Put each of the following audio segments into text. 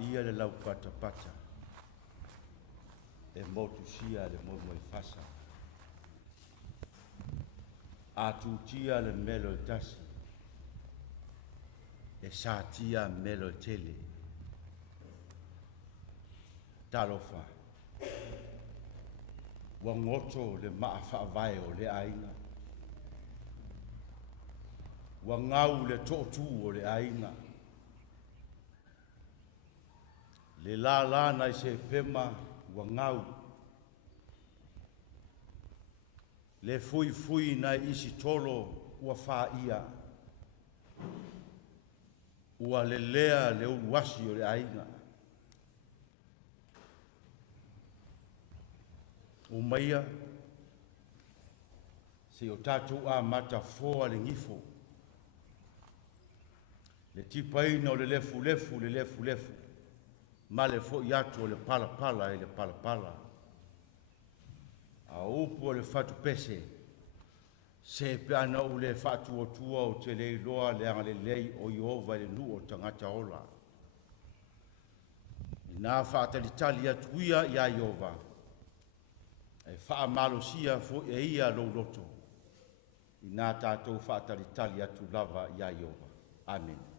Ia le lau patapata e motusia le momo i fasa atutia le melo i tasi e satia melo i tele talofa wangoto le maafavai o le aina wangau le totu o le aina le la na se pema wa ngau le fui na isi tolo ua faia ua le lea le uwasi o le aina o maia se o tatu a mata foa le ngifo le tipaina o le lefu ma le fo iato le pala e le pala a upo le fatu pese se pe ana u le fatu o tua o te le loa le anga le lei o Iova le nu o tangata ola ina fata l'Italia tuia ia Iova e faa malo sia fo e ia lo loto ina tatou fata l'Italia tu lava ia Iova amen.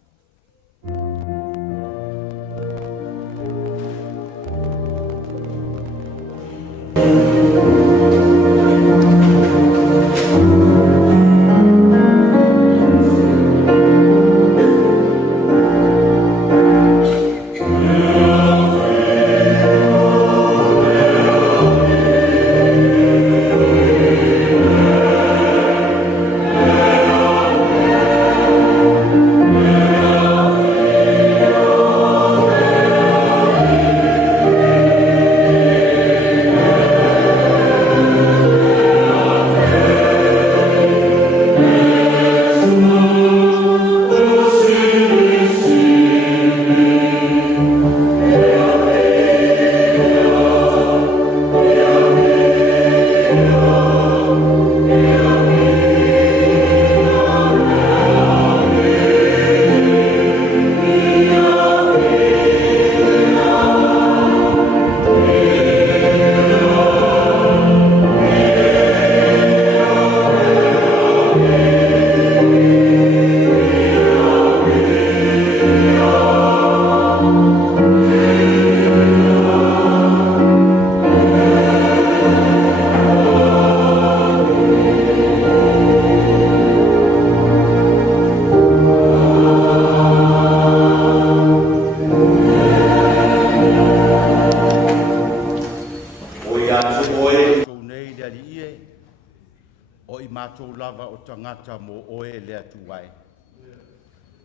Tangata mo oe le atuai.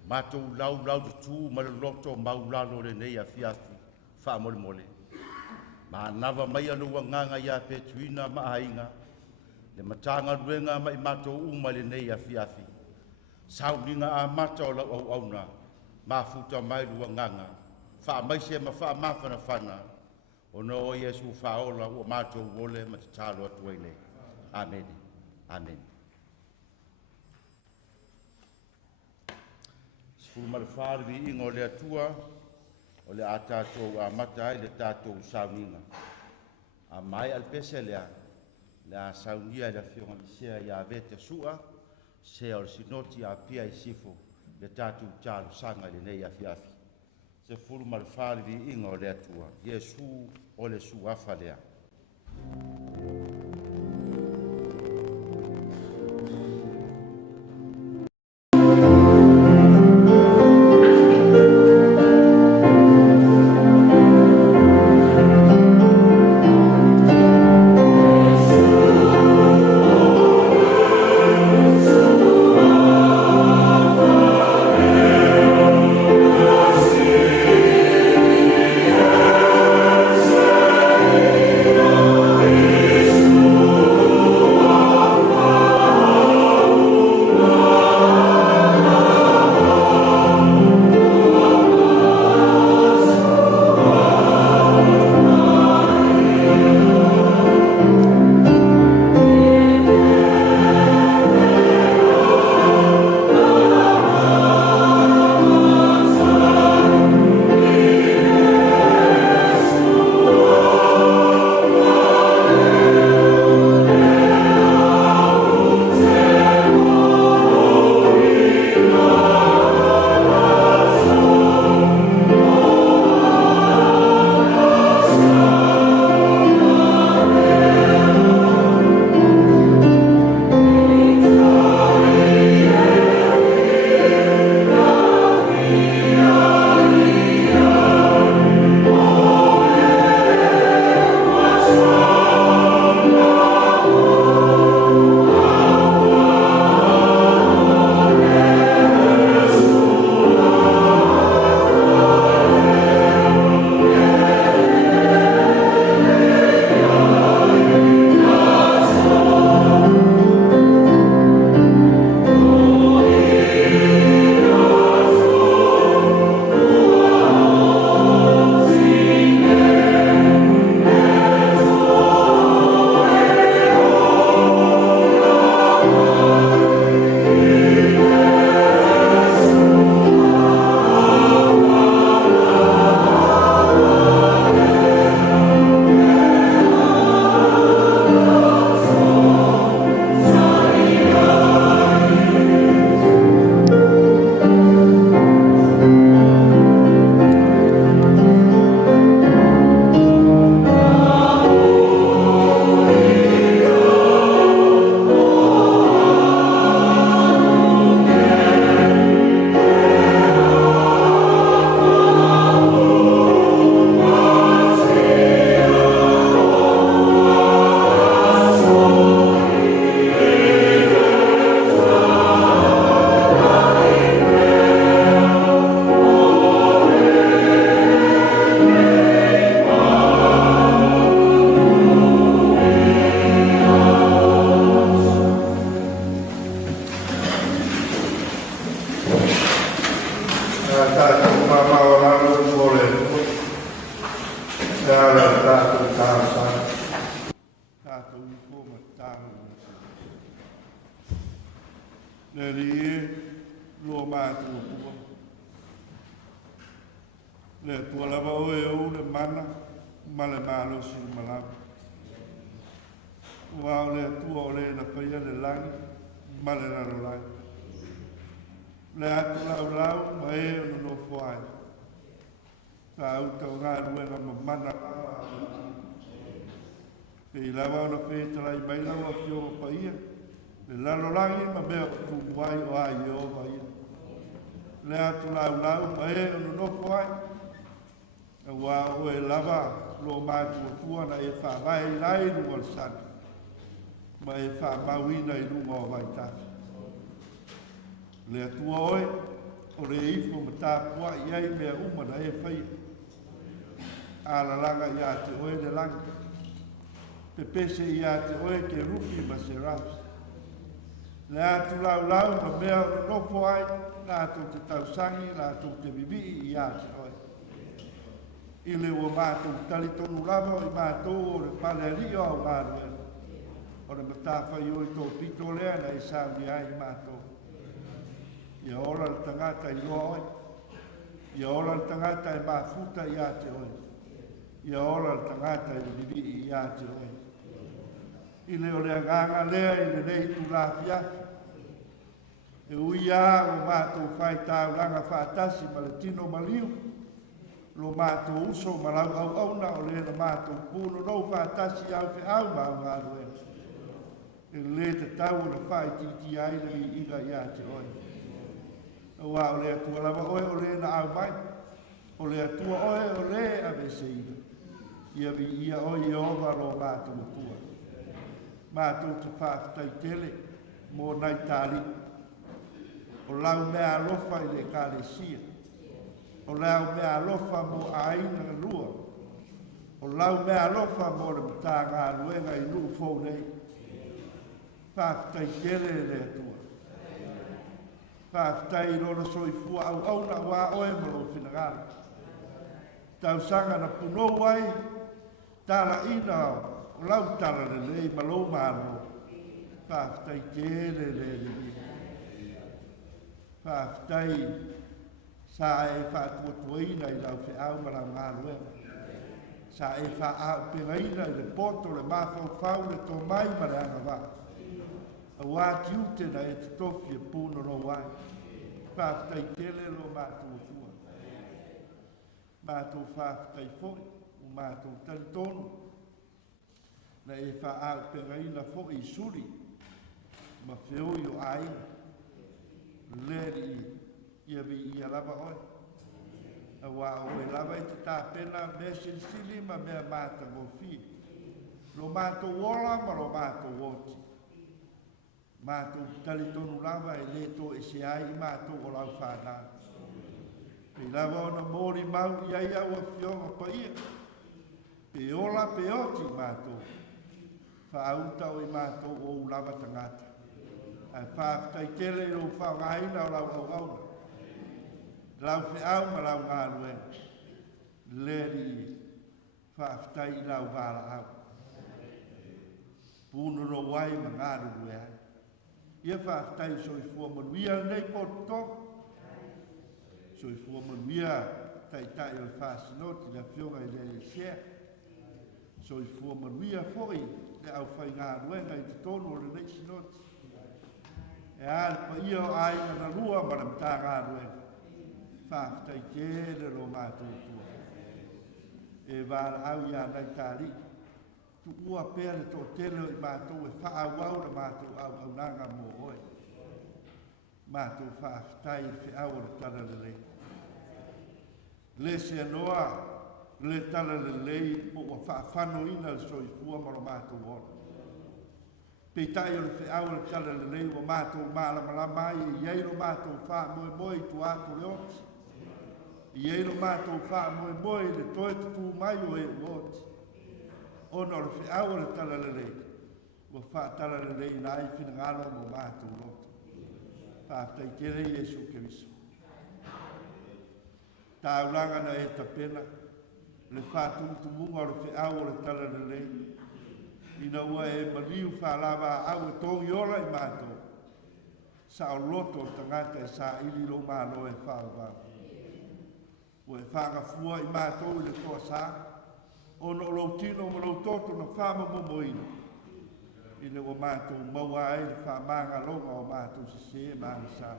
Matou lau tu maloloto maulalo le nei a fiafi fa mole. Ma nava mai alo nganga ya petuina ma ainga. Le matanga luenga mai matou uma le nei a fiafi. Sauniga a mata o lau auna. Ma futa mai lua nganga. Fa mai se ma fa mafana fana. Ono o Yesu fa ola o matou wole matatalo atuele. Amen. Amen. Fulu far vi ingo le atua o le atato a mata le tato Sauniga. A mai al pese le a Sauniga le fiona sia ya vete sua se o sinoti a pia i sifo le tato talo sanga le nei a fiafi. Se fulu far vi ingo le atua. Yesu o le sua falea. Yeah. tāhu. Le rie, lo mātua pua. Le tua lava oe au le mana, ma le malo si malawa. Ua le tua o le na paia le langi, ma le laro langi. Le atu lau ma e ono no fuai. Ka au tau ngā ruenga ma mana pe i lawa ona pētara i mai lawa ki o paia. Le laro langi ma mea tu muai o ai o paia. Le atu lau ma e ono no fuai. Ua o e lava lo mātua tua na e wha mai lai lunga le sana. Ma e wha mawina i lunga o vai tāsi. Le atua oe, o le ifo ma tāpua i ai mea umana e whai. Ala langa i a te oe le langa. Pe pese i a te oe ke rupi ma se raus. Le atu lau ma mea o nofo ai, la atu te tausangi, la atu te bibi i a te oe. I le ua mātou talitonu lava o i mātou o le pale rio au ngāruera. O le matawhai o i tō pito lea na i sauni ai i mātou. Ia ora le tangata i loa oi. Ia ora le tangata i mafuta i ate oi. Ia ora le tangata i vivi i ate oi. I le o le anganga lea i le nei tu la fiafi. E uia o mātou whai tāu langa whātasi ma le tino maliu. Lo mātou uso ma lau au auna o le na mātou puno nou whātasi au whi au ma au ngā ruenga. E le te tau na whai titi ai le i iga i ate oi. Ua o le atua lava oe o le na au mai. O le atua oe o le a veseina. Ia vi ia oi i ova lo mātou atua. Mātou te whaafitai tele mō Naitaalii. O lau mea alofa i le kālesia. O lau mea alofa mō aina lua. O lau mea alofa mō le Matāgaluega i nuu fōu nei. Whaafitai tele le atua. Whaafitai rona soifua au auna wā oe maro whinagara. Tausanga na punou ai, tala ina o lau tala le lei malo maro. Whaafitai tere le li. Whaafitai sa e whaatuatuaina i lau whiau ma lau ngāruenga. Sa e whaau pengaina i le poto le mawhau le tō mai ma le anga wā. A wā tiute na e te tofi e puno no wai. Whaafitai tele lo mātou fua. Mātou whaafitai foi, o mātou talitonu. Na e whaau pengaina foi i suri. Ma whio i o aina. Leri ia vi ia lava oi. A wā oe lava i te tāpena me silisili ma mea māta ngofi. Lo mātou wola ma lo mātou woti. Mātou talitonu lava e leto e se ai mātou o lau whānā. Pe lava ona mōri mau i ai au a whionga pa ia. Pe ola pe oti mātou. Whaauta o i mātou o lava tangata. Ai whaafitai tele i lo whaungaina o lau au auna. Lau whiau ma lau ngāruenga. Leri whaafitai i lau vāra au. Puno no wai ma ngāruenga. Ia whaafitai soifua manuia nei poto. Soifua manuia tai o le whaasinoti le whionga i le sea. Soifua manuia foi le au whai ngāruenga i te tonu o le nei sinoti. E alpa ia o aina na rua ma le Matāgaluega. Whaafitai tele lo mātou tua. E vāra au ia Naitaalii. Tu ua pere tō tele o i mātou e whaawau na mātou au nanga mō oe. Mātou whaafitai e whiau o le tala le lei. Le se noa le tala le lei po ua whaafano ina le soifua ma lo mātou ora. Peitai o le whiau le tala le lei o mātou mālamalama i eiro mātou wha moe tu atu le oti. I eiro mātou wha moe le toe tutu mai o e uoti. Ono le whiau le tala le lei. O wha tala le lei na ai whina ngalo mo mātou loto. Whaafitai tere Iesu Keriso. Tāulanga na e tapena. Le whātumutumunga o le whiau le tala le lei. ina ua e maliu Faalavaau e tongi ola I mātou. Sa o loto tangata e sa ili lo malo e Faalavaau. Ua e whangafua I mātou I le toa sa. Ono lo tino mo lo toto na whama momoina. I le o mātou maua e le whamanga longa o mātou se maanga sa.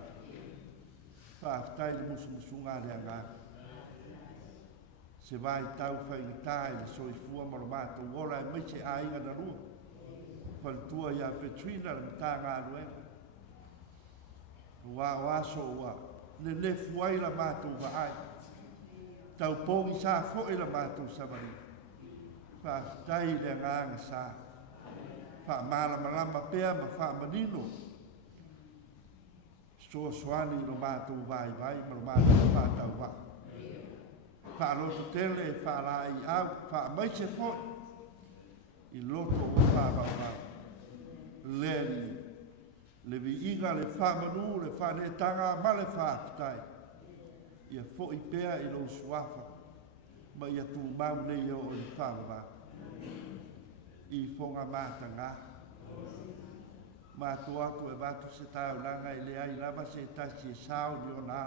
Whaftai le musumusunga le anga. Se vai tau whaingatai le soifua mo lo mātou ora e meise a inga na rua. Whantua ia Petrina le mta ngā ruenga. Wa o aso wa le le fuai la mātou wa ai. Tau pongi sa fo'i la mātou samari. Whaftai le nganga sa. Whamala malama pea ma whamanino. Soaswani lo mātou vai ma lo mātou whatau wa. Whaaloto tele e whalai au, whamaise fo'i. I loto o Faalavaau. Leli. Le vi inga le whamanu, le whanetanga, ma le whaftai. Ia fo'i pea I lo suafa. Ma ia tu mau nei o le Faalavaau. I fonga mātanga. Mātua atu e watu se tau langa I le ai lava se tasi e sao ni o nā.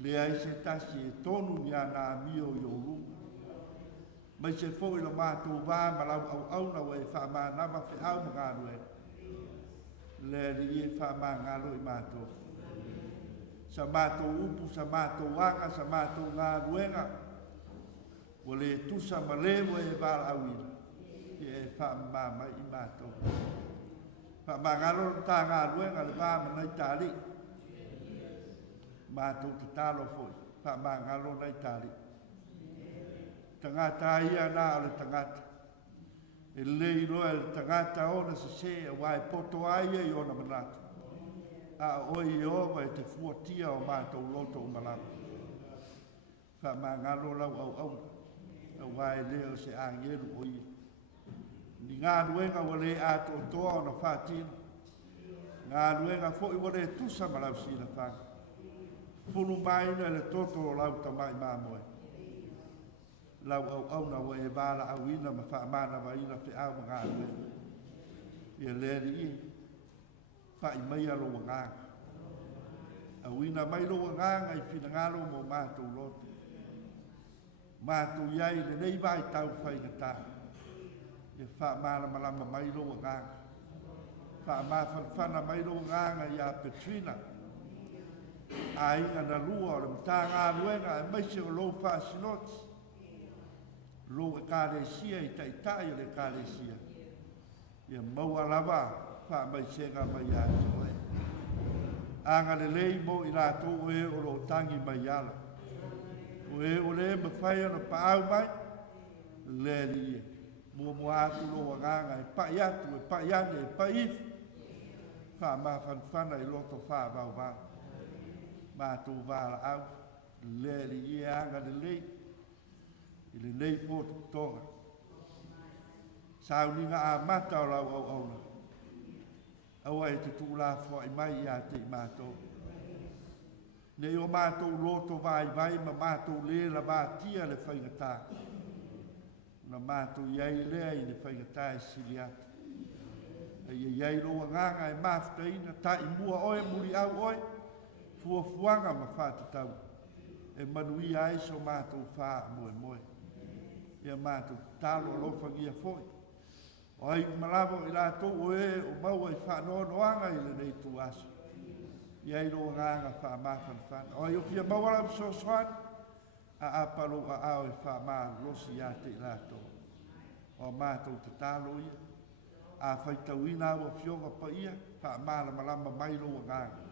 Le ai se tasi e tonu ni a nā mio I o lunga. Mai se fo'i lo mātua wā malau au au na wai whamā nama whi au mga rue. Le li e whamā ngalo I mātua. Sa mātua upu, sa mātua wanga, sa mātua ngā ruenga. Wa le tusa ma lewa e wāla au ina. E whamā mai I mātua. Whamā ngalo tā ngā ruenga le Mitai Naitaalii. Mātua te talo foi. Whamā ngalo Naitaalii. Tangata ia nā o le tangata. E lei loa le tangata ona se se a wai poto aia I ona manatu. A oi ova e te fuatia o mātou loto o malama. Whamā ngalo lau au au. A wai leo se angeru o ia. Ni ngā ruenga wale ato toa o na whātina. Ngā ruenga fo I wale tusa malau sina whanga. Funu maina le toto o lau tamai māmoe. Lau au au na wa e bala au ina ma whaamana wa ina whi au mga aue. Ia leri I. Whai mai alo wa nganga. Au ina mai lo wa nganga I whina ngalo mo mātou lote. Mātou iai le nei vai tau whaingata. Ia whaamana malama mai lo wa nganga. Whaamana whana mai lo wa nganga ia Petrina. A inga na lua o le mta ngā ruenga e maise o lo whaasinoti. Lo e kāresia I Taii le kāresia. Ia maua lava, wha mai senga mai atu e. Anga le lei mo I rātou e o lo tangi mai ala. O e o le me whai ana paau mai, le li e. Mua atu lo wanganga e pai atu, e pai ane, e pai ifu. Wha ma whanwhana I loto Faalavaau vau. Mātou wāla au, le li e anga le lei. I le nei poto tonga. Sauniga a mata o lau au auna. Aua e te tūla fua I mai I a te I mātou. Nei o mātou loto vai vai ma mātou le la mātia le whaingatā. Na mātou iai lea I le whaingatā e siliata. E iai loa nganga e maftaina ta I mua oe muri au oe. Fua fuanga ma whātatau. E manui ai so mātou whā moe moe. Ia mātou talo lofa gia foi. O ai malavo I rātou o e o maua I whanoanoanga I le nei tu aso. Ia I roa nganga whaamawhanwhana. O ai o fia mawala so soani. A apalo a ao e whaamā losi a te I rātou. O mātou te talo ia. A whaitauina o fionga pa ia. Whaamāla malama mai roa nganga.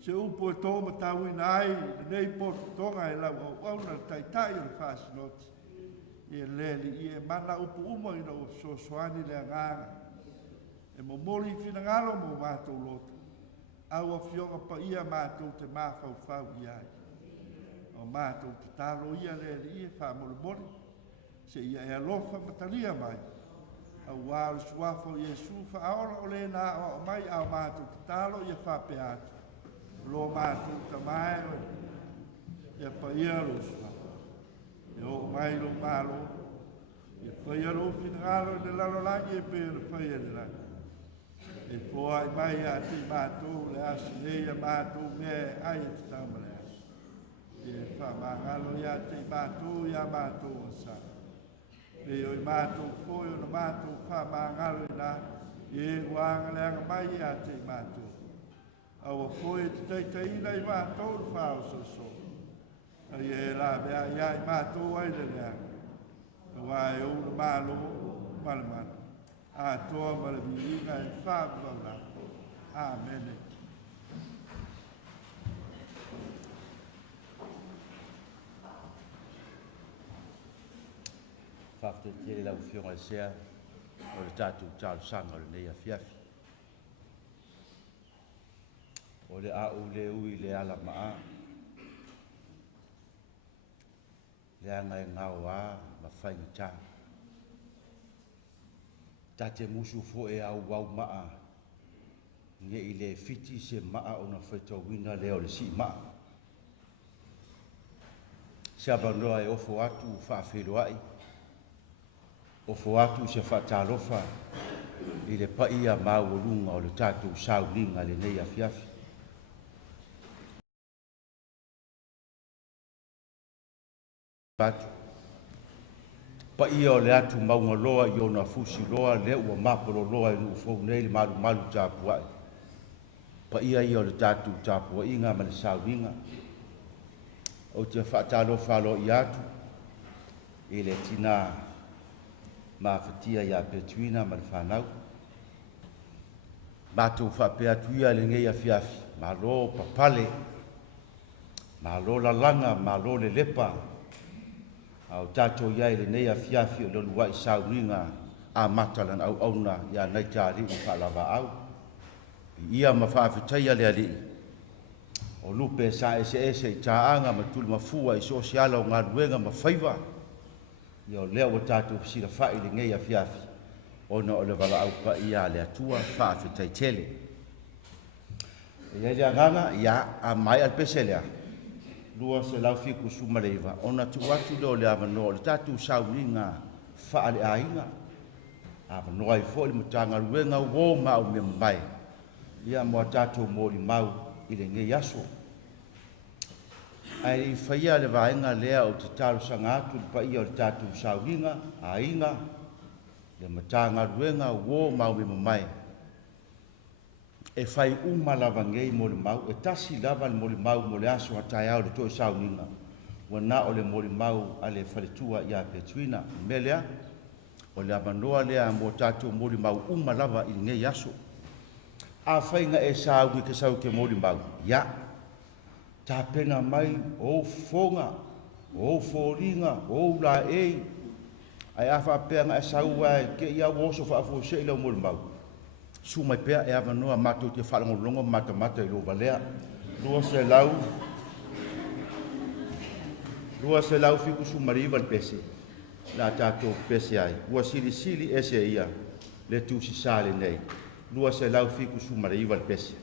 Se upo e tōma tauina ai. Nei poto tonga e lau au auna Taii o le whaasinoti. Ia leli ia mana upu uma ina o sosoani le nganga. E mo mori fina ngalo mo mātou loto. Au a fionga pa ia mātou te māwhau whau iai. O mātou te talo ia leli ia whamore mori. Se ia e alofa matalia mai. Au wālu suafo Iesu whaora o le nā o mai au mātou te talo ia whape atu. Lo mātou te mai o ia pa ia lo suafo. E o mai lo malo, E whai aro whingalo le lalolangi e pēra whai ane lai. E fōa i mai a te mātou le asu nei a mātou mea ai e te tama le asu. E whamangalo i a te mātou i a mātou o sa. E o i mātou fōi o na mātou whamangalo i nā. E wanga le anga mai a te mātou. Awa fōi te teiteina i mātou le whao so so. Ai e la mea ia i mātou ai le anga. Awa e o na mālo malamana. A toa malamina e whaamala. Amen. Whafte te lau whionga e sea, o le tātou tālu sanga o le nei a fiafi. O le a o le ui le ala maa. Le anga e ngau a, ma whaingi tā. Tā te musu fo e au wau maa. Nge i le fiti se maa o na whaitau wina leo le si maa. Se abanoa e ofo atu whaafero ai. Ofo atu se whaatalofa i le paia maurunga o le tātou sauninga le nei a fiafi. Patu. Paia o le atu maunga loa i ona fusi loa le ua mapolo loa i ufou nei le malu malu tāpuai. Paia i o le tātou tāpua inga ma le sauninga. O te whaatalofa lo i atu i le tina mawhatia ia petuina ma le whanau. Mātou whapea tuia le ngei a fiafi. Malo papale, malo lalanga, malo le lepa. Au tātou iai le nei a fiafi o lolu wai sauninga a matalan au auna ia Naitaalii i Faalavaau. Ia ma whaafitaia le ali. O lupe sa ese i tāanga ma tulu mafua i sosiala o ngā ruenga ma whaiva. Ia o leo o tātou fisira whai le ngei a fiafi. Ona o le wala au pa ia le atua whaafitai tele. Ia le anganga, ia a mai al peselea. Lua se lau fiku sumareiva. Ona tu watu leo le avanoa. Le tātou sauninga wha le ainga. Avanoa i fo le mutanga ruenga wō mau me mbai. Ia mua tātou mōri mau i le ngei aso. Ai whaia le vaenga lea o te tāru sangatu pa ia o le tātou sauninga, ainga, le matanga ruenga wō mau me mamai. E whai lava ngei mo le mau, e tasi lava le mo le mau mo le aso hatai au le toi sauninga. Wana o le mo le mau a le whaletua ia petuina, melea, o le amanoa lea mo tātou mo le mau lava i ngei aso. A whainga e saungi ke sau ke mo le mau, ia. Tā pena mai o fonga, o fōringa, o la ei. Ai awha pēr ngā e saua e ke ia woso whaafo se ila mo le mau. Su mai pēr e awa noa mātou te whalangolonga mata i lo valea. Lua se lau fiku su mariva le pese. Nā tātou pese ai. Ua sili ese ia le Tausi sale nei. Lua se lau fiku su mariva le pese.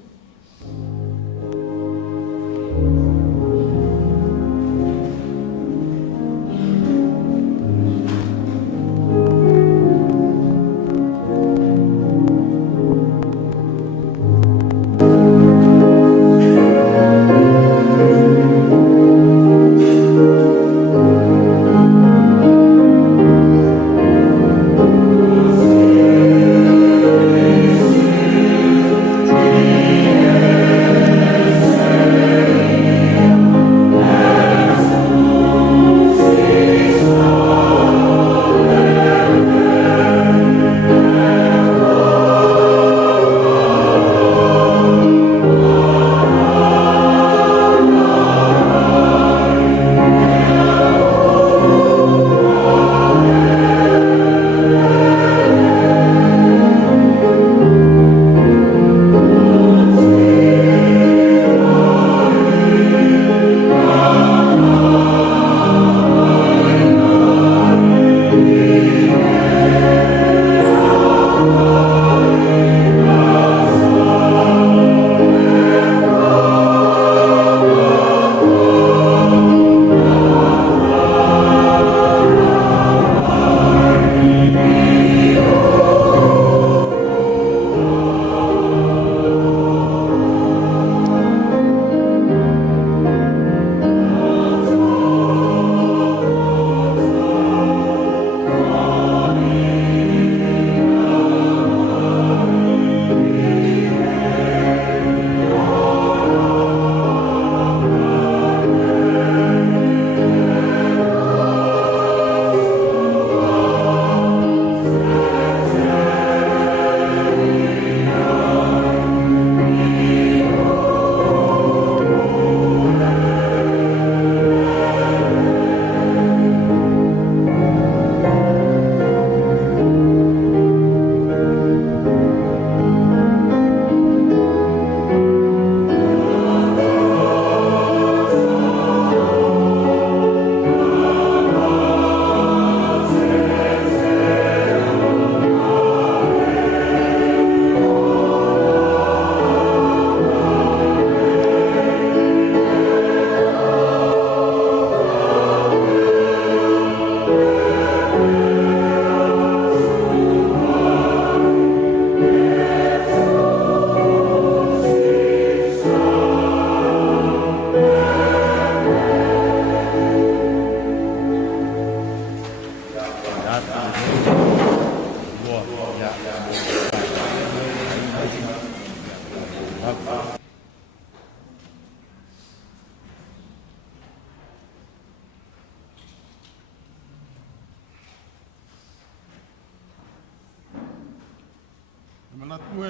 Mana tu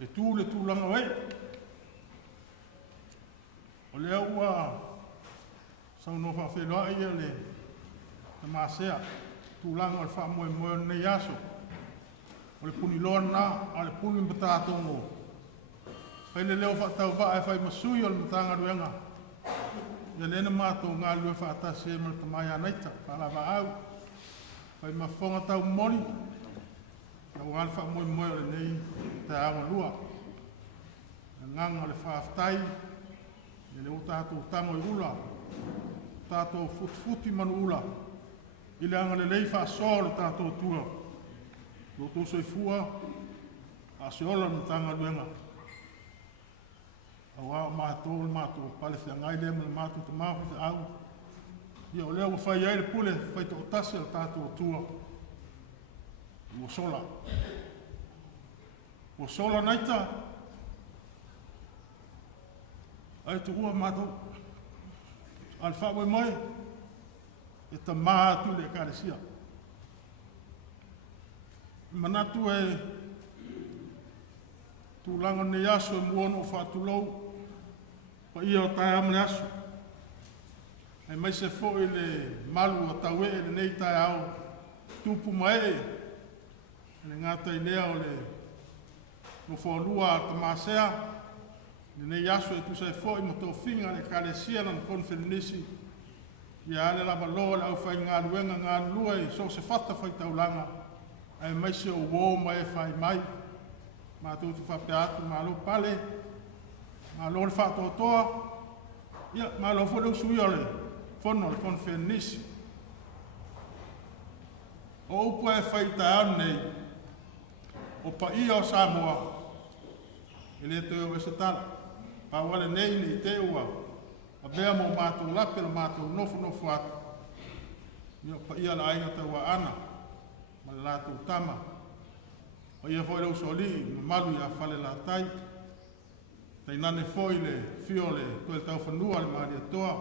e tu le tūlanga wei. O lea ua sau no whawheloa ia le te māsea tūlanga o le wha moe moe nei aso. O le puni loa nā, a le puni mbatātongo. Whai le leo whaatau wha e whai masui o le Matāgaluega. Ia lena mātou ngā lue whaatasi e mara Mitai Naitaalii, Faalavaau. Whai mawhonga tau mori. Ia wale wha moe moe o le nei te awa lua. Nganga o le whaaftai. Ia le o tātou tango i ula. Tātou futi manu ula. I le anga le lei whaasoa le tātou tua. Lo tō soifua. A se ola na Matāgaluega. Awa mātou le mātou pale whiangai le le mātou te māwhi te au. Ia o lea ua whai ai le pule, whai tō tasi le tātou tua. Ua sola. Ua sola naita. Ai tu ua mātou. Al whawe mai. E ta mātu le kāresia. Manatu e tūlanga nei aso e muono o whātulou. Pa ia o tae amane aso. Ai mai se fo i le malu o taue e le nei tae au tupu mai e. Le ngata i lea o le no whaolua a ta māsea. Le nei aso e tu sai fo i mato whinga le kālesia na konfenisi. Ia ale lava loa le au whai ngā luenga ngā lua i so se whata whai taulanga. Ai mai se o wō mai e whai mai. Mātou te whapea atu, mālo pale. Mālo le whātotoa. Ia, mālo whore usui o le whono le konfenisi. O upu e whaita anu nei. O pa ia o Samoa. E le te o e se tala. Pa wale nei nei te ua. A bea mo mātou lape la mātou nofu atu. Ia, pa ia la ainga te ua ana. Ma le lātou tama. O ia foi le usoli, malu ia fale la tai. Tai nane foi le fio le koe tau whanua le maari atoa.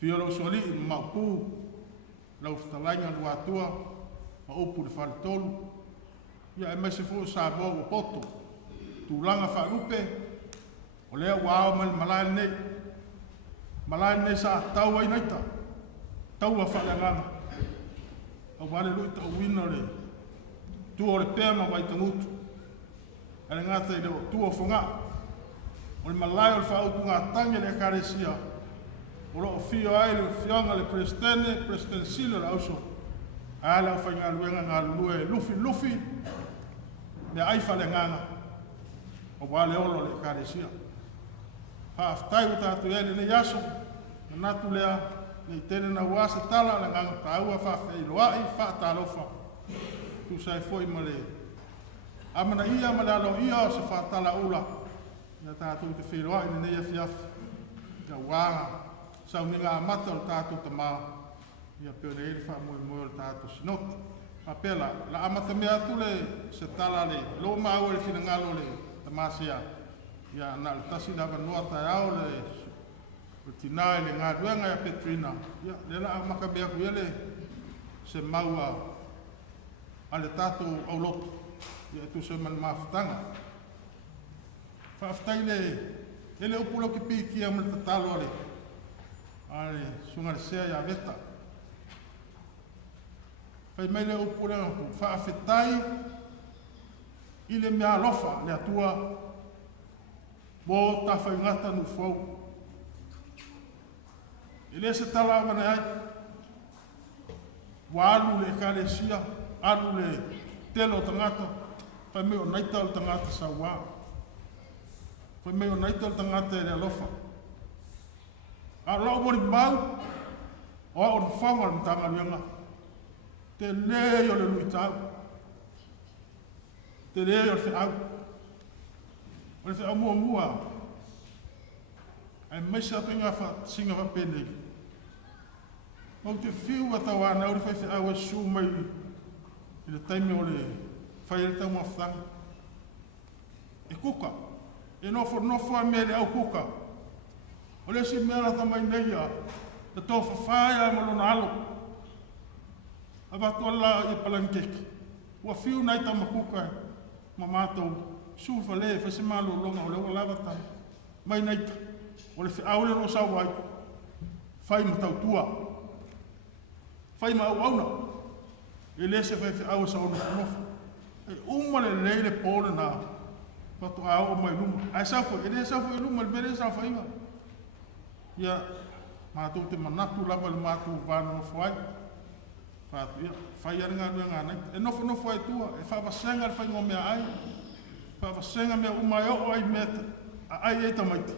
Fio le usoli i maupu. Lau whtalainga lua atua. Ma upu le fale tolu. Ia e mese fu sa bo o poto. Tūlanga whaarupe. O lea wao mal malai nei. Malai nei sa tau ai naita. Tau a whale ngana. Au wale luita o wina le. Tu o le pēr ma wai tangutu. E le ngata i leo tu o whunga. O le malai o le whautu ngā tangi le kāresia. O lo o fio ai le whianga le prestensile le auso. A le au whai ngā luenga ngā lue lufi. Le aifa le nganga. O wale olo le kāresia. Whaaftai o tātu e le yaso. Natu lea le tene na uase tala le nganga tāua whaafei loai whaatalofa. Tu sai foi male. Amana ia male alo ia o se whaatala ula. Ia tātou te wheroa ina neia fiafi. Ia wāha. Sauniga amata o tātou ta maa. Ia peo le eri wha moe o tātou sinoti. A pela, la amata mea tu le se tala le. Lo maa ua le fina ngalo le ta māsea. Ia na le tasi lava noa tai au le. Le tinae le ngā duenga ia Petrina. Ia le la amaka mea kuele. Se maua. Ale tātou au loto. Ia tu se man mawhatanga. Whaaftai le. Ele upulo ki piki amale tatalo ale. Ale sunga le sea ia veta. Whai mai le upulo whaafetai. I le mea lofa le atua. Bo ta whai ngata nu fau. Ele se tala amane ai. Walu le kāresia. Alu le telo tangata. Whai meo naita o tangata sa wā. Whai meo naita o tangata e le alofa. A lau mori mau. O a o whanga le Matāgaluega. Te lei o le luitau. Te lei o le whiau. O le whiau muamua. Ai maisa pinga singa whapenei. Mau te whiu a tau anau le whiau e su mai. I le taimi o le whaere tau mawhanga. E kuka. E nofo a mea le au kuka. O le si mea la tamai neia. E tō whawhaia malona alo. A watu ala i palankeki. ua fiu nai tamakuka ma mātou sufa le fese malo longa o le ua lava tau mai naita o le whiau le rosa wai fai ma tau tua fai ma au auna e le se fai whiau sa ono nofa e uma le leile pole na pato a o mai luma ai safo e le safo e luma le bere sa fai ma ia mātou te manatu lava le mātou vāna no fai fatu ia fai aringa nui ngānei e nofo nofo ai tua e whaawasenga le fai ngō mea ai whaawasenga mea umai o ai mea ai e tamaiti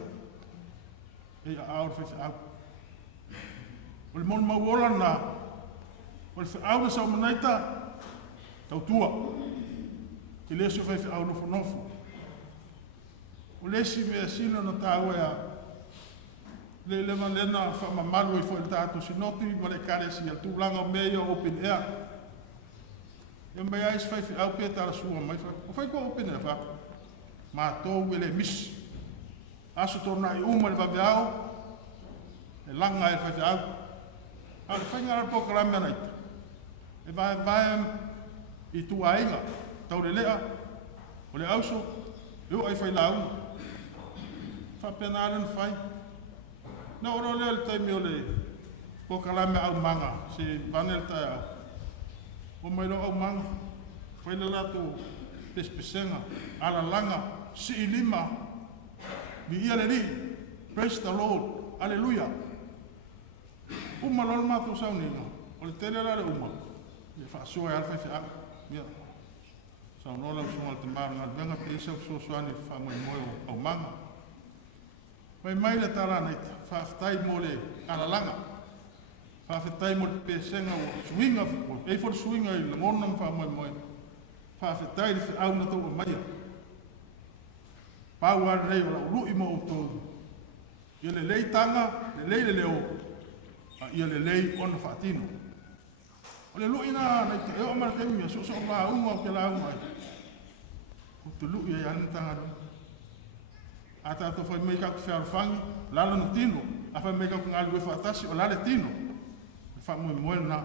e a au le fai au o le monu mauola na o le fai au na sau manaita tau tua ke leso fai au nofo nofo o lesi mea sino na tāua ea le lema lena whaamamalu i fo i tātou sinoti ma le kare si al tūlanga o mea open air. E mai ais whai au pia tara sua mai wha. O whai kua open air wha. Mā tōu e le mis. Aso tōna i uma le waweao. E langa e whai au. A le whai ngara poka rame anaita. E vai i tu ainga. Tau le lea. O le auso. E o ai whai launga. Wha pena alen whai. Na ora le le taimi o le ko kalame au manga si vanel ta o mai lo au manga foi le lato pespesenga ala langa si ilima bi ia le ri praise the Lord hallelujah uma lo mato Sauniga o le tele la le uma e fa so e alfa fa ya sa no la so al temar na venga pesa so so ani fa mo au manga mai le tara nei whaafitai mo le alalanga. Whaafitai mo le pesenga o suinga o e for suinga i le mona mwha moe moe. Whaafitai le whiau na tau o maia. Pau ar rei o la ului mo o tōru. Ia le lei tanga, le lei le leo. Ia le lei ona whaatino. O le lui na nei te eo mara temia so o la unga o ke la unga. O te lui e ane tanga no. Ata to fai mai ka ku whaarwhangi, lala no tino, a fai mai ka ku ngālu e whaatasi o lale tino. E wha moe moe na.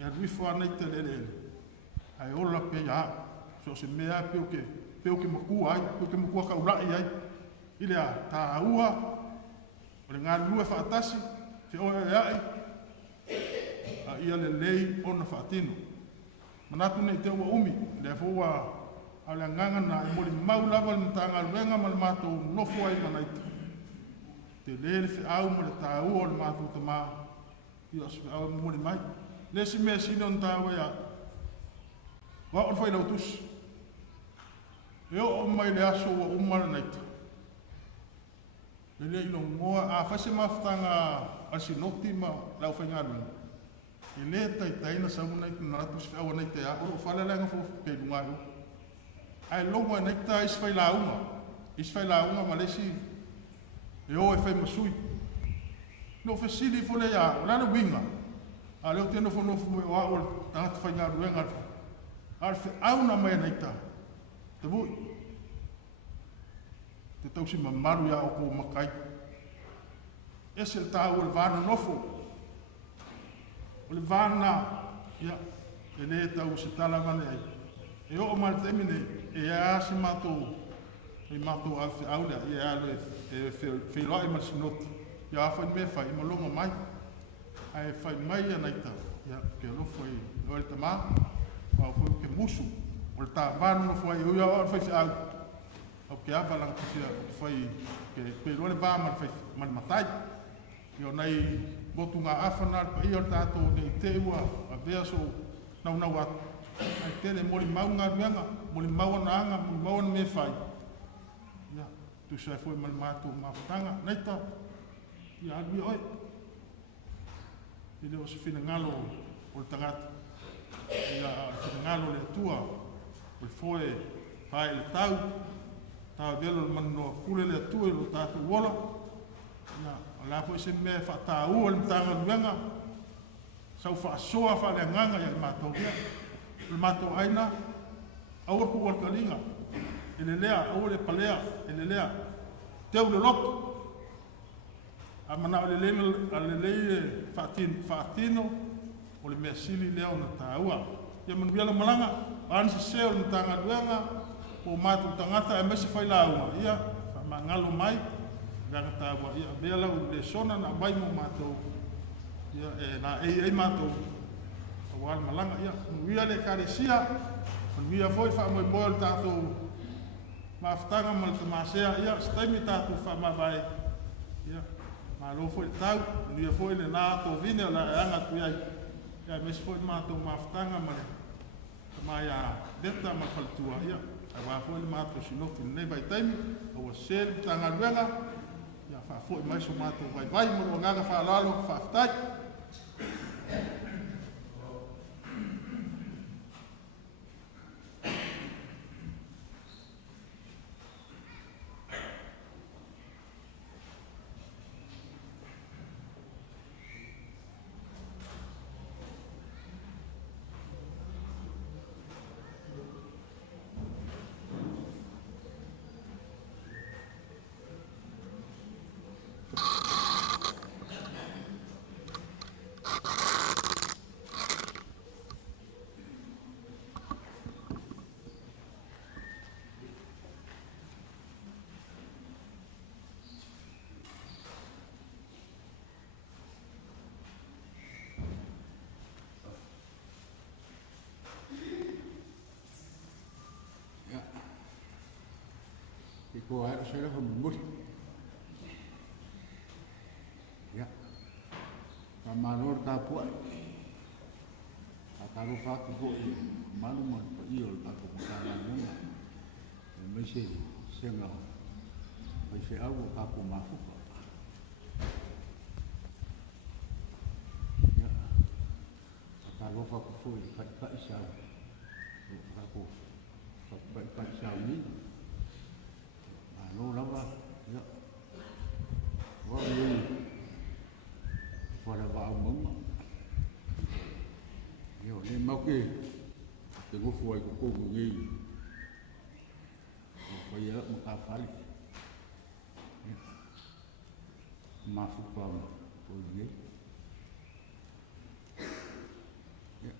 E arui wha nei te lele ele. Ai ola pe ia, so se mea peo ke makua ai, peo ke makua ka urai ai. Ile a tā aua, o le ngālu e whaatasi, te oe e ai. A ia le lei ona whaatino. Manatu nei te ua umi, le fua ale nganga na e moli mau lava le Matāgaluega ma le mātou nofo ai manaita. Te lele whiau ma le tāua o le mātou tamā. Ia se whiau moli mai. Lesi mea sino na tāua ia. Wa on whai lautus. E o mai le aso wa umara naita. E le ilo ngoa a whase mawhtanga asinoti ma lau whai ngāruenga. E le taitaina sauna i kuna ratus whiau naita ia. Oro whalelenga fo pe lungaru. Ai longo nei ta is fai launga ma lesi e o e fai masui no fesili fo le ya la no winga a le teno fo no fo o o ta fai nga ruenga ar fe au na mai nei ta te vui te tausi mamaru ya o ko makai ese ta o le vana nofo o le vana ya e le tau se tala mane ai e o mal temine e a si matou e matou a fe aula e a le e fe loa e mal sinoti ia fa me fa i malonga mai ai fa mai ana ita ia ke lo foi o le tama o foi ke musu o le ta van no foi o ia o foi au o ke ava lang foi ke pe lo le va mal foi mal matai io nei botunga afana pa io tato nei teua a veso na wa ai tele moli maunga ruenga, moli maua na anga, moli maua na me fai. Ia, tu sai foi mal mātou mawhatanga, neita, ia alui oi. Ile o se whina ngalo o le tangata. Ia whina ngalo le atua, o le foe pai le tau, tau velo le manoa kule le atua i lo tātou wola. Ia, o la foi se mea whatāua le Matāgaluega, sau whaasoa whaleanganga ia le mātou kia. Le mato aina au ko war kalinga ele lea au le palea ele lea teu le loto a mana le fatino o le mesili lea ona taua ia manuia la malanga an se seo le Matāgaluega o mātou tangata e mese whailaunga ia ngalo mai ganga tāua ia bea lau le sona na mai mo mātou ia na ei mātou awal malanga ia manuia le karesia manuia foi wha moe le tātou maafutanga ma le tamasea ia staimi tātou wha mawai ia malo foi tau manuia foi le nā tō vine o la anga tu iai ia mese foi mātou maafutanga ma le mai a deta ma whalatua ia a foi le mātou sinofi nei vai taimi o se le Matāgaluega ia wha foi mai so mātou vai mo ngaga wha lalo wha aftai ko ai se la mut ya ka malor ka pu ka ru fa ko malu mo io ka ko ka la no me se nga vai fe algo ka ko ma fu ya ka ru fa ko fu ka isa ka ko ka isa ni no lava ya wa ni Faalavaau mama yo le mauke te gofu ai ko ngi ko ya mo ka fali ma fu pa ko ngi ya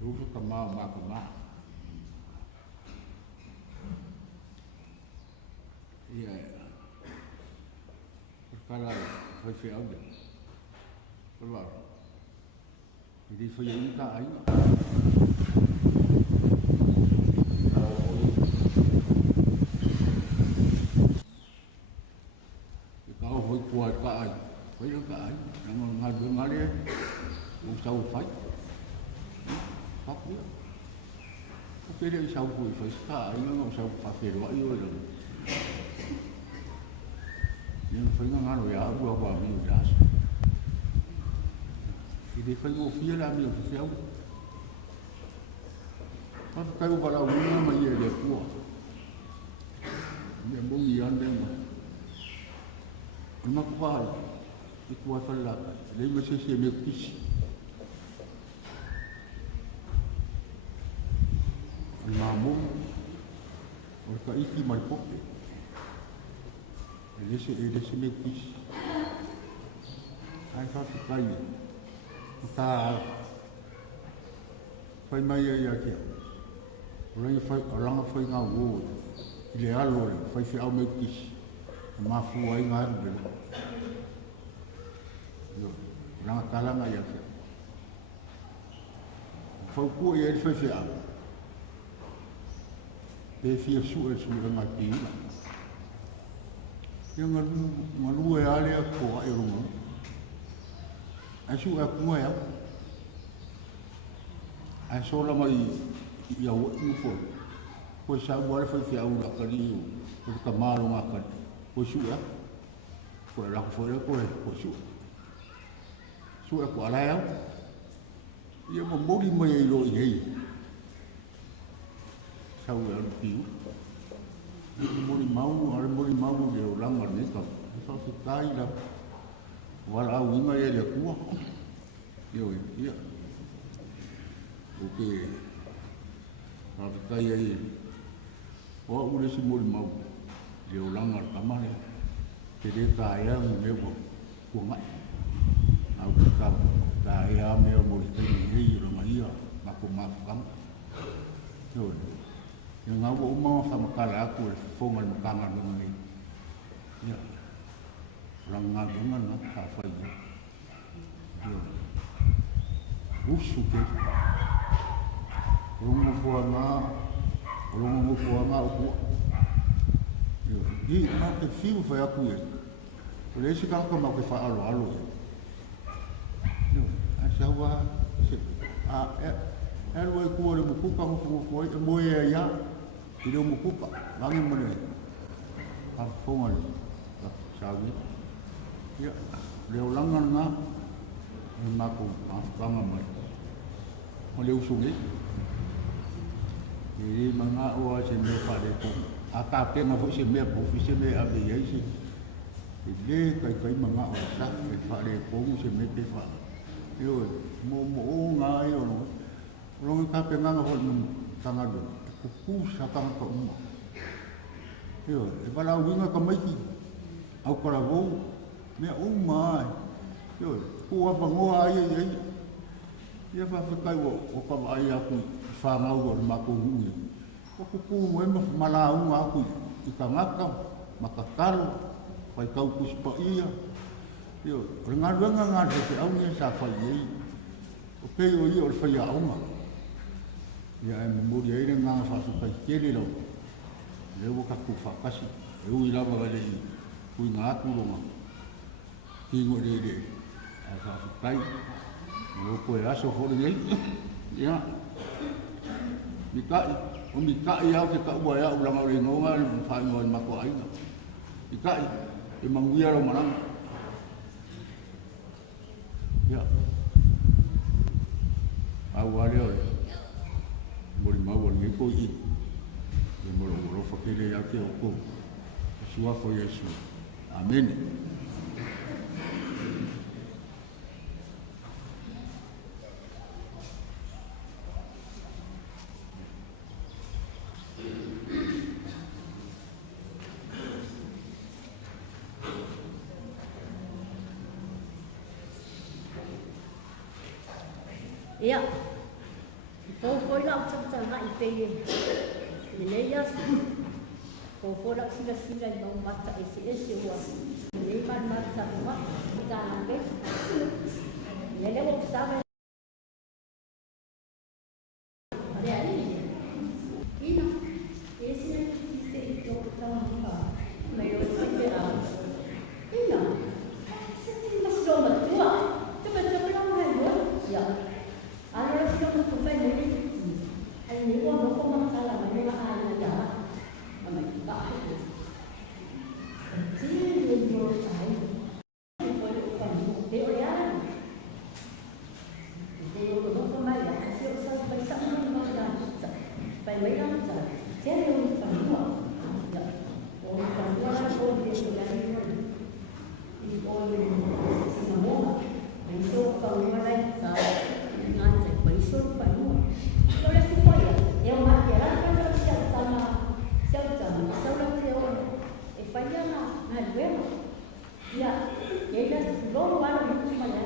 yo ko ma ia kala foi feio de lá e foi aí tá aí e carro foi por cá foi cá não não ali o sau fai papo o que ele sau foi cá aí não sau fazer o aí nhưng phải ngang rồi à vừa vào nhiều giá thì phải ngô phía làm nhiều phiếu có cái vào đầu mà về để của để bông gì ăn đây mà qua thì qua phải là lấy mà sẽ miếng tí mà muốn rồi cái ít mà bốc Desse meu quis. Aí só fica aí. Tá. Foi meio aqui. O lang foi ngau go. Ele alô, foi fiel meu quis. Ma fu aí ngar de. Yo. Lang kala ngai aqui. Foi cu e ele foi fiel. Pe fia su na aqui. Yang ngalu ya le ko ai rum asu aku ya aso la mai ya wo ni ko sa bo fa fi au la kali ko ka malu makan ko su ya ko la ko su ko ala ya ya mo mo di mai lo ye sa wo ya piu mori mau de langa ni ka fa fi tai la wala au inga ye de ku yo ya oke fa fi tai ye o ule si mori mau de langa kamane te de ka ya me ko ku ngai au ka da ya me mori te ni ro mai ya ko mafukam. Yo. Yang ngau umma sama kala aku fongal makangan dengan ya. Orang ngadungan nak apa itu. Yo. Usuke. Orang mufuanga aku. Yo. Di nak fiu fa aku ya. Oleh sekarang kau fa alo. Yo. Asawa Elwa ku le mukuka mo ya ile mukuka bangi mo le a fonga le sawi ya le ulangan na maku afkanga mai mo le usungi ini manga o se me fa le ko aka pe na fo se me po fi se me ave ye si ile kai manga o sa fa le ko se me pe fa yo mo nga yo no Rongi ka penganga hol nung tangado. Kukusa kang ka uma. Yo, e bala winga ka maiki. Au karavou. Me uma. Yo, kuwa pangoa ai ai. Ia fa fikai wo o ka ai aku whangau o mako hui. O kuku mo ema malaunga aku I ka ngaka, makakalo, pai kau kuspa ia. Yo, rengaruanga ngā te au ngia sa whai ei. O kei o ia o le whai aunga. Ia e memori eire ngā whawhukai kere lau. Leo kaku whakasi. Eo I lava gale I kui ngā kuronga. Kingo re. A whawhukai. Eo koe aso hori ei. Ia. Mikai. O mikai au ke kaua ea uranga o re ngonga. Whaingoa I mako aina. Mikai. E manguia rau maranga. Ia. Au wale ore. Mori maua ni ko I. E moro moro whakere ake o ko. Sua fo Yesu. Amen. Ia. Foi lá o tsa na I pei. Leia. Foi lá sila I mau mata ese wa. Lei mata wa. Ika na pe. Lele wo sabe. Olha ali. Ina. Esse é que se eu tava lá. Mas eu sei que era. Ina. Mas doma tua. Tu vai trabalhar mais ia. Ahora si no me fue muy el niño no como sala me va a ya a me va sí yo sai pero ya yo no como ya si yo sai para no me va para me va tiene un familia ya o familia con que yo ya y hoy si no mo eso familia Isur panuh. Kalau supaya yang masyarakat tersiap sama siapa saudara dia, efanya nak dua, ya, dia dua orang itu saja.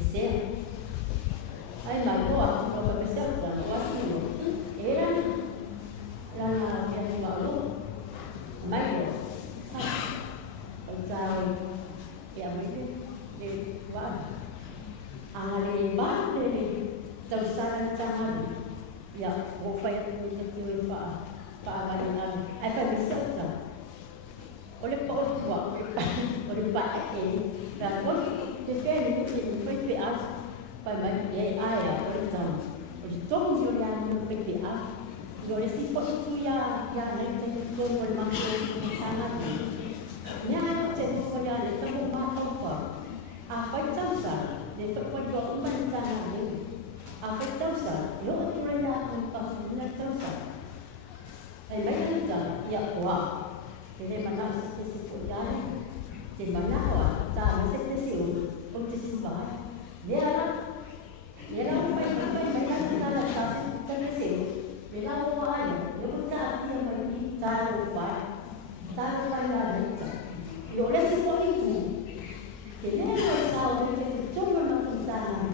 Ese, ay lagu kalau besar dah waktu era, lana yang baru, baik, kalau yang ini, wah. Ang bate tausan tahan ya o fai ko ni pa agalan ay fa bisata ole pa ole pa na ko te fere ni foi pe as pa mai ye aya ole tam ole tom yo ya no pe pe as ole si po tu ya na te ko mo ma ko sana ya te ko ya le tamu ma ko pa a fai tausan de perempuan berencana ini, apa Tausi, lo kerana engkau benar Tausi, mereka juga ya kuat, jadi mana spesifik dan di mana kuat, tak spesifik untuk sebab dia apa mereka tidak spesifik, dia kuat, dia tak dia mesti tahu ada itu, oleh sebab itu, jadi kalau cuma makin sana,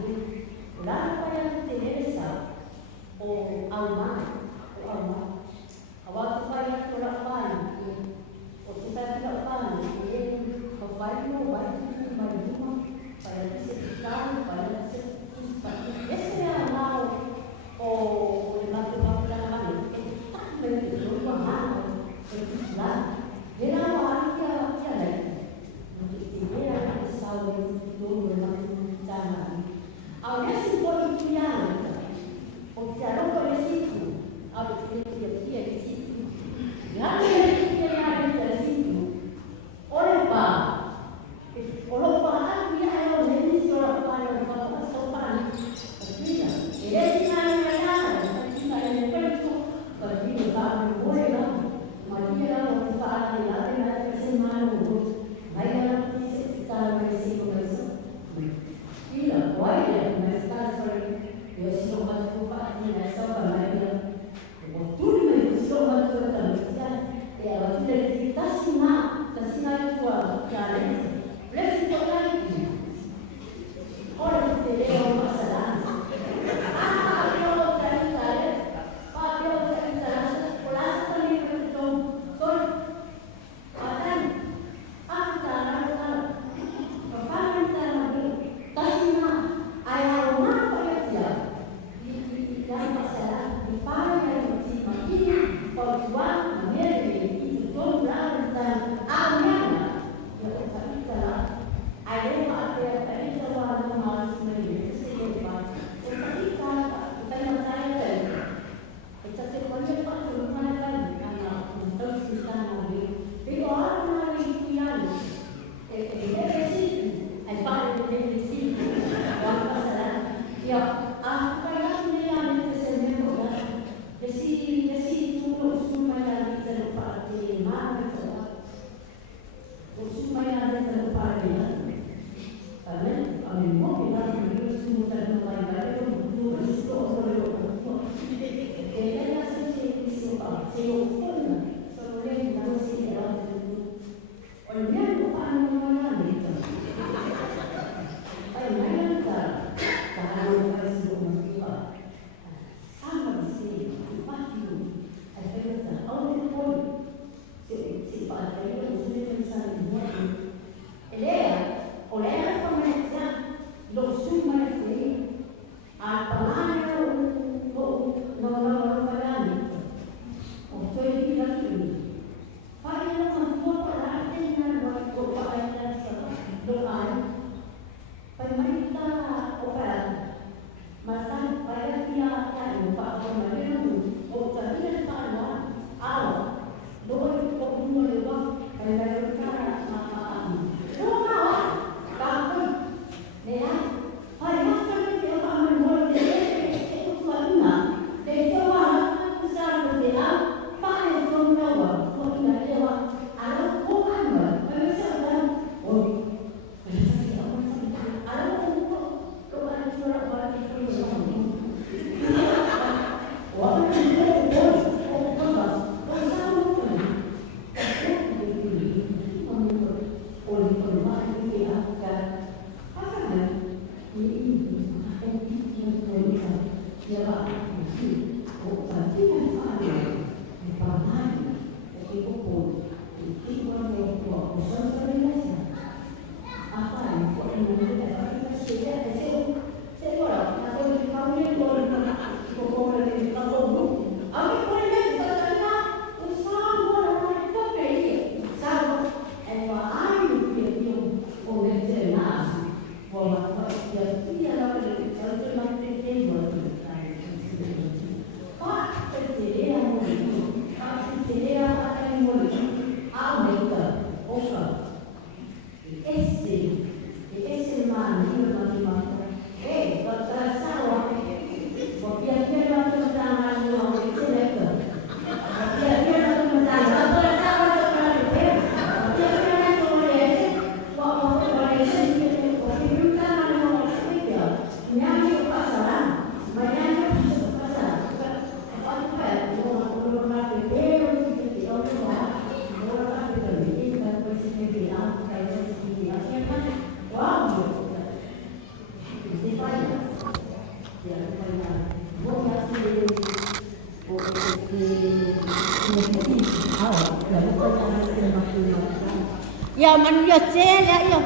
Ya manusia saya ya.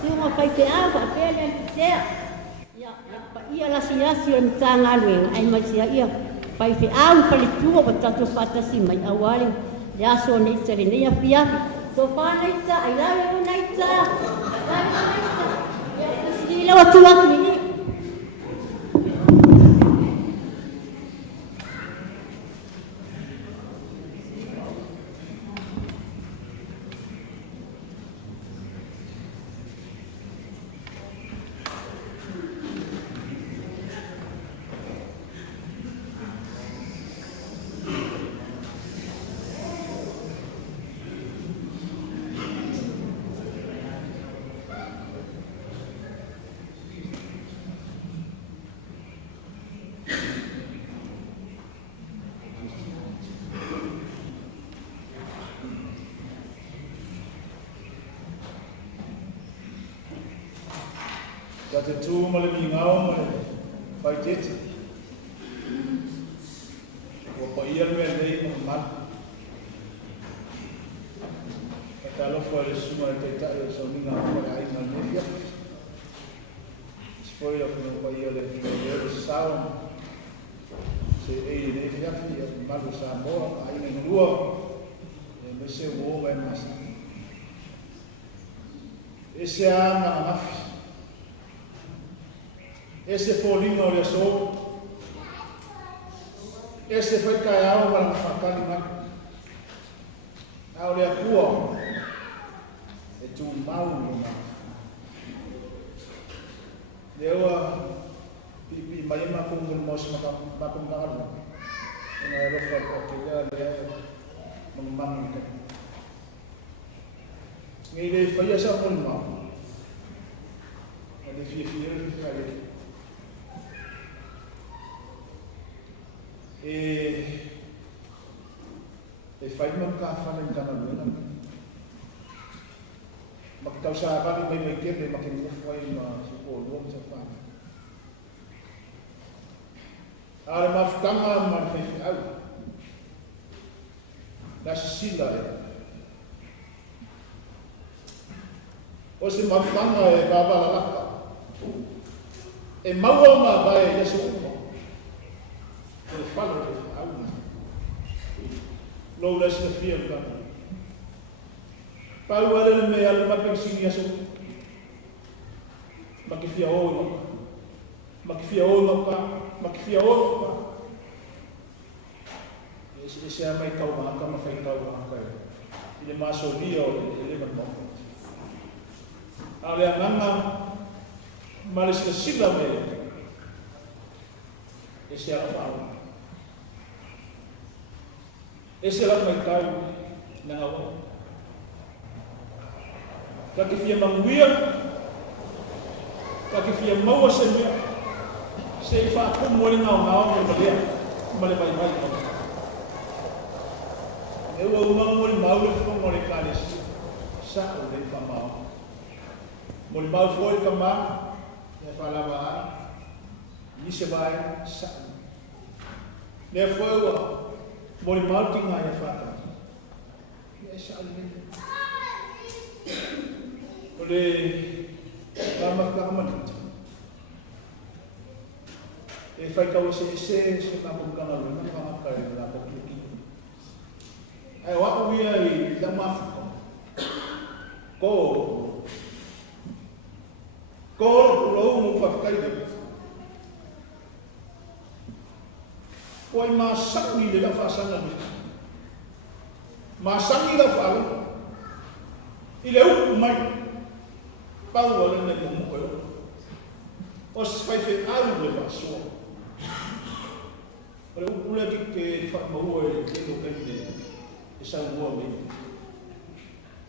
Semua pakai apa? Saya saya. Ya, ia lah sia Matāgaluega ai mai sia ia. Pai fi au pali tua patatu patasi mai awali. Ya so nei tsere nei afia. So fa nei tsa ai la nei tsa. Ya sila watu ni. ka te tū ma le mingao ma le whai tete. Ua pa ia mea nei ma mana. Ka te alofa le suma le teitai o Sauniga ma le aina nefia. Spoi a kuna pa ia le sao. Se ei nefia fi a malu sa moa aina nua. E me se uoga e masa. Ese ama amafi. Ese fōlinga o le aso. Ese fai kai ao ma na whakali maki. Ao le akua. E tū mau o ma. Lewa pipi mai ma kungu mosi makam tangalu. Ina e rofa o ke lea le mamami ka. Ngai le whaia sa moni mau. A le fia le whaia. E whaima ka whana i tana luena. Maki tau sa abani mai kepe maki mwhai ma suko o luong sa whana. Ale mawhitanga ma le whaifi au. Nasi sila e. O se mawhitanga e babala laka. E maua ma bae e yaso uma. E whalo e au. Lou lesi na fia mkana. Pau alele me ale mapeng singi yaso. Maki fia o maka. Maki fia o maka. Maki fia o maka. E se amai kau mahaka ma whai kau mahaka e. Ile maso lia o le maka. Ale ananga malesina sila me e se ala whao. E se ala mai kau na hawa. Kaki fia manguia, kaki fia maua se mea, se i wha kumu mori ngau ngau me malea, male mai mai mai. E ua umang mori maule fumo mori kānesi, sa o le wha mau. Mori mau fwoi ka maa, e Faalavaau, nise vai, sa. Ne fwoi ua, mori mau tinga e whaka. E sa o le ole kamamanita. E whai kau se na pumkana luna whamaka e la patuki. Ai wako wia I la mafika. Ko rou mu whakaide. Ko ai masangi le la whasanga ni. Masangi la whalo. I le upu mai. Pau ole ne ko mo yo. O se fai fe au le vaso. Ole u le ke fa mo e ke no ke ni. E sa mo me.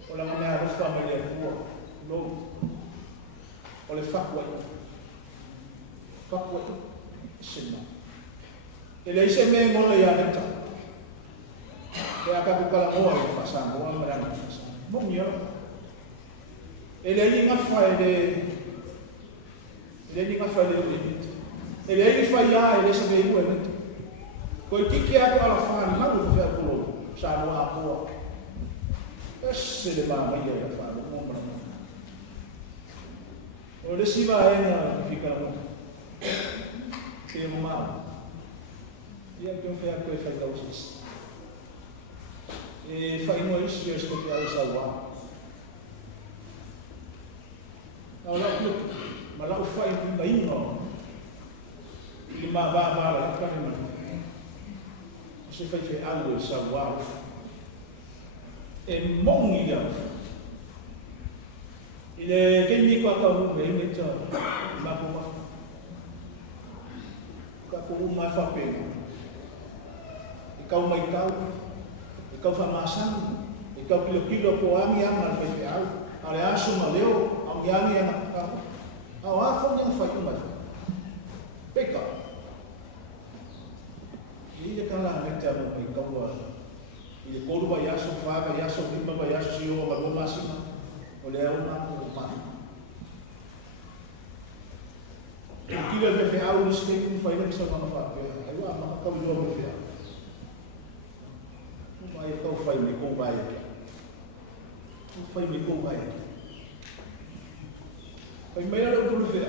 Ola ngana ro fa me le ko. No. Ole fa ko. Fa ko. Sima. Ele se me mo le ya neta. E aka ku kala mo e fa sa mo ma ya. Mo mi yo. Ele ali nga fa ele nga fa ele ele ali fa ya ele se veio ele ko que é aquela fa na do fer ko sa no a ko esse le ba mai ele fa mo para o le si va na fica no que mo mal e que eu fer ko fa Tausi e fa no isso eu estou a usar Ala look, malau fai pindaino. Lima ba kan ni. Se fai fe algo sawa. E mongi ya. Ile ke ni ko ka u me cha. Ma ko ma. Ka ko ma fa pe. Ikaw mai kau. Ikaw fa masan. Ikaw kilo ko ami amal fe al. Ale aso maleo. Yang yang nak awak pun yang fight macam, peka. Ini kalau nak cakap kau, ini kau bayar sofa, bayar sofa, bayar siapa, baru masih, oleh orang tu mana. kila ve au mistake ni fai na bisa mana fa ai wa ma ka yo me fa mai ka fai me ko vai fai me ko vai fai me ala ko fe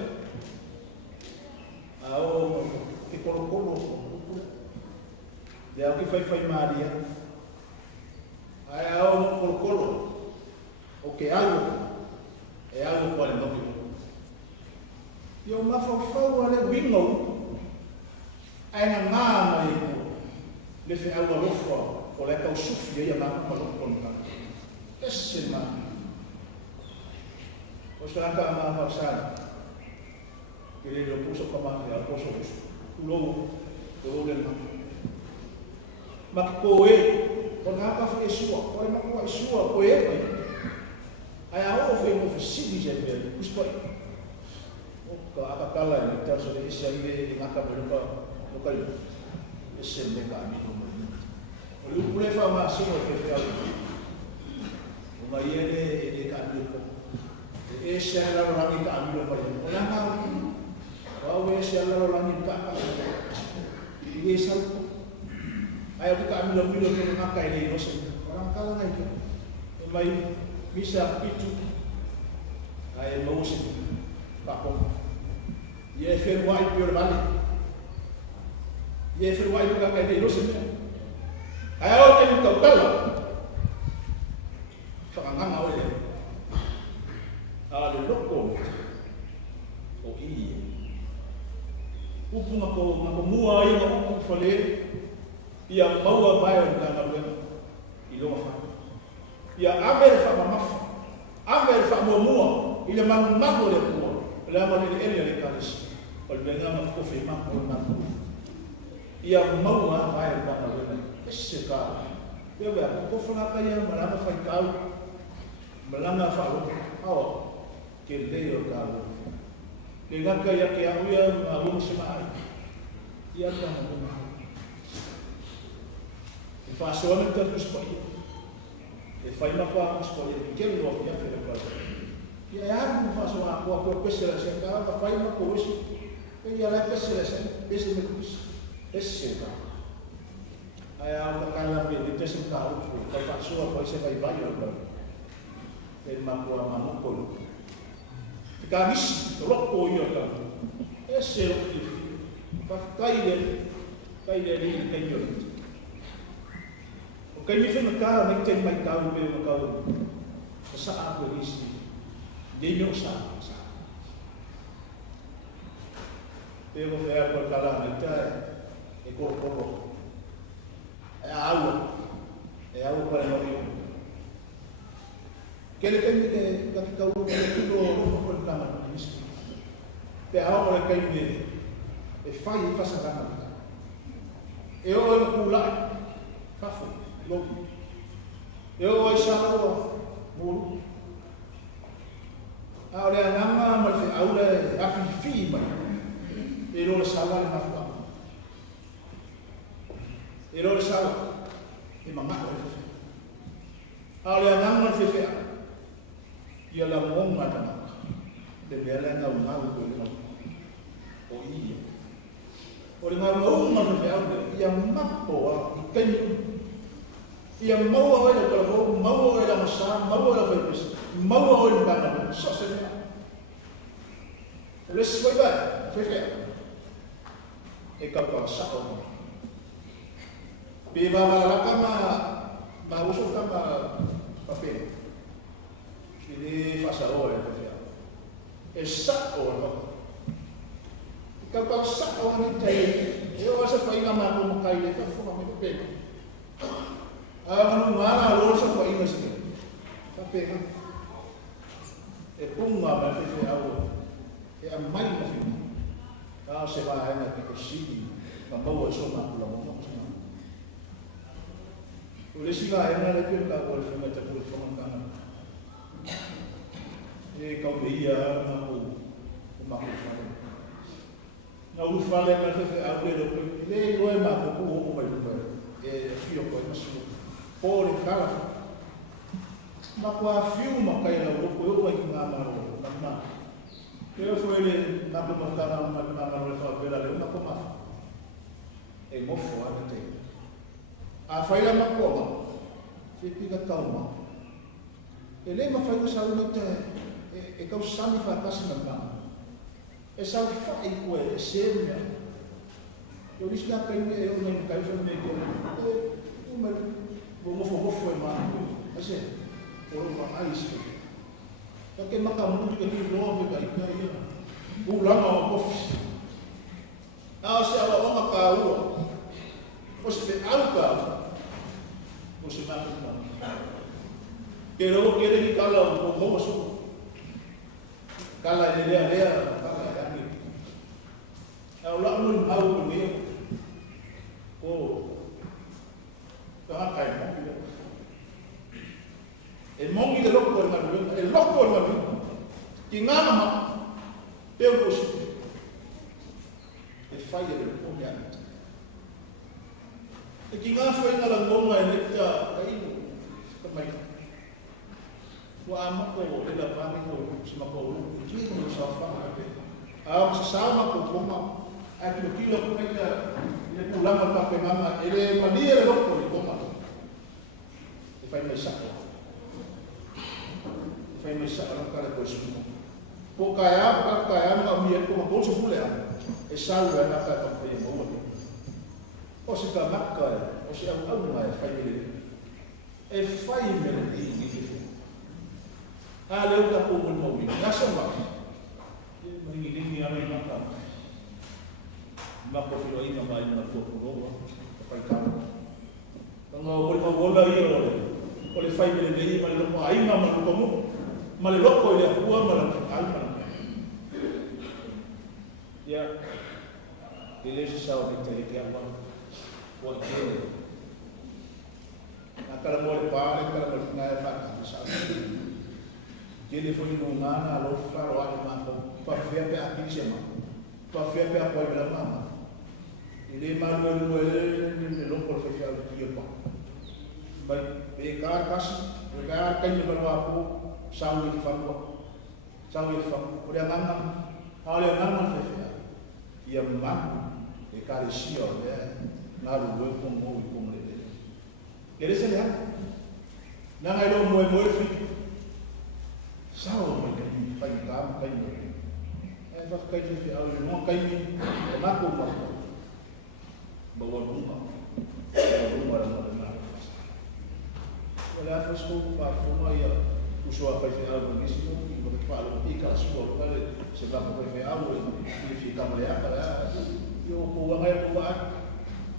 ao ke kolo ya ki fai maria ai ao kolo o ke algo e algo kwa le nopi yo mafofau ale wingo ai na mai le fe algo rofo o le ka sufi ia ma ko kon ka esse ma o sa ka ma fa sa ke le lo puso pa ma ya poso ulo do le ma ko e o na ka fa esua o ma ko esua ko e ai a o fe mo fisi je be kuspa o ka aka kala ni ta so le sia ile ni aka be ko o ka esse me ka mi o lu pure fa ma so o fe fa o ma yele e ka mi ko e sia la ro ni ka mi ko o na ka o we sia la ro ni ka i sa ai o ka mi lo ko na ka ile no se orang kala ngai e mai bisa itu ai mau se papo ye fer wai pior vale ye fer wai ka kai no se ai o ke to kala fa nganga o le ale loko o i upunga ko mua ai no fale ia mau vai na na i lo fa ia aver fa mafa aver fa muamua ile mago le ko le ama le ele kalis o le ngama ko fe ma ko na ia mau vai na na esse ka eu ko fa ka ia marama fa ka malanga fa o ke le yo ka le ngaka ia ke ia ma mo se mai ia ka na fa so na ter ko e fai ma qua scuola che lo fa per cosa e ha fa so a qua questo la sera fa fai ma cosa e ya la questo la sera questo me questo e sera ai ha una cala per di te sul carro fa so poi se vai vai e ma qua ma non quello ka mis lo ko io ka e se lo fa Taii le kenyo kai mi fena ka me ten mai ka u me ka u sa a ko isi de yo sa pero fe a ko kala me ta e ko e a u para no que le kai que ka u me lo ko ka ma isi pe a o le kai me e fai fa sa ka e o e ku la fa fo logo eu oi salo mulu ahora nanga mal fe ahora afi mai pero sala na fa pero sala e mama ahora nanga mal fe ia la monga ta de bela na uma ko o ia o le ngau mal fe ia mapo a kai ia mau ai le tolo mau ai la masa mau ai la fepes mau ai le bana so se le foi ba fefe e ka pa sa o be ba la kama ba uso kama papel ele fasa o e fefe e sa o no ka pa sa o ni tai eu asa fai na ma mo kai le fa fo me pe manu mana lo sa fa ina si tapi e punga ba fe au e a mai na fi ka se va na ki si ka mau so na la mo o le si ga na le ke ka ko fe na ta ko fa ma kana e ka be ia na ko ma ko fa na u fa le na fe au le lo e ma ko ko mai e fio ko ma su por kala ma kwa fiu ma kai na ko yo ai na ma ro na Keo foi ele na promoção na favela le uma coma. E mofo a te. A faila ma coma. Fica calma. Ele ma fai cosa una te e causami fa passa na. E sa fai quel semia. Eu disse na pena eu não cai foi meio uma mofo foi ma. Assim, por uma isso. Porque makamu juga di luar baik baik. Bulan awak office. Awak awak makau. Mesti alpa. Mesti makan. Kalau ni kalau kau masuk. Kalau dia kalau kami. Awak mun awak ni. Oh. Jangan kaya. El mongi de loco del Madrid, el loco del Madrid, quien ama, pero el fallo del Pongan. El quien hace en la goma en esta caído, como ahí. Ama ko de la parte ko si mako, si no sa fa a se sama ko goma, a que kilo ko esta le pulama pa pe mama, ele mania de loco de goma. E fai mais saco. Fai mai sa ala kare ko su ko kaya ma mi ko ko su pule e salve na ka ka pe mo o se ka makka o se au mai fai e fai me ni ale ka ko mo mi na so ma ni ala ma ka ma ko filo ina mai na ko ko fai ka ngo ko bola yo o le fai me ni ma lo ai ma ko mo Male loko ile kuwa mala alma. Ya. Ile sawa bitali apa. Wa kile. Akala mo pare kala mo na fa sa. Kile foi no nana lo faro ali ma pa fer pe aqui chama. Pa fer pe apoio da mama. Ile ma no ele lo por fechar o dia pa. Vai pegar kas, pegar kan no apo. Sauniga Faalavaau, udah ngangan, oleh ngangan fefea, ia mang, ekari sio ya, naru gue kumbu lede. Jadi saya, nangai lo moe fit, sao mereka pakai kam kain, apa kain fefea, oleh mau kain, kenapa bawa bunga oleh apa sekolah rumah ya. Usua pai fe au ngi sio ki ko pa lo ti ka suo ka le se ba ko fe au ni fi ka ma ya ka ya yo ko wa ngai ko ba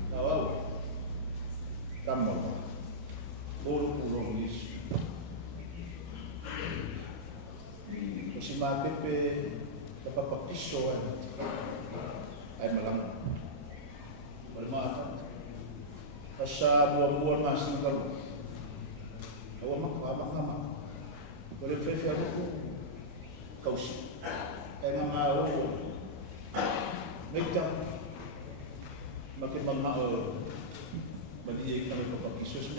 na wa kam mo ko lo ngi ko si ma pepe ka pa piso ai malam berma asa buah masih kalau awak mak boleh fefea aku Tausi mama aku Mitai makin mama bagi kami bapak Yesus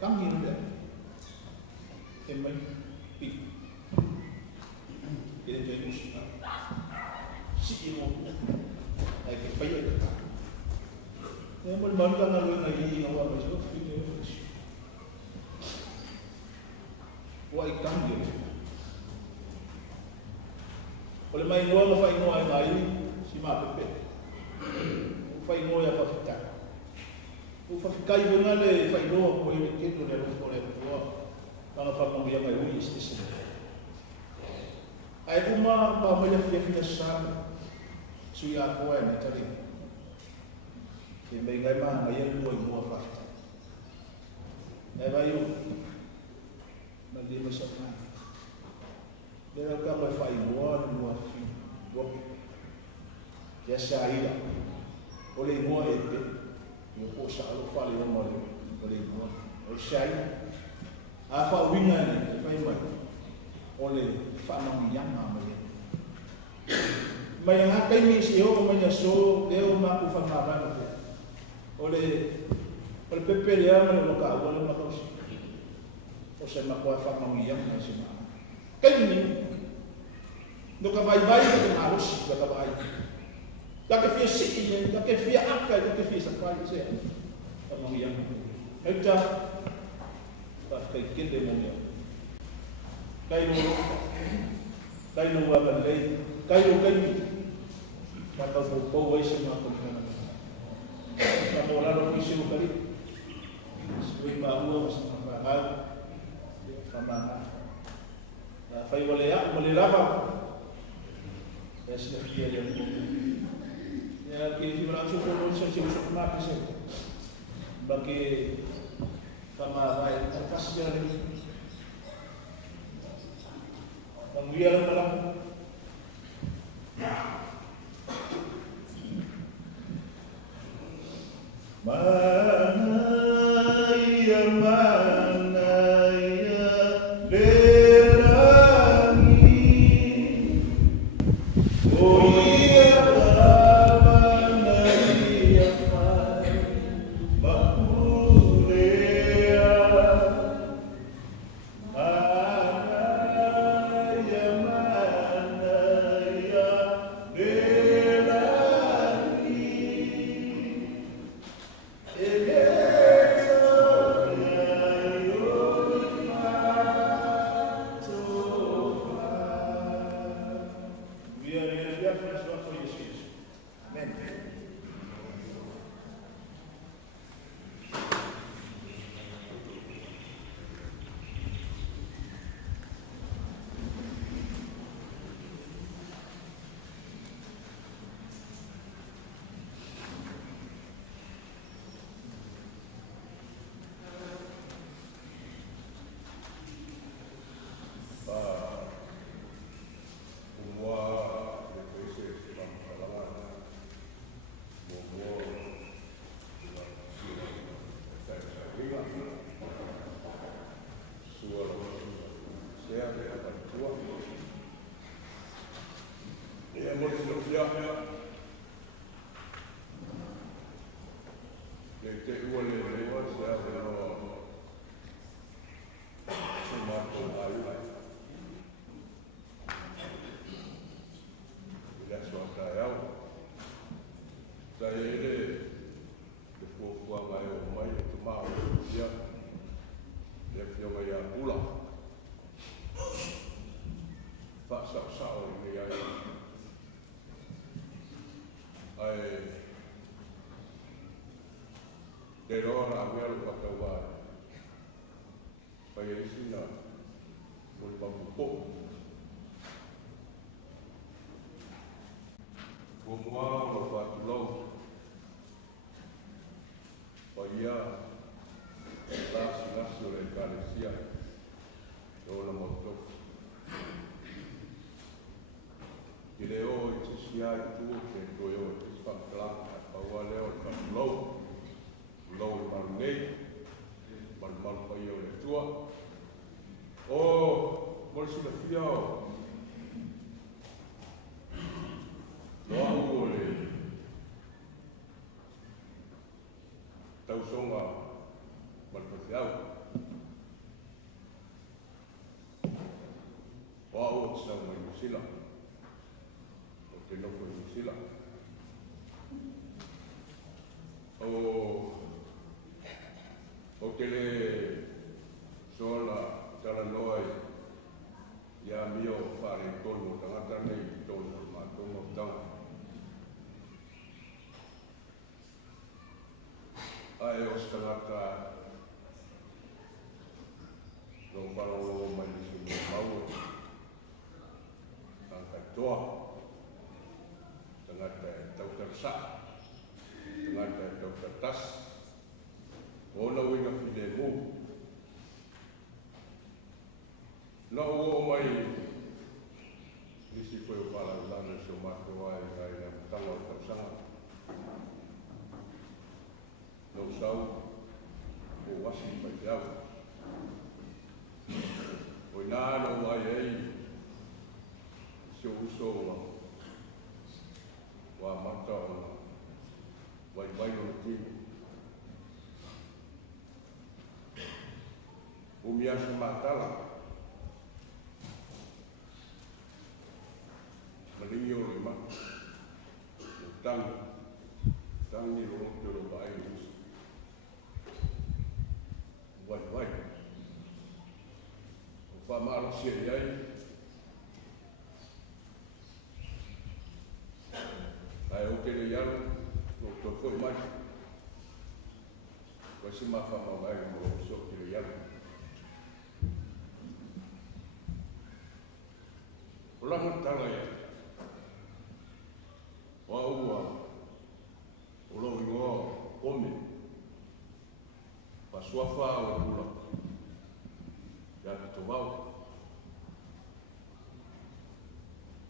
kami ini emang pi ini jadi musuh si ibu lagi payah yang berbantu dengan lagi awal besok Wai kang dia. Oleh mai ngua ma fai ngua mai si ma pepe. Fai ngua ya fa fita. U fa kai ngale fai ngua ko ile ke to le ko le ko. Kana fa mo ya mai ui istisi. Ai uma ba ma ya fia sa. Su ya ko ai tari. Ke mai ngai ma ngai ngua fa. Ai ba yo Nanti masukkan. Dia akan berfaibuan luar fi, dok. Ya saya, oleh mua itu, yo posa alu fali rumah oleh mua. Oleh saya, apa wingan faibuan, oleh famang yang namanya. Mayang akai ni siyo menyaso, dia umat ufangaban. Oleh perpepelia melokal, oleh makau. O se ma koe whakamangiyam na si maa. Kali no ka vai no ka marosi ka vai. Da ke fia siki, da ke fia aka, da ke fia sapai se. Ta mo ia. Eta ta kai kende mo ia. Kai no wa ba lei, kai no ka ta po wai se ma ko na. Ka mo la ro isi mo kali. Sui ma ua sa ma ga. Ka ma. Fai wale lava. Essa daqui é que se você for no seu seu mapa se porque kama vai terpasti ali kemudian malam Pero ahora voy a lo que va. Para ir sin nada. Por poco. Como hago para tu lado. Para allá. La ciudad de Galicia. Yo la moto. Y de hoy, si hay tú, que yo estoy para para leo para tu lado. Lâu bằng nấy bằng bây giờ là chúa con xin được phiêu nó ngồi tàu sông vào bằng Phật giáo wow sao mình xin lỗi cái nó phải xin lỗi Okele sola talanoi ya mio fare tolmo tangata nei tolmo ma tomo tang ai ostangata no palo mai ni mau angka toa tangata dokter sa tangata dokter tas Ona winga fide mo. Na o mai nisi foi o pala lana so mato ai ai na tanga o sanga. No sau o wasi pa jau. O na no ai ai so uso wa mata vai no time. O Aso Muamua tangi lo te lo vai vai o fa malo si ai ai o ke le yalo lo to foi mai ko si ma fa ma vai mo so ke le yalo ola mo tala ya wa ua o lo ingoa ome pa suafa o ula ya ki to wau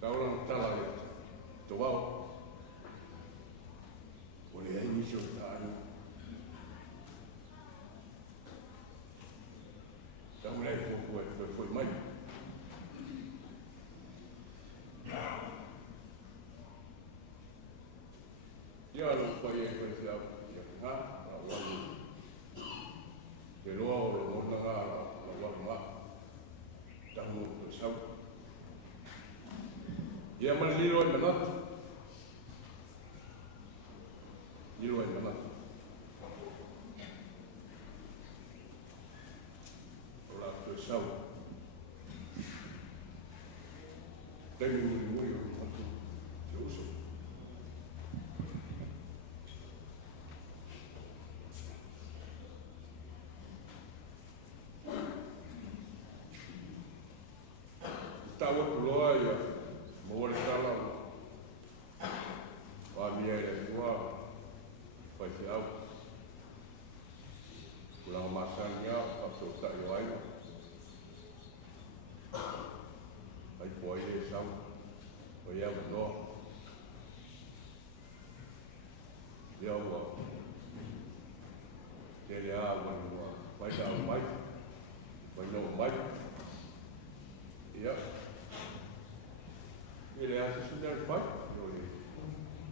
kaula no tala ya to wau o le ai misho tānu kaula e fōku e foi mai ia lo pai e koe whiau ia ki ha, a wani. Te loa o lo mona ngā la wani ngā. Tamu o koe sau. Ia mani liro e manatu. Liro e manatu. O la koe sau. Temi muri o manatu. Te uso. Tawa puloa ia mo le tala wa mia e tua pai se au kula masanga pa so sa yo ai ai poi e sau o ia no ia wa ke le a wa pai sa mai pai no mai ia ele acha que sudah pai,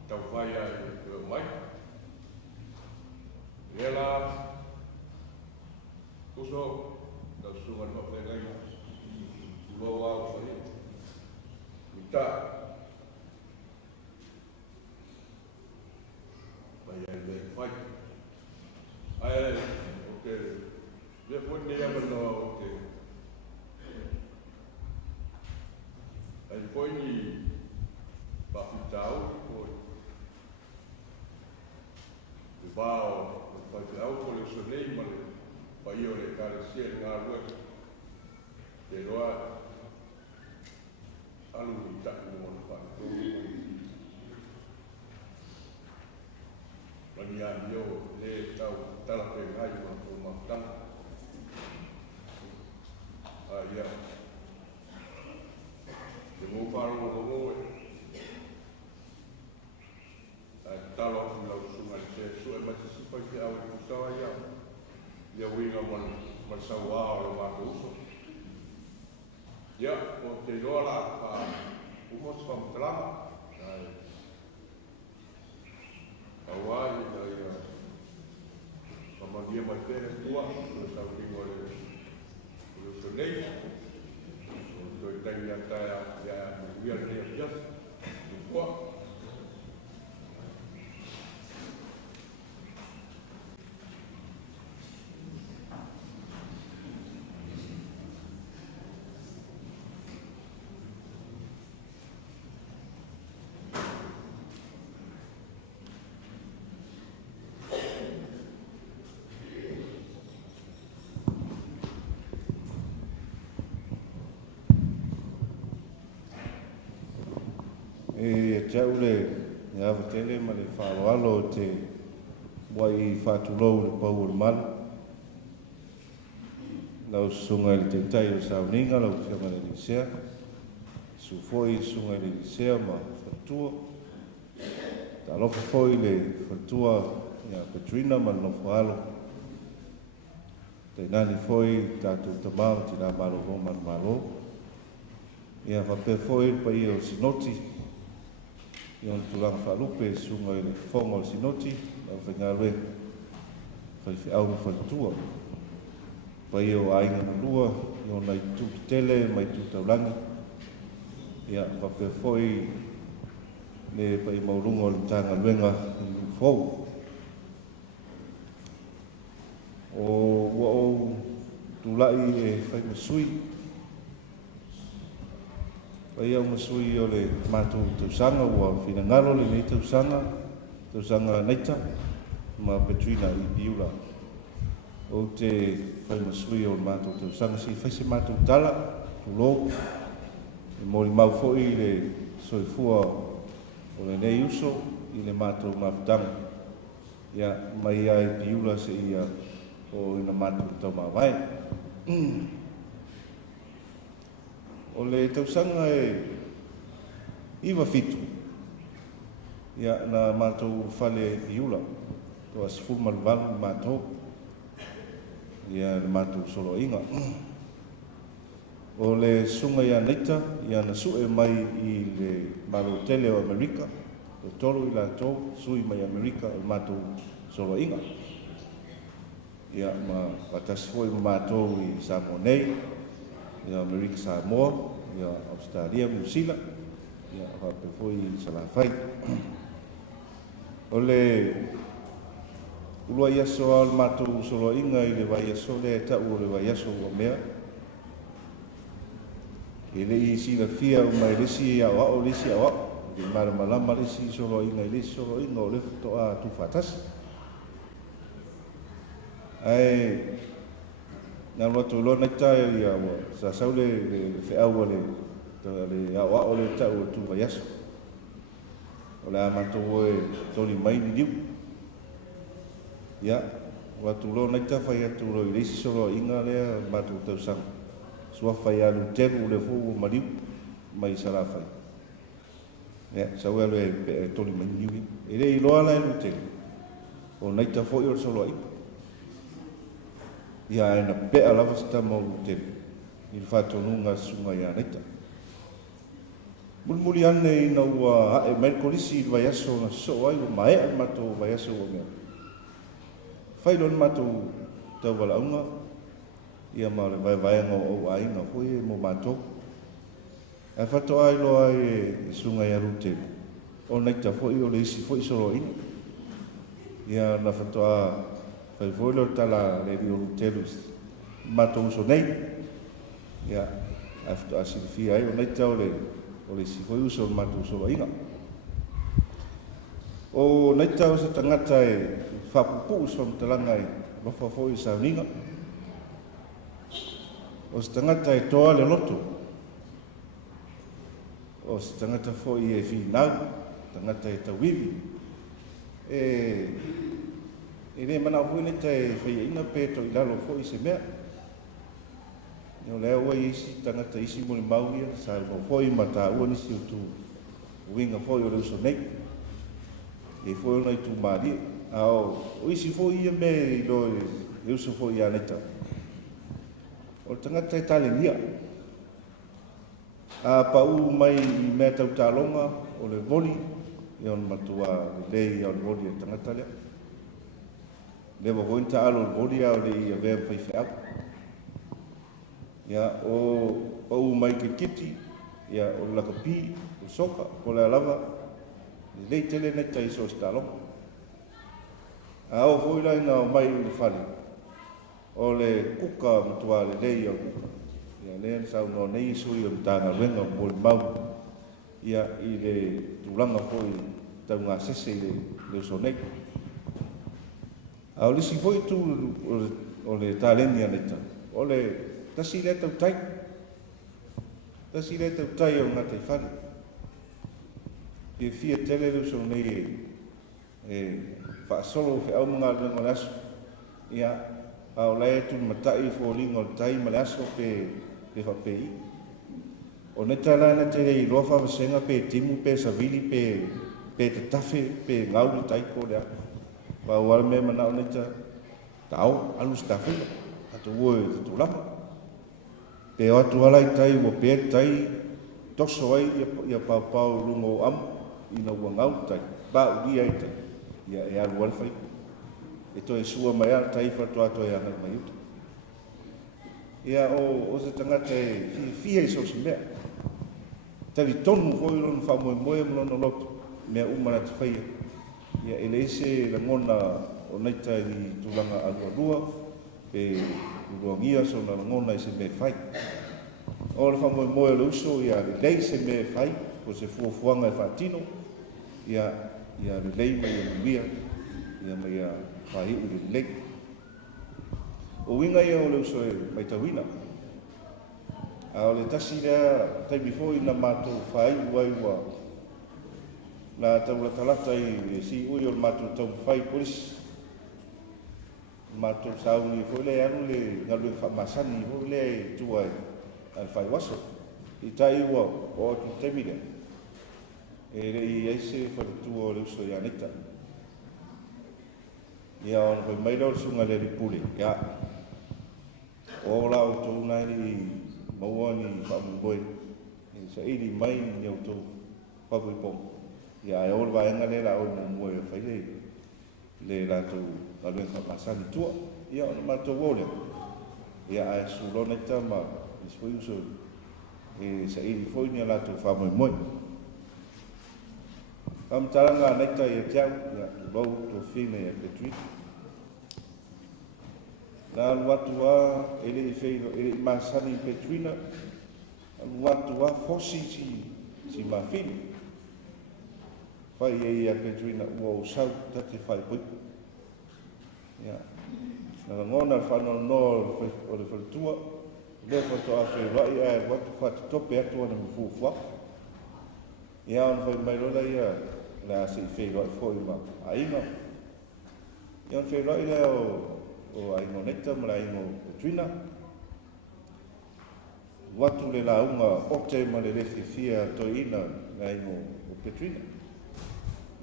tau vai a mai. Ela uso da sua no pega aí, vou ao aí. Mitai vai aí, ok. Depois nem a mano, ok. Aí foi de Faalavaau, o Faalavaau, foi o Sauniga, mas aí o carecer na rua, de lá, a luta com o Faalavaau. Mas eu le tala pegai uma tala, aí mo faro mo mo talo la sunga se su e ma se pa ki au ku sa ya winga mon ma sa wa o ma ku so ya o te dola pa u mo sa tra awai da ya ma dia ma te tua sa winga o so nei tôi tên là ta và viên liệt nhất Trung Quốc. E tau le ngā tele ma le whaaloalo te wai whātulou le pau o le mana. Lau sunga le te tai o Sauniga, lau whianga le nisea. Su foi sunga le nisea ma whatua. Ta lofa foi le whatua ia Katrina ma nofo alo. Te nani foi tātou tamau tina malo o man malo. Ia whape foi pa ia o sinoti. Ion tulang whalupe sunga i le whonga o sinoti, au whaingawe, whai au na whatua. Pai o ainga lua, ion nai tuki tele, mai tutaulangi. Ia, whape foi le pai maurunga o le Matāgaluega fou. O ua o tūlai e whai masui. Pai au masui o le mātou tausanga ua whinangalo le nei tausanga naita ma Petrina i Biula. O te whai masui o le mātou tausanga si whai se mātou tala tulo. E mori mau foi le soifua o le nei uso i le mātou mawhitanga. Ia mai ai Biula se ia o ina mātou tau mawai. O le tausanga e iwa fitu. Ia na mātou whale Biula. Toa sifu maluwalu mātou. Ia le mātou solo inga. O le sunga ia neita, ia na sue mai i le malo tele o Amerika. O tolu i la tau, sui mai Amerika o mātou solo inga. Ia ma patasi foi mātou i Samoa nei, ia Amerika Samoa, ia Australia, New Zealand, ia hape foi i Salafai. O le ulua iaso al mātou solo inga i le vai aso le tau o le vai aso o mea. E le i si la fia o mai lesi a o lesi a o. I mara malama lesi solo inga i lesi solo inga o le to a tu fatasi. Ai na loto lona tai ia o sa saule le feau le o le tau tu vai aso. O le amatou e toli mai ni diu. Ia, watu lona tai fai atu lo i lesi solo inga lea matou tausanga. Sua fai alu teru le fu mariu mai Salafai. Ya, sau alu e toli mai niwi. E le iloa la alu teru. O naita foi o solo ai. Ia e na pea lava sta mau teru. I le whatonunga sunga ia naita. Mulmuli ane i na ua hae merkolisi i vai aso na so ai o mae al mato vai aso o mea. Whailon mato tau walaunga. Ia ma le vai o ainga foi mo matou. E whato ai loa e sunga ia rute. O naita foi o le isi foi solo ina. Ia na whato a whai foi lo tala le rio rutelu matou so nei. Ia a whato a silifia ai o naita o le isi foi uso matou solo ina. O naita o se tangata e whapupu so mtalanga e lofa foi Sauniga. O se tangata e toa le loto. O se tangata foi e whinau, tangata e tawiwi. E le mana puine te whai ina peto i lalo foi se mea. Nio leo ua isi tangata isi muli mauia, sa foi mata ua nisi o tu winga foi o leuso nei. E foi ona i tu maria. O isi foi ia me i lo leuso foi ia neta. O tangata e tale nia. A pau mai mea tau talonga o le voli. E on matua le lei o le voli e tangata lea. Lewa hointa alo le voli au le ia vea mwhaiwheau. Ia o mai ke kiti. Ia o lakapi, o soka, o le alava. Le lei tele neta i so talonga. A o hoila ina o mai le whale. O le kuka matua le lei o kuka. Ia lea sau no nei sui o Matāgaluega o moli mau. Ia i le tūlanga foi tau ngā sese i le usonei. A o lisi foi tu o le tāleni aneta. O le tasi le tau tai. Tasi le tau tai o ngā taifani. Ia fia tele le usonei e whaasolo whiau mga lengo le aso. Ia a o lai tu matai fōlinga o tai ma le aso pe whapei. O neta lai na te rei roa whawasenga pe timu pe savili pe te tafe pe ngau le tai ko lea. Wa wala me mana o neta tau alu stafe atu ue tu lama. Pe o atu alai tai ua pe tai toso ai ia pau lungo o amu ina ua ngau tai. Ba uri ai tai. Ia e alu alfai. E to e sua mai ala tai whatua to e angai mai uta. Ia o se tangata e fia i so se mea. Tari tonu foi lon whamoe moe mlono loto. mea umana te whaia. Ia ele ese la ngona o neita i tūlanga alua pe uruangia so na ngona i se me whai. O le whamoe moe le uso ia le lei se me whai, ko se fuafuanga e whatino, ia le lei mai e luia, ia mai a whahi u le lei. O winga ia o le uso e mai tawina. A o le tasi rea taimi foi na mātou whai uai ua na taula talata i si ui o le mātou tau whai polis. Mātou sauni foi le anu le ngalu e whamasani foi le tua e whai waso. I tai ua o atu temire. E re i eise whakatua o le uso i anita. Ia ona koe mai lau sunga le ripule. Ia o la o tau nai i maua ni whamungoe. Sa iri mai ni au tau whakuipong. Ia e ora vaenga le la o mua e whaile le la tau aluenga pasani tua. Ia ona mātou wole. Ia ae sulona ita ma isfoi uso e sa iri foi ni la tau whamoe moe. Am taranga naita ia tiau, ia lau to whina ia petui. Nā aluatua ele i wheiro, ele i masani i petuina, aluatua fosi si mawhini. Whai e ia petuina ua o sau tate whai pui. Ia, nā ngona whanau no o le whalitua, le whatoa whairai ae watu whati tope atu ana mwhuwha. Ia on whai mairona ia, le ase i whairai fwoi ma ainga. Ia on whairai le o aingo neta ma le aingo tuina. Watu le launga ote ma le refi fia toina le aingo o petuina.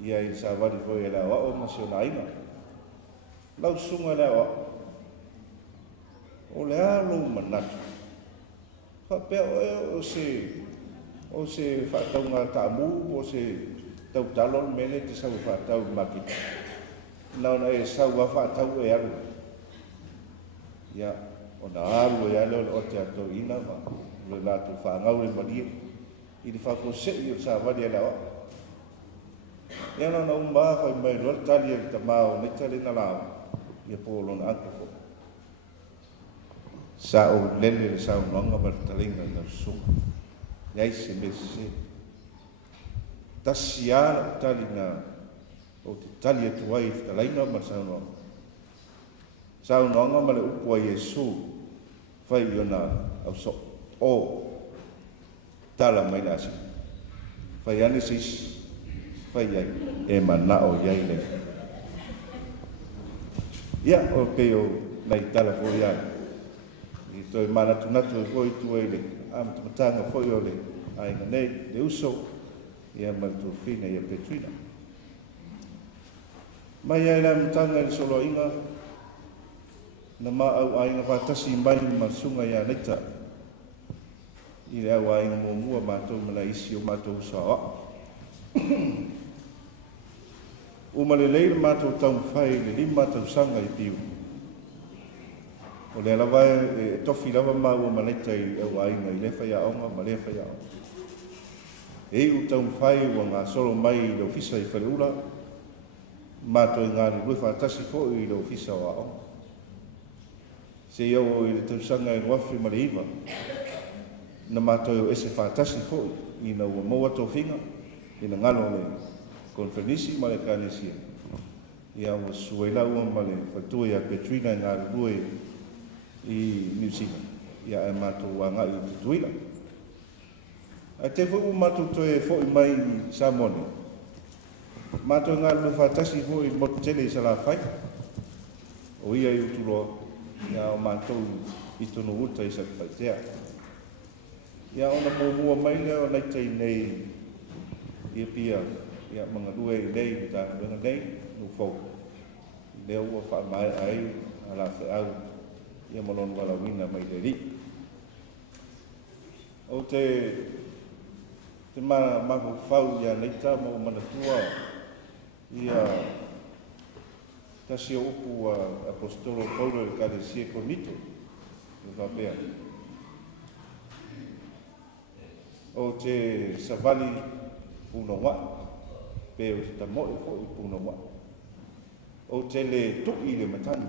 Ia i sa wari fwoi e la wao ma se o na ainga. Lau sunga le wao. O le alo manatu. Whapea o se whataunga tamu, o se tau talon mele te sau whatau maki. Nau na e sau wa whatau e alu. Ia, o na alu e alu o te ato ina ma le latu whangau e maria. I ni whakosei o sa wadi ala wa. Ia na umba whai mai roa tali e ta mao neta le na lao. Ia polo na akafo. Sa o lele le sa unonga ma talinga na sunga. Ia ise me se. Tasiana tali na o te tali e tuai i talaina ma sa unonga. Sa unonga ma le upua Yesu whai i ona au so o tala mai nasi. Whai ane sis whai ai e mana o iai le. Ia o peo nei tala fwoi ai. I toi mana tunatu e fwoi tuai le. Am tamatanga fwoi o le. Ainga nei le uso. Ia matu fina ia petuina. Mai ai la mtanga i solo inga. Na au ainga whatasi mai ma sunga ia neta. I le au ainga muamua mātou mana isi o mātou usawa. Uma le leira mātou tau whai le lima tau sanga i piu. O le alawa e tofi lava mau o maneta i au ainga i lefa ia aonga ma lefa ia aonga. E u tau whai ua ngā solo mai i le ofisa i whareula. Mātou i ngāri rui whatasi fo i le ofisa o aonga. Se iau i le tausanga e wafi ma le iwa. Na mātou ese whatasi fo i na ua maua tō whinga. I na ngalo le konferenisi ma le kānesia. Ia ua suela ua ma le whatua ia Petrina i ngāri rui i New Zealand. Ia e mātou wanga i tutuila. A te fo mātou toe fo i mai i Samoni. Mātou ngāri rui whatasi fo i motele i sala whai. O ia i uturoa. Ia o mātou i tono uta i sa whaitea. Ia ona mua mai leo nei tei nei ia pia, ia mga lue i nei, i tā wenga nei, nu fau. Leo ua wha mai ai, ala wha au, ia malon wala wina mai le ri. O te mana mahu whau ia nei tā mau manatua, ia tasi o upu apostolo Paulo e kare sie konito, i whapea. O te savali unonga, pe o ta mo fo I puna wa o tele tu I le matani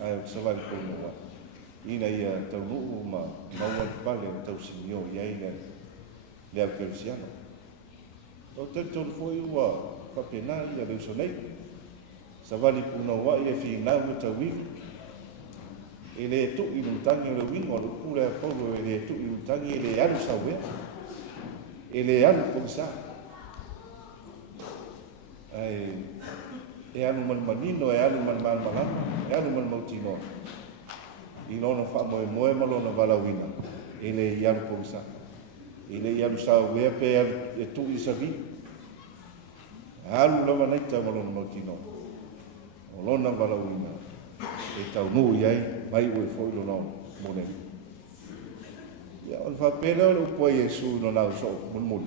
ai sa vai puna wa ina ia tau nu ma maua pale tau sinio ia le persiano o te ton foi wa pa pena ia le sonei sa vali puna wa ia fi na mo tawi ele tu I lutangi le wingo le pura polo ele tu I lutangi ele alu sawe ele alu pongsa ai e alu man manino e alu man mal malan e alu man mautino I lono fa moe malona valawina ele alu pongsa ele alu sawe pe e tu I savi alu lava naita malona mautino o lona valawina e tau nu iai mai oi foi lo no mone ya on fa pena lo po Yesu no na so mun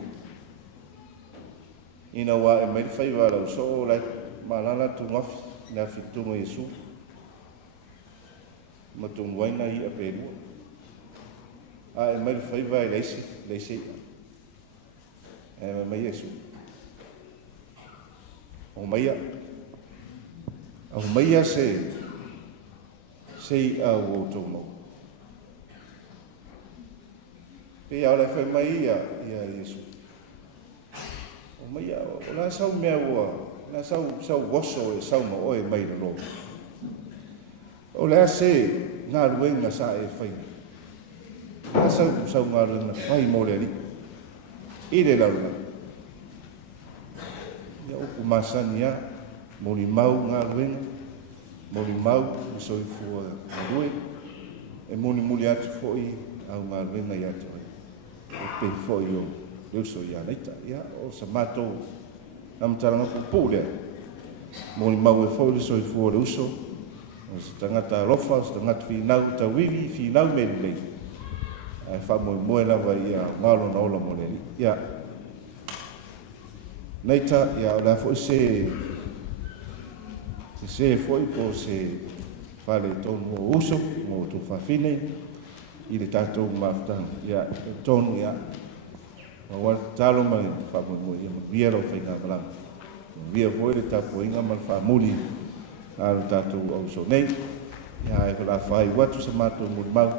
ina wa e mai fai wa lo so la malala tu ngaf na fitu no Yesu ma tu wai na I a peru a e mai fai wa leisi e mai Yesu o mai sei a o tomo pe ala fe mai ia Yesu o mai o la sau me o la sau goso e sau mo o mai lo o la se na luenga sa e fai la sau nga luenga fai mo le ile la ya o kumasania mo ni mau nga luenga moni mau so I fu rui e moni atu foi au marvena ia to e pe foi eu so ia leita ia o samato am taranga pule moni mau e foi so I fu uso o tangata rofa tangata finau ta wiwi finau mele ai fa mo la vai ia malo na ola moleli ia leita ia la foi se foi po se fale tonu uso mo tu fa fine I le tatou maftan ia tonu ia wa talo mai fa mo ia via lo fai na bla via foi le tapo inga mal fa muli al tatou au so nei ia e la fai watu se mato mo mau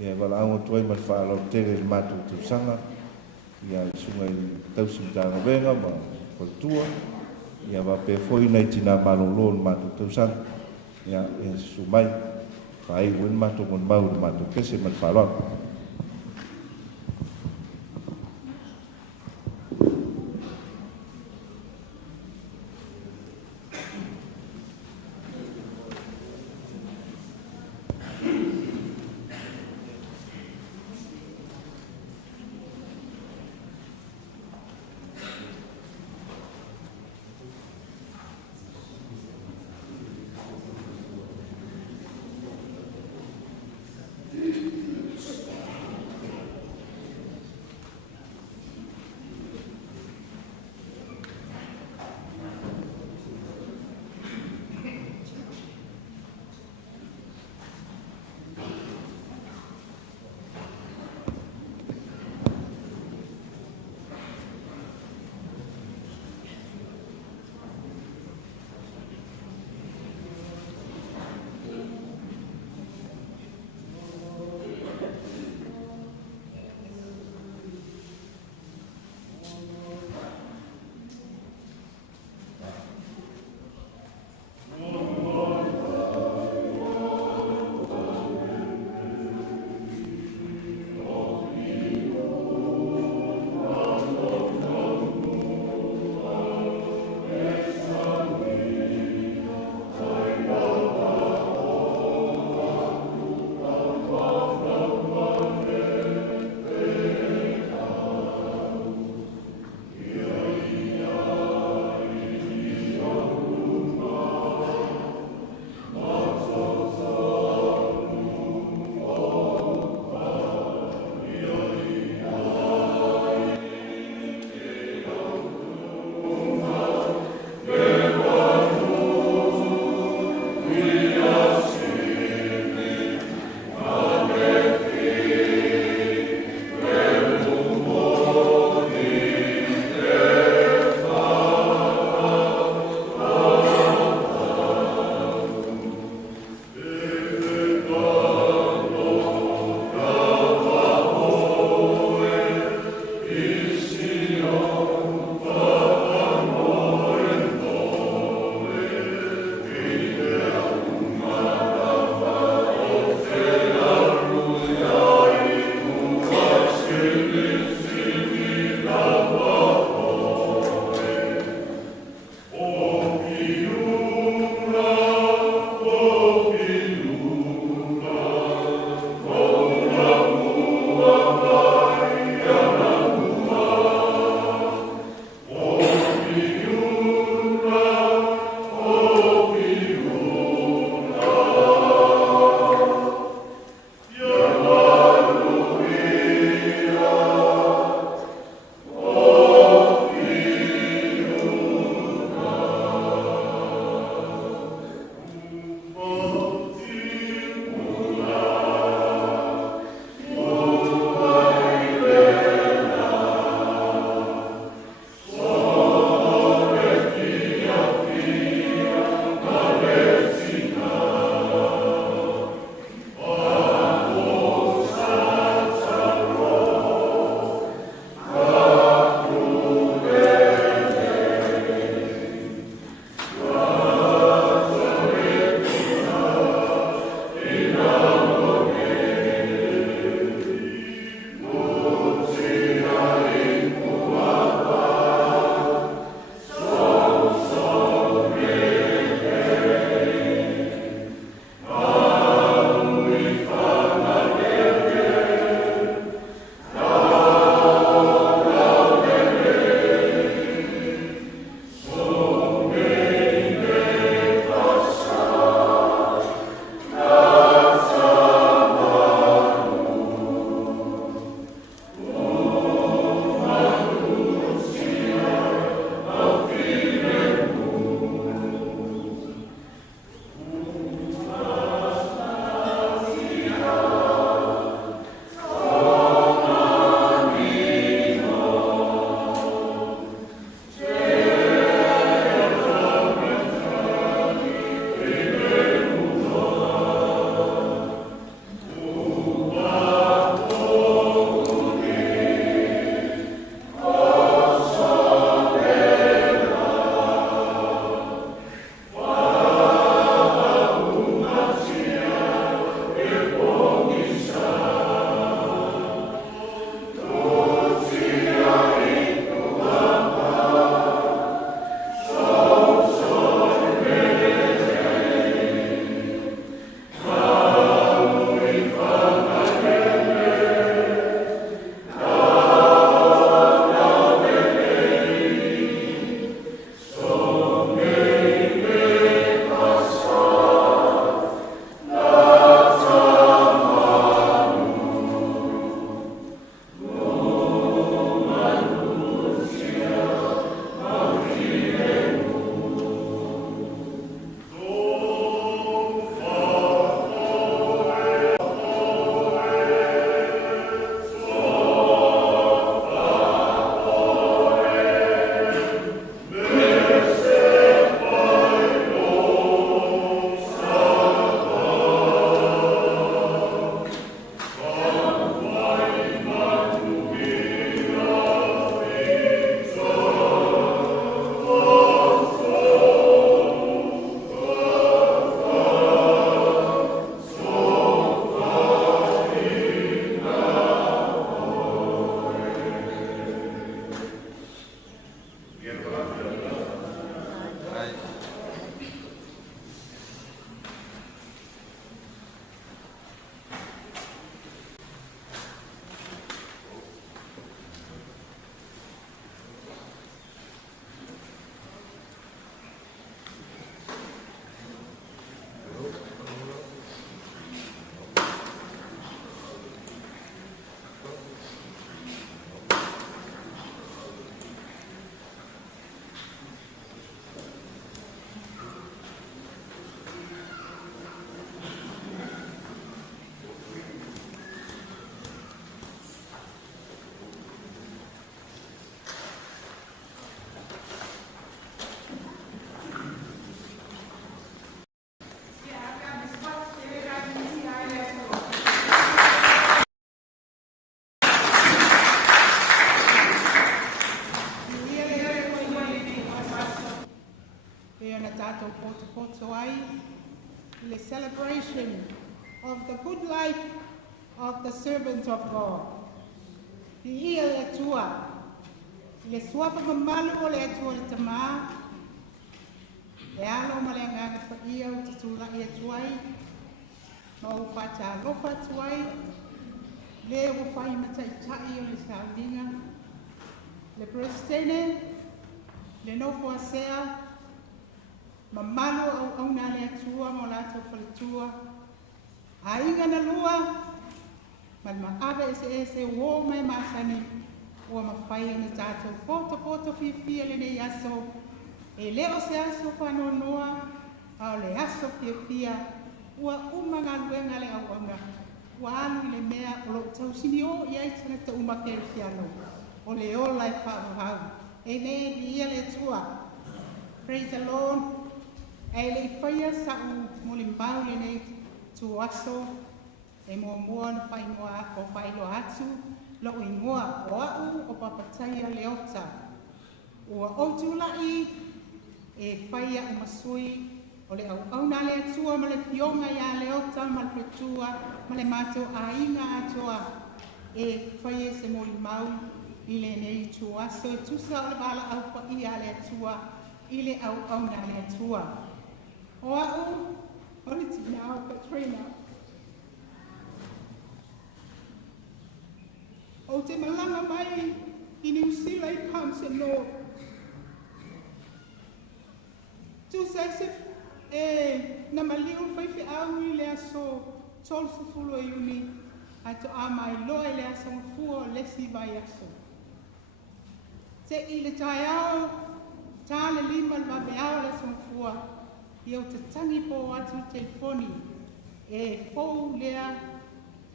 ia wala au toi mal fa lo tele mato tu sanga ia sunga Tausi Matāgaluega ma kultua ia va pe foi nei tina malolo matu tusan ia e sumai fai wen matu mon mau matu kese man falon tātou poto ai, the celebration of the good life of the servant of God. Ti ia le tua, le suapa mamalu o le atua le tamā, e alo ma le nganga pa ia o te tula ia tuai, ma o whata lofa tuai, le o whai matai tai o le Sauniga, le presidene, le nofo asea, mamalu au auna le atua ma o lato whaletua, a inga na lua, ma le maawe ese o mai masani, o ma whai na tātou poto fia le nei aso, e leo se aso whanoa noa, au le aso fia, ua umanga luenga le au anga, ua alu le mea o lo tausini o iai tangata umakere fiano, o le o lai Faalavaau, e ne di ia le tua. Praise the Lord, e le whaia sa u mo le mbau le nei tu aso, e mua na whai noa o whai lo atu, lo ingoa o au o papataia leota. Ua outu lai e whaia o masui o le au na le atua ma le fionga ia leota ma le pretua ma le mato a inga atoa e whaia se mo li mau i le nei tu aso e tusa o le bala au pa ia le atua i le au na le atua. O au, o le tina o Katrina. O te malanga mai i New Zealand Council Law. Tu se na maliu whaiwhi au i le aso tolu fufulu e uni a to a mai loa i le aso ngafua lesi vai aso. Te i le tai au, tā le lima le mawe au le aso ngafua i au te tangi po atu telefoni e fou lea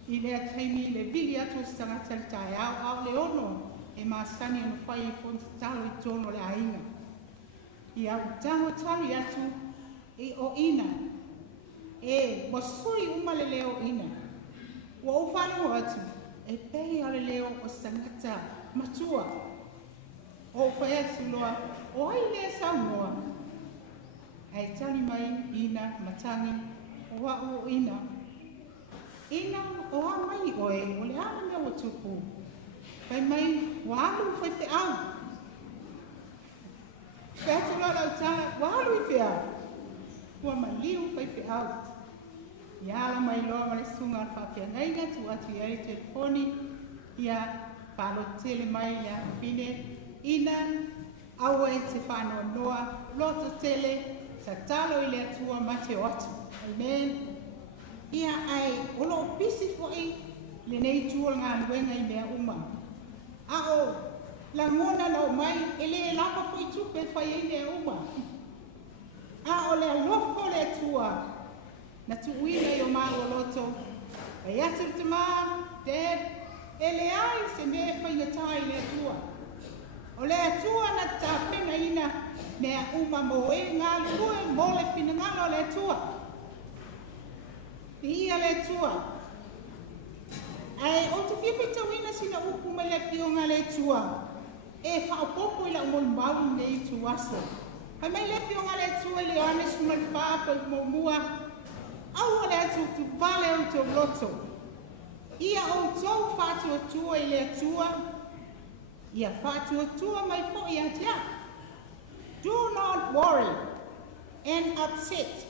i lea taimi le vili atu stangata le tai au le ono e maasani anu whai i fonta talo i tono le ainga. I au tango tali atu i o ina e wasui uma le leo ina. Ua ufanu atu e pei ale leo o stangata matua o whai atu loa o ai lea saunoa. Ai tali mai ina matangi o au o ina. Ina o a mai oe o le ana mea o tupu. Pai mai walu whai te au. Pētu la lau tāna walu i whia. Ua maliu whai te au. Ia mai loa ma le sunga al whapia ngainga tu atu i ai telefoni. Ia palo tele mai ia pine. Ina aua e te whanau noa. Loto tele sa talo i le atua mate o atu. Amen. Ia ai olo pisi fwoi le nei tua ngā luenga i mea uma. Ao la ngona lau mai ele lapa fwoi tupe whai i mea uma. Ao le alofo le tua na tuuina i o mālo loto. E atu te mā, Dad, ele ai se mea whai na tai le tua. O le atua na tāpena ina mea uma mo e ngā lue mo le pinangalo le tua. Ia le tua. Ai o te whiwhita wina sina upu mai le pionga le tua. E whaopopo i la umon mau nei tu aso. Pai mai le pionga le tua i le ane suma le whaapa i Muamua. Au le atu tu vale o te loto. Ia o tau whātua tua i le tua. Ia whātua tua mai fo i atia. Do not worry and upset.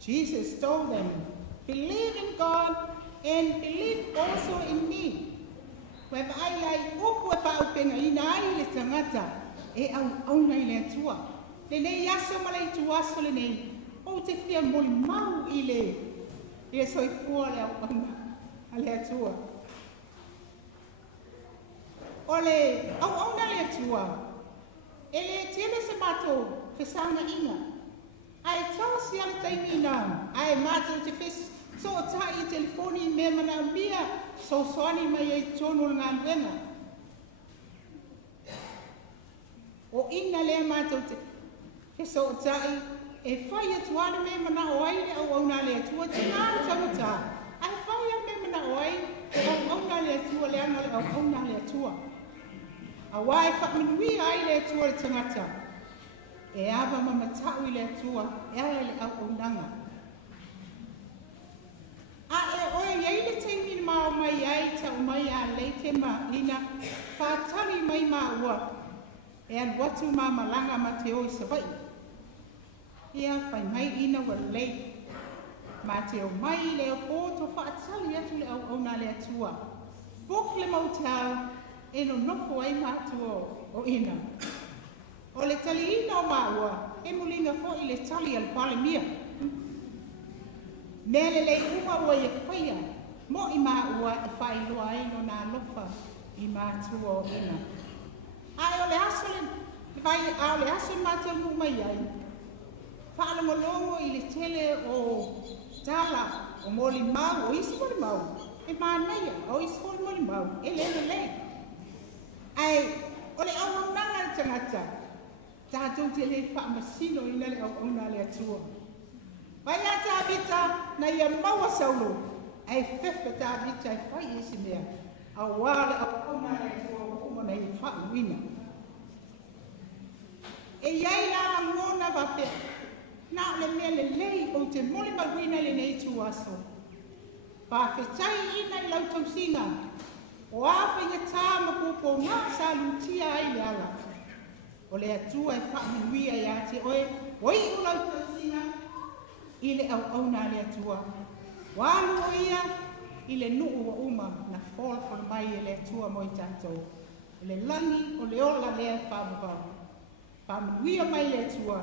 Jesus told them, believe in God and believe also in me. Weba ai lai upu e whaupenga ina ai le tangata e au nei le atua. Le nei aso ma le tu aso le nei. O te whia moli mau i le soifua le au le atua. O le au na le atua. E le tiene se mato whesanga inga. Ai Tausi ale taimi nā, ai mātou te whes, so o tai i telefoni mea mana mia, so soani mai e tono ngā luenga. O ina lea mātou te so o tai, e whai atu ana mea mana o ai le au na le atua, te ngāra tangata. Ai whai a mea mana o ai, au na le atua le ana le au na le atua. A wai whakminui ai le atua le tangata. e ava mamatau i le atua, e ae le au unanga. A e oe iei le teimi mao mai ai ta o mai a leite ma ina whātari mai ma ua e an watu ma malanga ma te o i sawai. Ia whai mai ina wa lei ma te o mai le o poto whaatari atu le au au na le atua. Bok le mautau e no noko ai ma atua o ina. O le tali ina o ma ua e mulinga fo i le tali al pale mia. Nele le uma ua ia whaia, mo i maa ua e whai loa e no nā lofa i mātua o ina. Ai o le aso le, vai a le aso mātua mu mai ai. Whaalongolongo i le tele o tala o moli mau, o isi moli mau. E mānaia, o isi moli mau, e le. Ai, o le au nanga le tangata, tātou te le whaamasino ina le au na le atua. Vai a tāpita na ia maua saulo, ai fefe tāpita ai whai isi mea, a wale a kona e tua kuma na i whai wina. E iai la ngona vape, na le mea le lei o te mole mawina le nei tu aso. Pāwhetai ina i lau tausinga, o ape ia tā mapupo ngā sa lutia ai le ala. O le atua e whai wia i ate oe, oi o lau tausinga, i le au au nā le atua. Walu o ia, i le nuu wa uma na wholapona mai e le atua mo i tātou. I le langi o le ola lea Faalavaau. Whamuia mai le atua,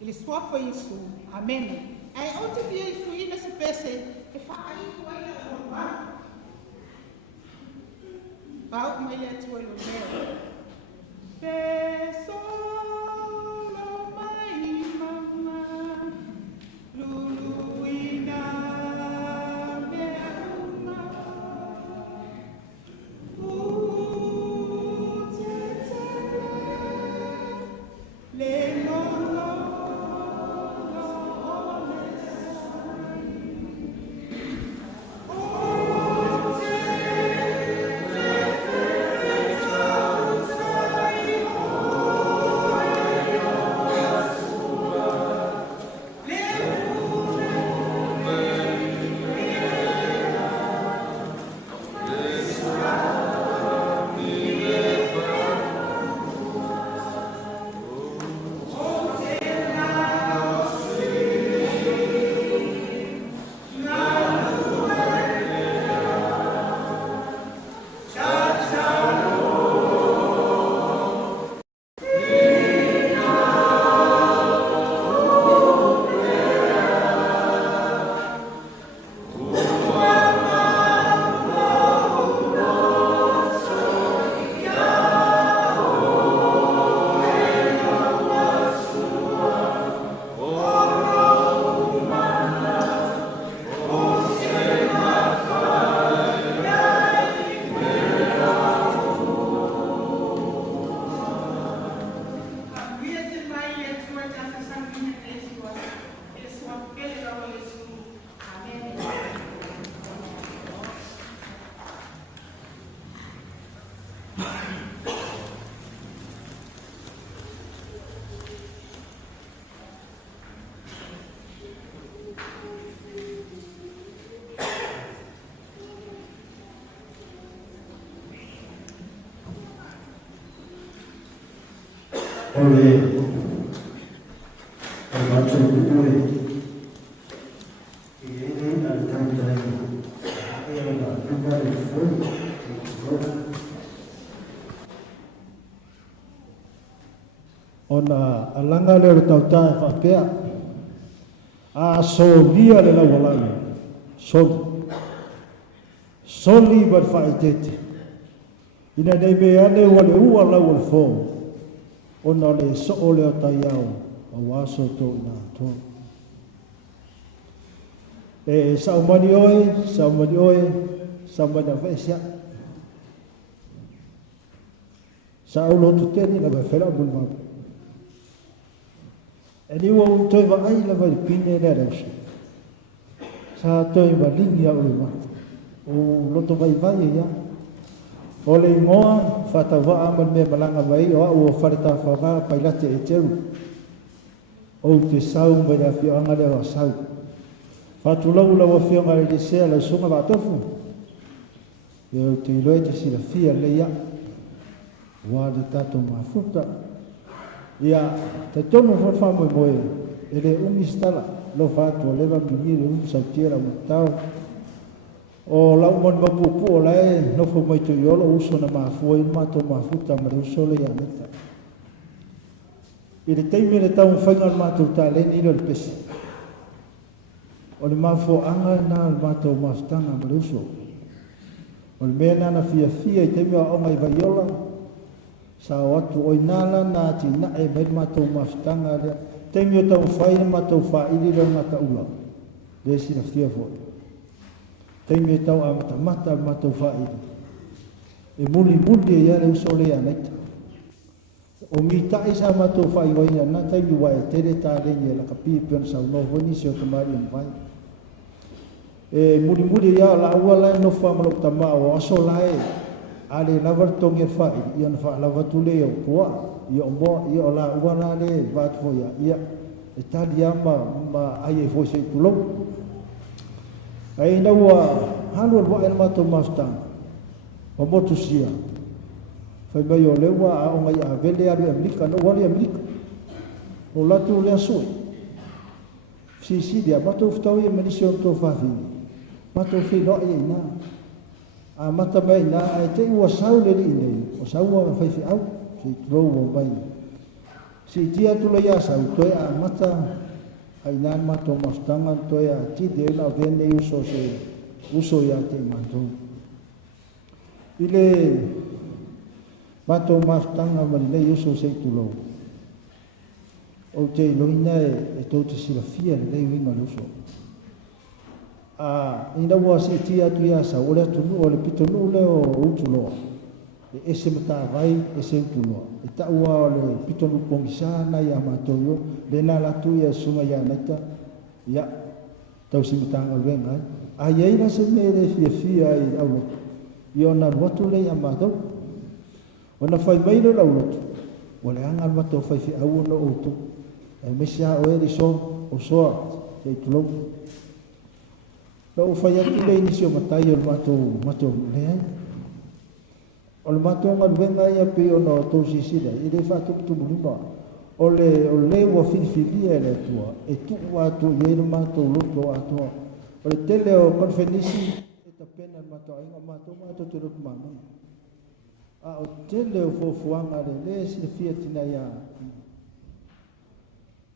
i le swafa Yesu. Amen. Ai o te pia Yesu ina se pese, e whaai kuai na o ma. Pau mai le atua i lo lea. Peso lo mai mama. Luluina meuma le lolo Ole, macam ole, ini antara yang ada di phone. Ona alanga le tauta fa pea, aso dia le lawalai, soli berfaedet. Ina dei be ane wale ua lawal phone. Ona le so le taiao o waso to na to e sa mani oe sa fesia sa ulo tu teni na fela bulma e ni wo to va ai la va pine na reso sa to va lingia ulma o lo to vai ya o le ngoa fatava aman me malanga vai o farta fava pailate e teru o te sau mai la whianga le wa sau. Whatulau la wa whianga le sea la sunga wa tofu. E o te iloe te sila fia le ia. Wa le tato mafuta. Ia, te tono whawha moe e le umistala. Lo whātua lewa mingi le sautira mo tau. O lau mon mapupu o lae nofo mai tu iolo uso na mafua i mato mafuta ma le uso le ianeta. I le teime le tau whainga le mato ta le nilo le pesi. O le mafua anga na le mato mafutanga ma le uso. O le mea nana fia fia i teime o onga i vaiola. Sa watu o inala na ti na e me mato mafutanga le. Teime o tau whaina mato whaili le ngata ula. Le si na fia foi. Teime tau a matamata al matou whairi. E muli e ia le uso lea naita. O mitai sa matou whai waina na teime wae tere tā rengi e la kapi pion sa unoho ni se o tamari o mwai. E muli ia la ua lai no whamalok tama o aso lai a le lavar tongi e whairi. Ia na wha lavatule o kua. Ia o moa, ia o la ua la le vatfoia. Ia e tali ama ma ai e fwoi se tulou. Ai na ua halu al wae mato mastang. O motu sia. Fai mai o lewa a o ngai a vele aru Amerika, no wali Amerika. O latu lea soi. Si dia mato ftau ia manisio to fafi. Mato fi no ia ina. A mata mai na ai te ua sau le nei. O sau a fai fi au. Si trou o mai. Si tia tula ia sau toi a mata ainan mato mastanga toya ti de na vende uso ya te mato ile mato mastanga mali uso se tulo o te loina e to te sila fia le winga uso a ina wa se tia tu ya sa ole tu no le pito no le o utulo e ese mata vai ese tulo e ta wa le pito no pongisana ya mato yo le na la tu ya suma ya nata ya Tausi Matāgaluega ai ai la se me le fia i au yo na watu le ya mato ona fai mai le lau o le anga mato fai fi au no auto e mesia o e so o so e tulo no fai atu le inisio matai o mato le o le mato ngaluega ia pe ona Tausi sila i le fa tu mulima o le ua filifilia e le atua e tu'u atu i le matou loto atua o le tele o konfenisi e tapena le matoaiga matou te loto mamai a o tele o fuafuaga lelē silafia tinai a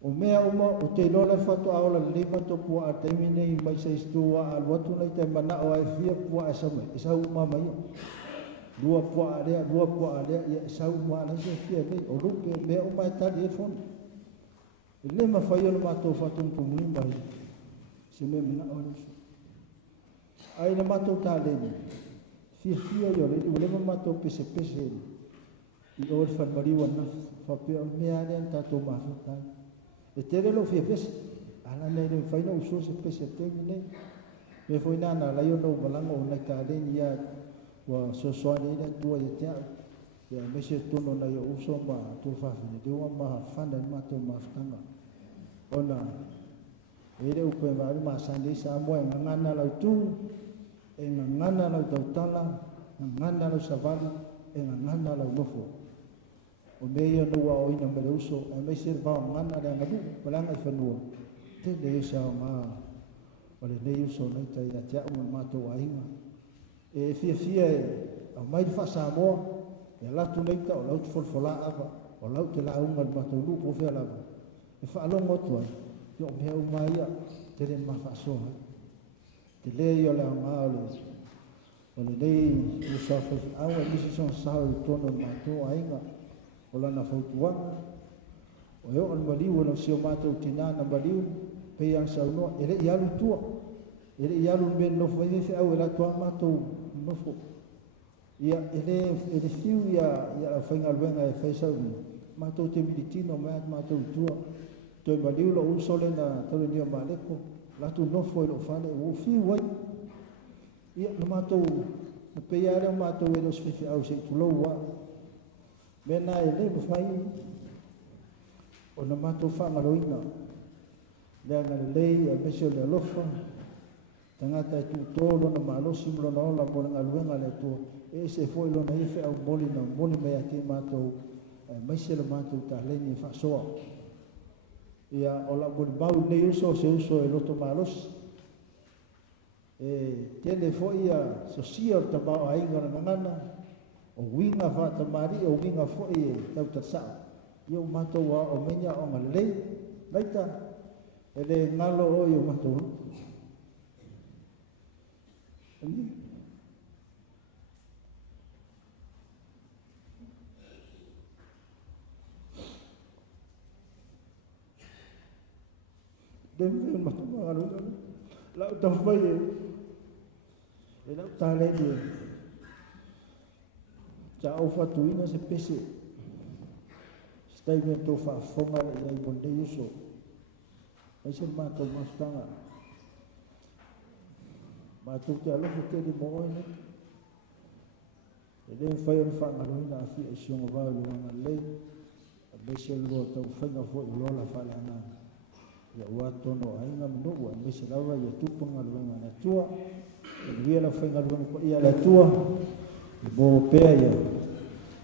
o mea uma o te iloa le fatoaola lelei matou pua'a taimi nei mai saistu a'alu atu nai taimana'o ae fia pua'a e sau mamaia dua pua'a lea ia sau ma'ana se fia lei o lupe mea uma e tali e fona e le mafai o le matou fa'atumutumuli mai se mea mana'o le uso ai le matou taleni fiafia i o le ulema matou pesepese i o le faamaliu anafi faapea o mea lea na tatou mafuta ai e tele lo fiafese ala nei le faina uso se pese tegi nei me foi nana lai ona umalaga o nai taleni ia wa sosoani ina tua ia te au ia mese tono na ia uso ma tu fafine te ua maha fana ni matou mafutanga ona e le upe maari masani sa moa e ngangana lau tu e ngangana lau tautala ngangana lau savana e ngangana lau nofo o me ia nua o ina mele uso e mese le vao ngana le angadu malanga i whanua te le isa o maa o le nei uso naita ia te au matou ainga e fia a mai fa Samoa e latu leita o lautu folfola ava o lautu la unga le matou lupo fea lava e whaalongo tua i o mea umaia te le mawhasoha te le i o le anga o le nei usa whaifi awa nisi son sao i tono matou ainga o lana fautuanga o eo al maliu o sio matou tina na maliu pe yang saunoa e le i alu tua e le i alu me nofo e fe au e la tua matou nofo ia ele fiu ia la Whaingaluega e whaisau matou te militino mea matou tua toi maliu lo uso le na tole nia maleko latu nofo e lo whane o fiu wai ia na matou na peia leo matou e lo sfifi au se tulou wa mena e le mawhai o na mātou whaangaroina. Lea ngā lei a mesio le alofa, tangata e tūtōlo na mālosi mlona ola mo ngā luenga le tua, e se foi lona ife au moli na moli mea te mātou, maise le mātou ta leni e whaasoa. Ia o la moli mau nei uso se uso e loto mālosi. Tele foi a sosia o tamau a inga na ngana, o winga whaatamari, o winga foi e tau tasao. Ia o mātou a o menia o ngā lei, laita, e le ngalo o i o mātou. Deve mátou mātou lau tau whai e lau tāleni e ta au whatuina se pese stai mea tō whaafonga e ai mondei uso ai se mātou mastanga mātou te alofu te li mo oine e le whai o whaangaroina a fi e sionga wau luanga lei a bese lua tau whainga fo i lola whale anana ia ua tono ainga minua me se lawa ia tupunga luenga na tua e via la whainga luenga ko ia la tua i bo pea ia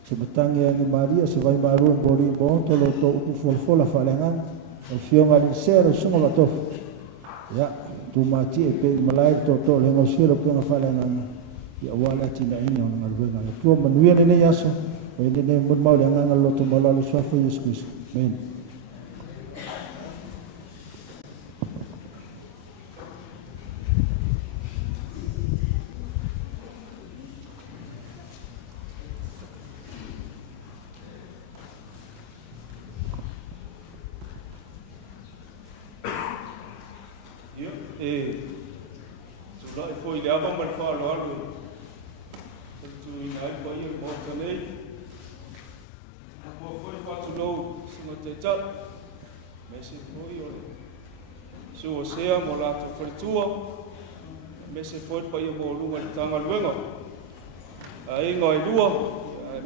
se matangi a ni Maria se vai marua bori bonto lo to uku folfola whalengan o fionga li sera sunga watofu ia tu mati e pe malai to lengo sira penga whalengan ia wala tina ina o nga luenga na tua manuia nene yaso o ene ne mun mauli anganga lo to malalu swafu Yesu Kristo. Amen. Mese foi pa ia mo lunga le Taagaluega ai ngoi lua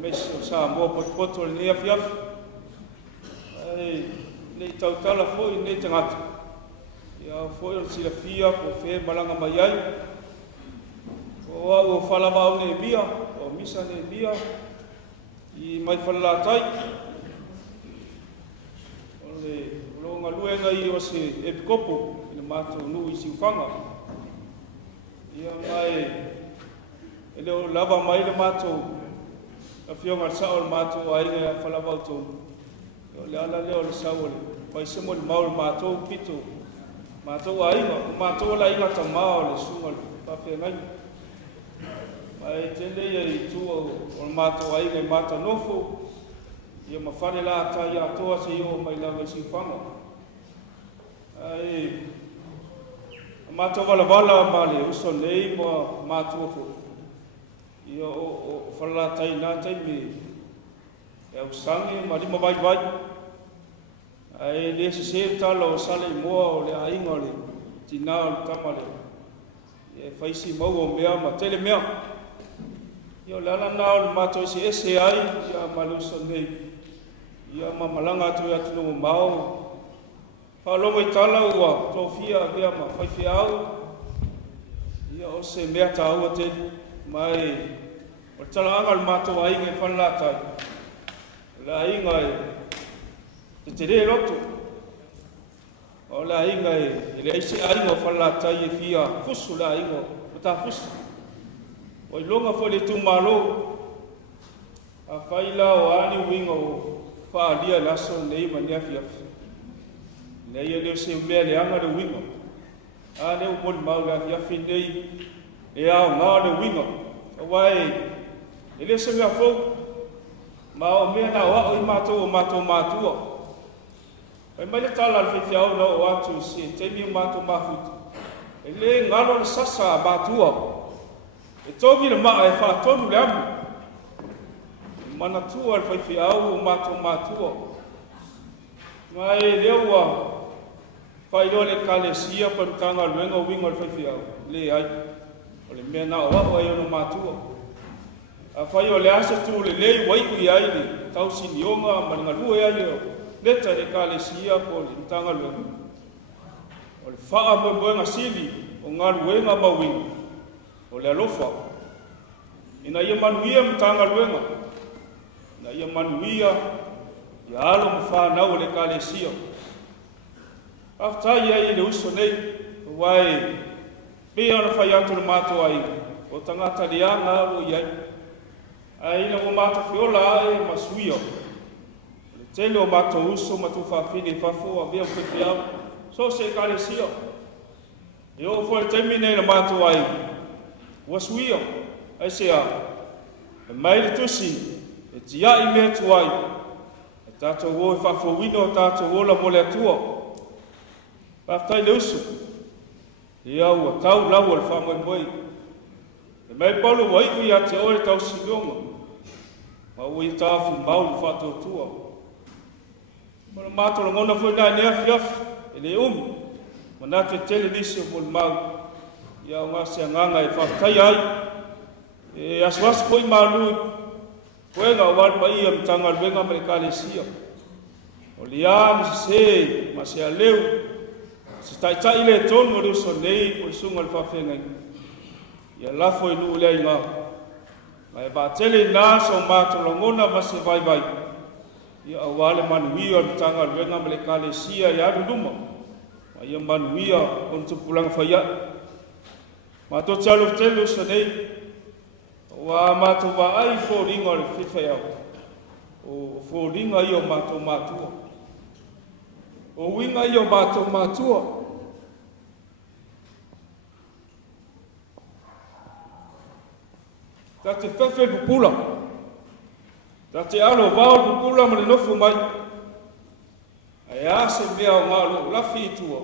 mese o sa mo poto le ia fiaf ai le tautala foi ne tangata ia foi o sila fia po fe malanga mai ai o Faalavaau ne bia o misa ne bia i mai Taii o le longa luenga i o se epikopo i le mātou nui siufanga ia mai e leo lava mai le mātou a fionga le sao le mātou a inga a Faalavaau tonu le ala leo le sao le pai se mo le mau le mātou pito mātou a inga o mātou la inga ta mao le sunga le pawhengai mai tende ia i tua o le mātou a inga i mata nofo ia mawhane la Taii atoa se io mai lava i siwhanga ai mātou wala ma le uso nei mo mātou fo. Ia o whala Taii nā Taii me e au sangi ma rima vai. Ai le se tala o sale moa o le ainga le tina o le tama le. E whaisi mau o mea ma tele mea. Ia o le ala nā o le mātou si ese ai ia ma le uso nei. Ia ma malanga atu atu no mau. Palonga i tala ua tofia vea ma whaiwhiau. Ia o se mea tāua te mai o tala anga le mātou a inga i whanla Taii. La inga e te re roto. O la inga e le aise a inga o whanla Taii e fia fusu la inga o tā fusu. O i longa fo le tu malo. A whaila o ani winga o whaalia laso nei ma nea fiafi. Nei e leo se mea le anga le winga. A leo moli mau le afiafi nei e ao ngā le winga. Awai, e leo se mea fau. Ma o mea na wao i mātou o mātou mātua. Pai mai le tala le whiwhiau na o atu se temi o mātou mafuta. E le ngalo le sasa a mātua. E tomi le maa e whaatonu le amu. Manatua le whiwhiau o mātou mātua. Mai leo wa whairo le kalesia pa Taagaluega o winga le whiwhiau. Le ai. O le mea na o wao e ono mātua. A whai o le asa tu le lei waiku i ai le tausi nionga ma le ngalua e ai leo. leta le kalesia po le Matāgaluega. O le whaamoemoenga sili o Galuega mauinga o le alofa. Ina ia manuia Matāgaluega. Ina ia manuia ia alo ma whanau o le kalesia. Aftai ai le uso nei, wai pia ona whai atu le mātua ai. O tangata leanga o iai. Ai ina o mātua whiola ai masuia. Le tele o mātua uso matu whawhine whafo a vea whewhiau. So se kalesia. E o fo le taimi nei le mātua ai. Wasuia. Ai se a. E mai le tusi. E tia i mea tuai. E tātou o e whawhowino tātou o la mole atua. Paftai le uso. E au a tau lau al whamoemoe. E mai polo wa iku ia te ore Tausi Longa. Ma ua i tāwhi maulu whato tua. Mana mātou la ngona fwoi nai nea fiafi. E le Ma nā te tele nisi o mol mau. Ia o ngā se anganga e whaftai ai. E asu fwoi mālui. Koenga o walu ai am Matāgaluega ma le kalesia. O liam se ma se aleu. Se tai le tonu o le uso nei o le sunga le whawhengai. Ia lafo i nuu lea i ngā. Ma e bātele nā sa o mātou langona ma se vai vai. Ia awale manuia o Matāgaluega ma le kalesia i aru luma. Ma ia manuia o le tupulanga whaia. Ma to talo tele uso nei. Wa mātou wa ai fōringa o le whiwhai au. O fōringa i o mātou mātua. O winga i o mātou mātua. Ta te whewhe pupula. Ta te alo wao pupula ma le nofu mai. Ai ase mea o ngā lo lafi i tua.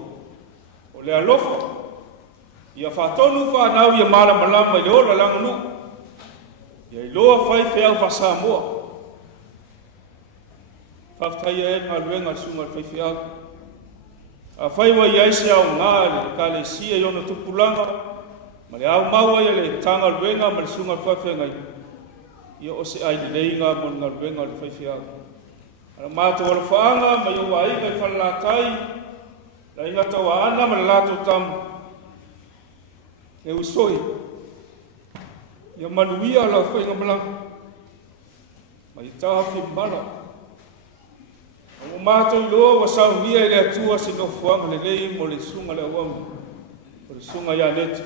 O le alofa. Ia whatonu whanau ia mara malama i le ola langanu. Ia i loa whai whiau whasamoa. Whaftai e ngā luenga sunga whai whiau. A whai wa iai se au ngā le kalesia i ona tupulanga. Ma le au maua ia le Matāgaluega ma le sunga whai whengai. Ia o se ai lei ngā mon ngā luenga le whai whiau. Ara mātou ala whaanga ma i o wa inga i whanalatai. La inga tawa ana ma le lato tamu. E usoi. Ia manuia la whainga malang. Ma i tāwhi mana. O mātou loa wa Sauniga i le atua si no fuanga le lei mo le sunga le awamu. O le sunga ia neti.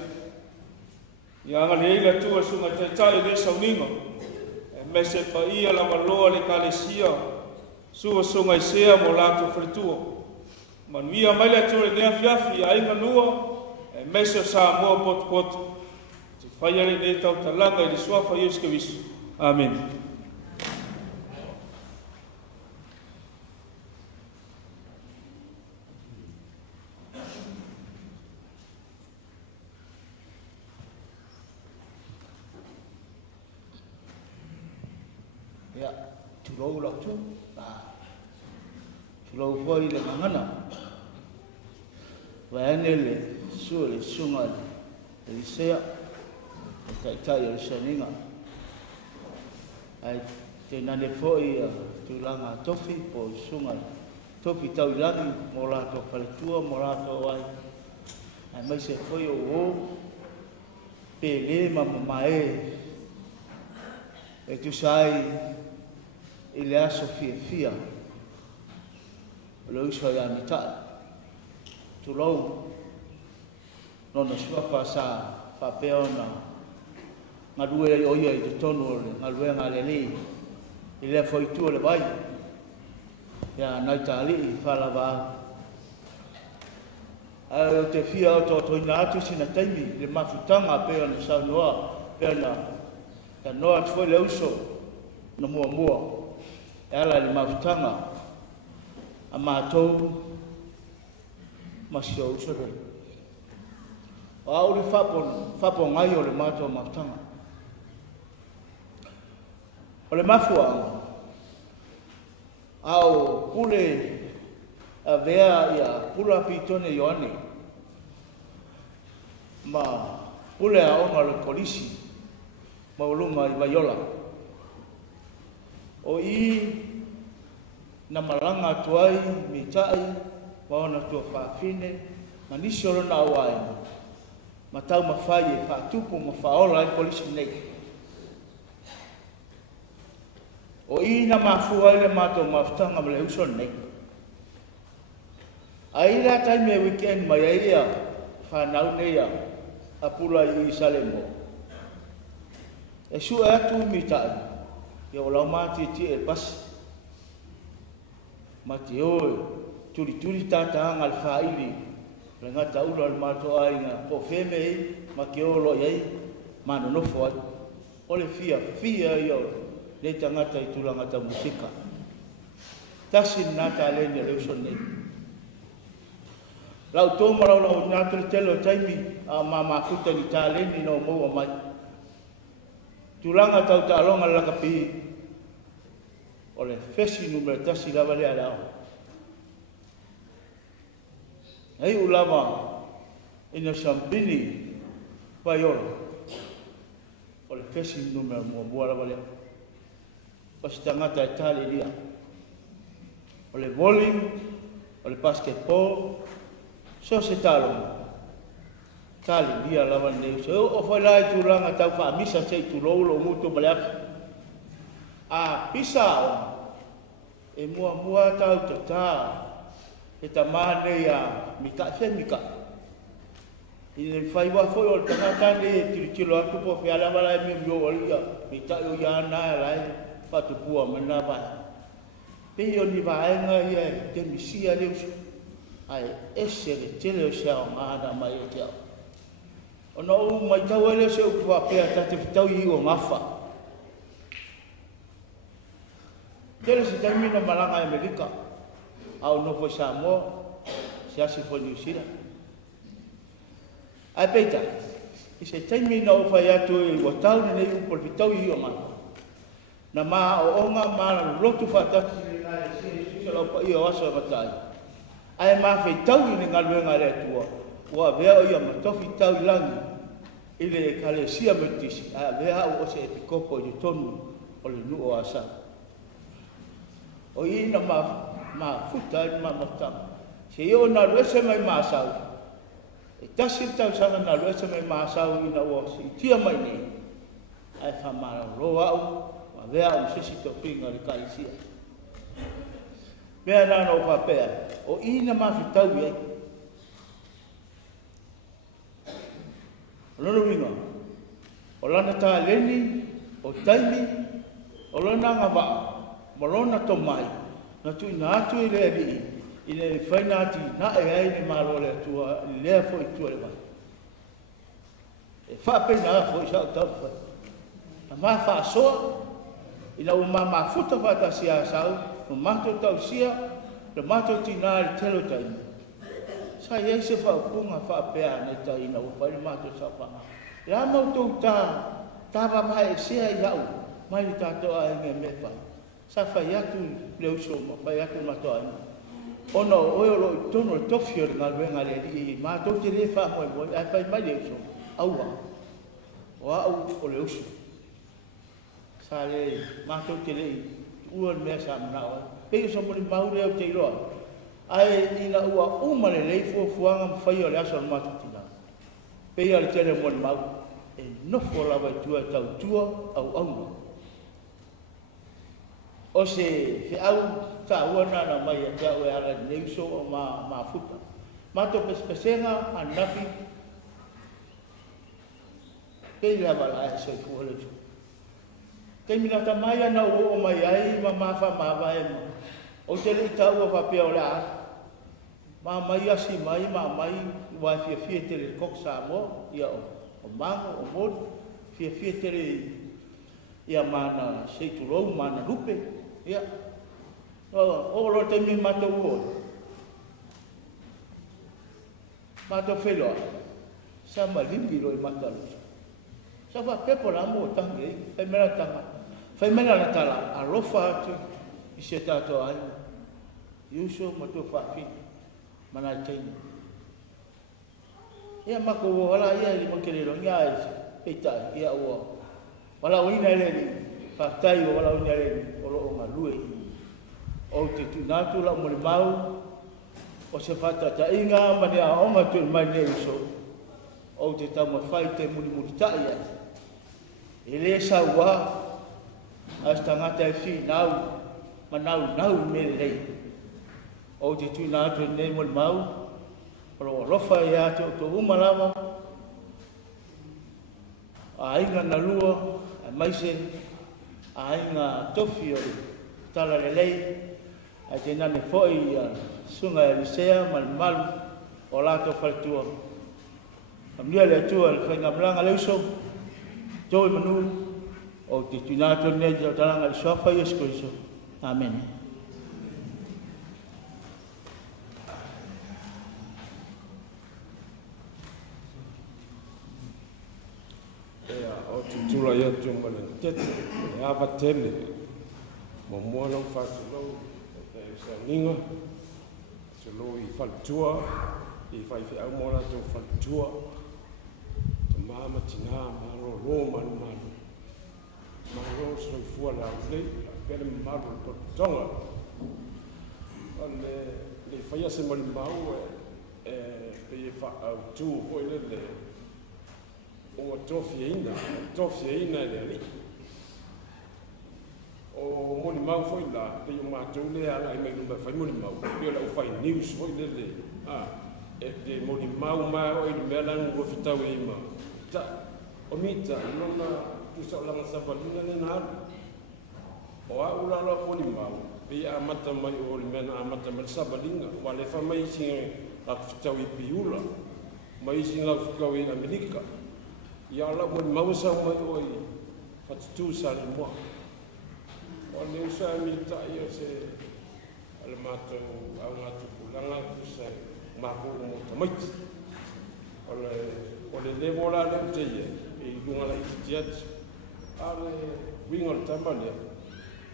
Ia anga le le atua sunga Taii le Sauniga. E mese pa ia la waloa le kalesia. Sua sunga i sea mo lato fritua. Manuia mai le atua le nea fiafi a inga nua. E mese o sa moa potu potu. Whaia le ne tau talanga i le suafa Iesu Kristo. Amen. Ia, tulou lau tu. Tulou foi le mangana. Waene le sua le sunga le sea. Tai o le Sauniga. Ai te nane foi tulanga tofi po sunga. Tofi tau ilangi mo lato paletua mo lato ai. Ai mai se foi o pele mamae. E tu sai il aso fia. Lo iso ia Mitai. Tu lou non sua pasa papeona. Ngā rue o ia i te tonu o le, ngā rue ngā le li, i lea whaitua le vai. Ia Naitaalii, Faalavaau. O te whia o tō toina atu sina taimi, le mafutanga pēo na Sauniga, pēo na ka noa tfoi le uso na Muamua. E ala le mafutanga, a mātou masio uso rei. O au le whapo ngai o le mātou mafutanga. O le mafua au pule a vea ia pula pitone Ioane ma pule a onga le polisi ma uluma i Vaiola o i na malanga tuai Mitai waona tua whaafine ma nisi olo na awai ma tau mawhai e whaatupu ma whaola i polisi nei. O ina mafua ile mato mafutanga mele uso nei. Aira taime weekend mai aia whanau nei a apula i Salemo. E su atu Mitai ia o lau mati ti e pasi. Mati oe turi tātanga al whaili le ngata ula al mato ainga po wheme ei ma ke olo iei mano nofo ai. Ole fia ia le tangata i tulangata musika. Tasi nata alene le uso nei. Lau tōma lau nata le telo taimi a mamakuta ni tā leni no maua mai. Tulanga tau tālonga laka pihi. Ole fesi numero tasi lava lea lao. Hei ulama ina sambini paiolo. Ole fesi numero mua lava lea. Pasi tangata e tali lia. Ole bowling, ole basketball, so se talonga. Tali lia lava nei. So o fai lai tulanga tau whaamisa sei tulolo mutu baleaki. A pisa e mua tau tata e tamane a mika femika. Ine fai wa foi o tangata ne tiro atu po fe ala bala mi yo olia mita yo ya na lai patu pua mana vai. Pe yo ni vai nga ye te misia le ai ese le tele o sa ngada mai e kia. Ono mai tau ele se o pa pe ata te tau i o ngafa. Dele se termina malanga Amerika. Au no foi Samoa, se asi foi New Zealand. Ai peita, i se termina o fai atu i watau ni nei upol vitau i o mana. Na maa o onga mana lotu whataki ni nai se lau pa i o aso e matai. Ai maa fei tau i ni ngaluenga rea tua. Ua vea o ia matofi tau i langi. Ile e kale sia metisi. Ai vea au o se epikopo i tonu o le nu o asa. O ina ma futa i ma matama. Se io na luese mai masau. E tasi tau sanga na luese mai masau ina o si tia mai ni. Ai whamara roa au, ma vea au sisi to pinga le kaisia. Mea nana o papea. O ina ma fitau i. Lono winga. O lana tā leni, o taimi, o lana ngawaa. Malona to mai, na tu na atu i lea vi, i le whainati na e ai ni malo lea tua, i lea fo i tua le mai. E whape na fo i sao tau whai. Na maa wha soa, i na umama futa whata si a sau, no mato tau sia, le mato tina i telo tai. Sa iei se whaupunga whapea ne tai na uwhai mato sa wha. E a mautou tā wamae e sea i au, mai li tātoa e nge me whai. Sa fai atu leo soma, fai atu matoa ina. Ono oero i tono le tofi o le ngaluenga le li, mātou te le wha moe moe, ai fai mai leo soma, aua. O au o leo soma. Sa le, mātou te le, ua le mea sa mnao. Pei o sa moni mau leo te iroa. Ai ina ua uma le lei fuafuanga mwhai o le aso al mātou tina. Pei o le tele moni mau. E nofo lawa i tua tau tua au aunga. O se au ta wana na mai a tau e ala neuso o ma futa. Mato pespesenga a nafi. Kei lava la e se kuhole tu. Kei minata mai ana o mai ai ma mafa ma vai ma. O te le tau o papea o le a. Ma mai asi mai ma mai wa fie te le koksa mo ia o mango o mod fie te le ia mana seitulou mana rupe. Ya, o lo te mi mato uo, mato felo, sama limbi lo i matalo. Sa va pepo la mo tangi, fai mena tanga, fai mena la tala, a rofa atu, i se tato ai, yuso mato fafi, mana teini. Ia mako uo, wala ia li makelelo, ia e peita, ia uo, wala uina ele ni, Taii o wala unia rei o loo ngā lue. o te tunatu la mo le mau o se fata ta inga ma le a oma tu mai le so o te tama fai te muri tai ia e le sa wa hasta ngata e fi nau ma nau me le o te tunatu ne mo le mau o rofa ia to umalama a inga na lua a maise a inga tofi o tala lelei a te nane foi sunga e lisea malu o lato faltua a mlia le atua le whainga mlanga leuso toi manu o te tunato ne o talanga le sofa i eskuiso. Amen. O tutula ia tu mana tete e ava tele mo no fatu lo e Sauniga tu lo I faltua I fai fe au mora tu faltua te mama tina malo malo so fu la le per malo to tonga le fai se mal mau e pe fa au tu o le o tofieina le ali o moni mau foi la te o matou le ala I me no fai moni mau pe la fai news foi le e te moni mau o I me la ngo fitau e ma ta o mita no na tu sa la sabalina le na o a ula la moni mau pe a mata mai o le mena a mata mai sabalina wa le fa mai sin a fitau I piula mai sin la fitau I Amerika ia la mo mausa mai oi fatu sa le mo o le sa Mitai se al mato au ngatu pulanga sa ma ko mo tamai o le vola le te e lunga la itiat ale wingol tamale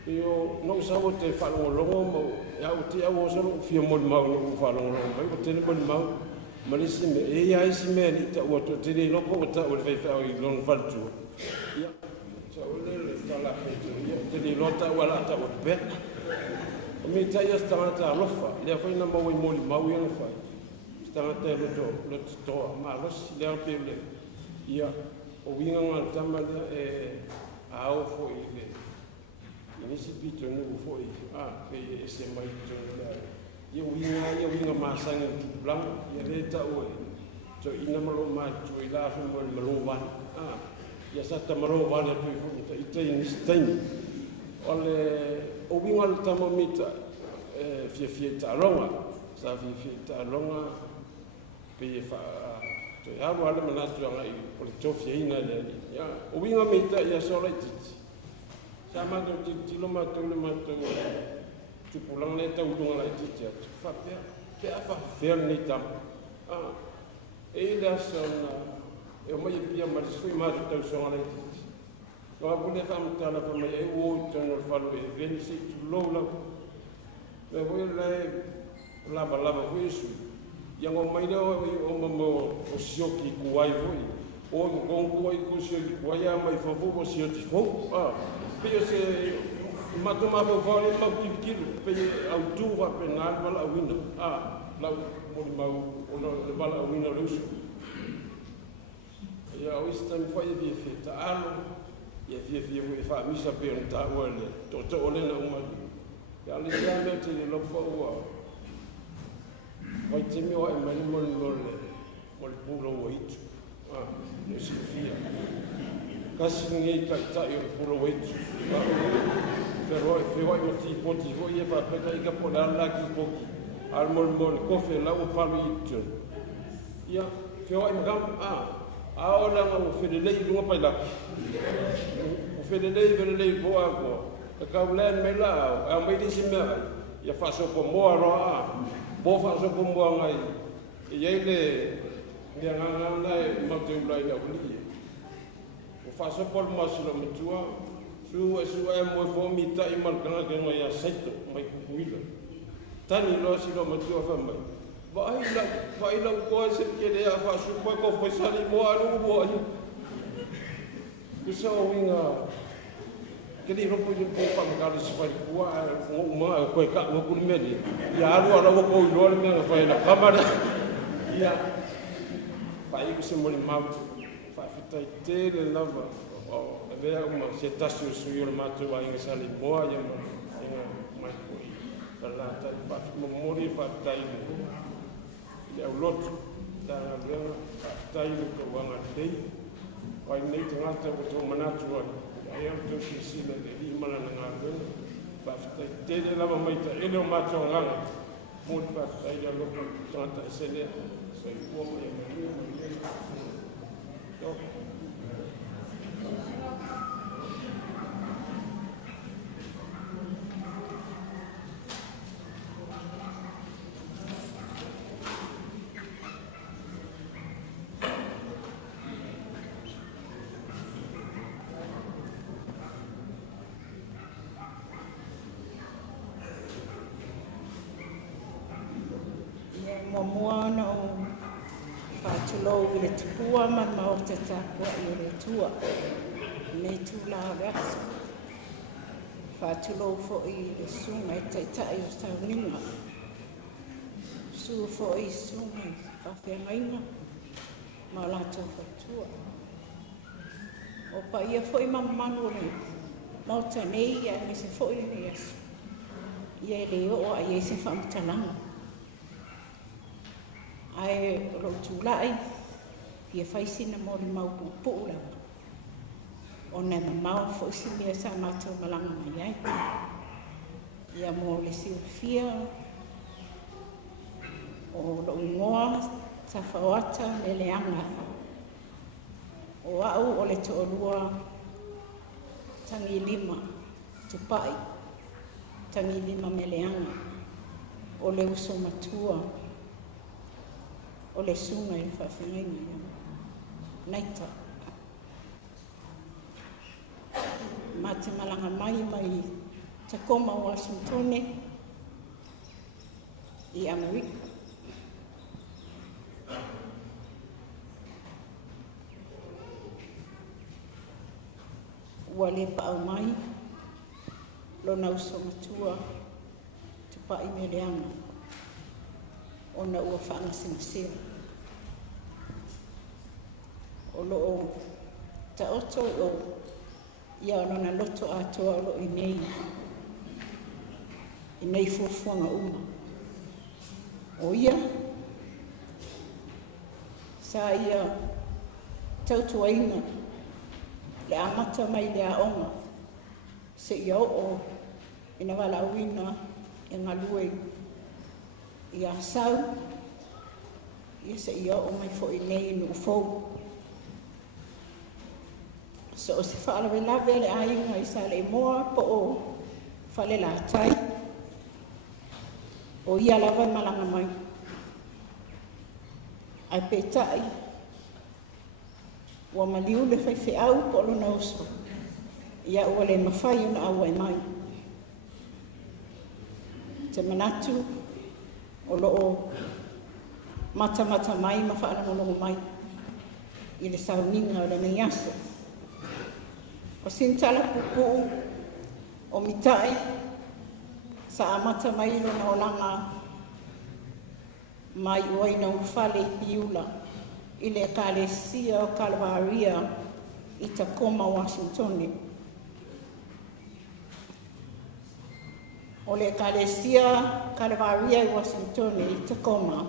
io non sa o te fa lo mo ya o te o so fi mo mau no fa lo mai o te mo mau Malisi me e ai si me ni ta o te le lopo ta o le fa I long faltu ia so le ta la fetu ia te le lota wala ta o be o mi ta ia sta ta lofa le fa ina mo mo mau ia fa sta ta lo to ma lo si le pe le ia o winga nga ta ma e a o fo I le ni si pito no fo pe se mai to le ia winga masanga tu blang ia le ta o so ina malo ma tu ila fu mo malo van ia sa ta malo van tu fu ta I stain ole o winga ta mo mita fie ta longa sa fie ta longa pe fa to ia wala mana tu nga I o to fie ina le ia o winga mita ia so le titi sa ma to titi lo ma to le ma to tu pulang le tau dunga la titia fa pe a fa fer ni tam e la son e o mai pia ma sui ma tau so la titia no a bune fa mta la fa mai e o tono fa lo e ven si tu lo la le voi la lava voi su yang o mai le o mo o sioki kuai voi o ngongo I ku sioki kuai a mai fa vo sioki fo pe se Mato ma po fole ma kilo pe autura penal wala wina la mo mau o le bala wina lusu ia o sta mi foi di feta alo ia fie mo fa misa pe on ta wale to ole na uma ia le ia me te lo fo wa o te mi o e mani mo le pulo o itu no si fia kasi ngi ka ta yo pulo o itu pero foi o tipo foi para pegar e capolar lá que pouco al mol cofe lá o palo itu ia foi ngam ahora o fedelei do pai lá o fedelei boa a caulen me lá a me disse me ia faço como ro bo faço como ngai e ele dia nganga na ma te ulai na uli o faço por maslo metua Su e mo fo Mitai man kana ke no ya seto mai kuila tani lo si lo matua fa mai vai la ko se ke le fa su ko foi sali mo anu bo ku so winga Kini ropo yo po pa ngalo se fai kua uma ko ka mo ku medi. Ya alu ala ko lo le nga fai na kamera. Ya pa i se mo ma fa fita te le lava. O vea uma se tasio su yo ma tu wa inga sali boa ya ma inga mai ko. La ta pa mo mori pa tai. Ya lot ta nga tai ko wa nga dei. Wai nei te ngata ko to manatu wa. Ai am to si na de li mana na ngalo. Ba te de lava mai ta ele o macho nganga. Mo pa tai ya lo tanta sele. Sai ko mo ya mai. Muamua na o whātulau i le tupua man ma o te tāpua i le tua. Nei tūla rasa. Whātulau fo i le sunga i taitai o Sauniga. Sua fo i sunga i whawhiangainga. Ma o lātou whatua. O pa ia fo i mamanu nei. Mauta nei ia me se fo i nei asu. Ia e leo o a ia se whamtananga. Ai ro tūlai, ia whaisina mo le mau pūpūra. O nei mamau fo isi mea sa mātou malanga mai ai. Ia mo le siurifia, o lo ingoa, ta whawata me le anga. O au o le toorua, tangi lima, tupai, tangi lima me le anga. O le uso matua, o le sunga i whawhingainga ia. Naita. Mā te malanga mai Tacoma, Washington, i Amerika. Ua le pa'au mai, lona uso matua, te pa'i me leanga, ona ua whaangasingasira. O loo ta oto o ia ona loto atoa o loo i nei fuafuanga uma. O ia, sa ia tautuaina le amata mai le aonga se ia o ina wala uina e ngalue ia sau ia se ia o mai fo i nei no fou. So o se whaalawela le ainga i sa le moa po o whale la tai. O ia lawa malanga mai. Ai petai. Ua maliu le whaiwhi au po lo na uso. Ia ua le mawhai una au ai mai. Te manatu o loo mata mai ma whaalawalongo mai. I le Sauniga o le mei aso. O sintala pupu o Mitai sa amata mai lona o langa mai oina ufale i piula i le kalesia o Faalavaau i Tacoma, Washington. O le kalesia Faalavaau i Washington i Tacoma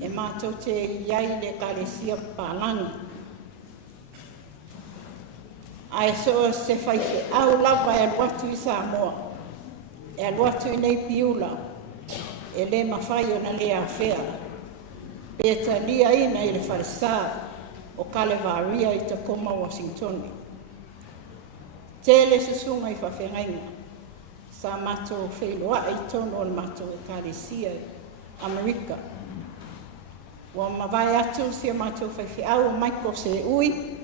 e mātou te iai le kalesia Palangi. Ai so se fai au lava e aluatu i Samoa, e aluatu i nei piula, e le mawhai o na le awhea. Peta lia ina i le wharesā o Faalavaau i Tacoma, Washington. Tele susunga i whawhengainga, sa mato whailoa i tono o le mato e kalesia Amerika. Wa mawai atu si mato whaiwhi au maiko se ui,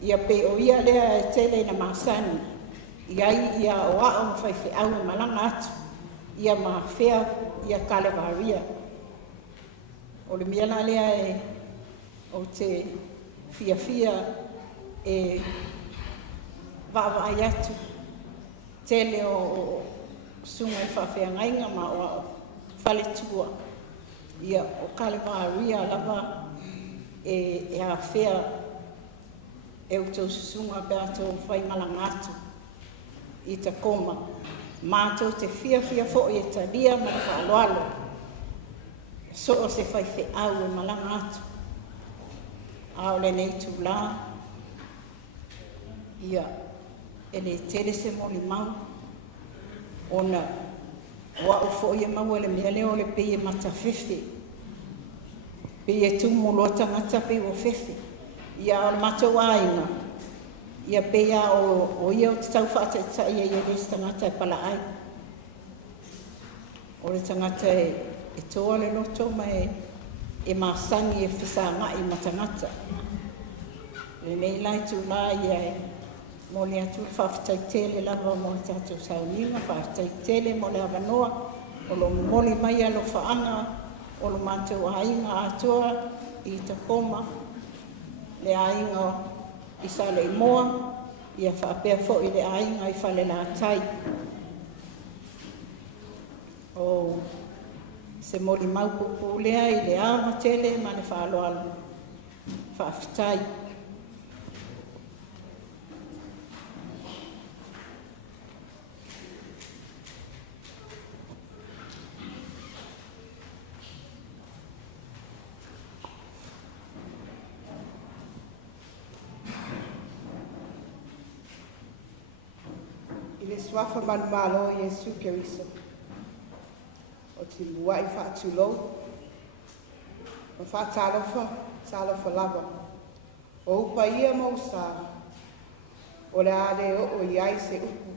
ia pe o ia lea e tele na masani, ia o ao whaiwhi au malanga atu, ia mawhea, ia Faalavaau. O le miana lea e o te fia e Vaavai atu. Tele o sunga I whawhiangainga ma o whale tua. Ia o kale vāria lava e a whea e utou susunga pe ato whai malangatu I ta koma. Mātou te fia fo e ta lia ma te whaaloalo. So o se whai au e malangatu. Aole nei tu la. Ia e le tele se moli mau. Ona wa o fo ia mau ele mea leo le pei e mata fefe. Pei e tumu loa tangata pei o fefe. Ia o le matou ainga. Ia pei a o ia o te tau whaata ta ia ia le tangata e pala ai. O le tangata e toa le loto ma e masangi e whisa ngai matangata. Le nei lai tu la ia e mo le atu whawhataitele lava mo le tātou Sauniga, whawhataitele mo le avanoa, o lo moli mai alo whaanga, o lo mātou ainga atoa I ta koma, le ainga I sa le moa, ia whaapea fo I le ainga I whale la Taii. O se moli mau pupu lea I le awa tele ma le whaaloalo, whawhatai. Swafa man malo Yesu Keriso. O te mua I whaatulou. O whaatalofa lava. O upa ia mo sa. O le ale o iai se upu.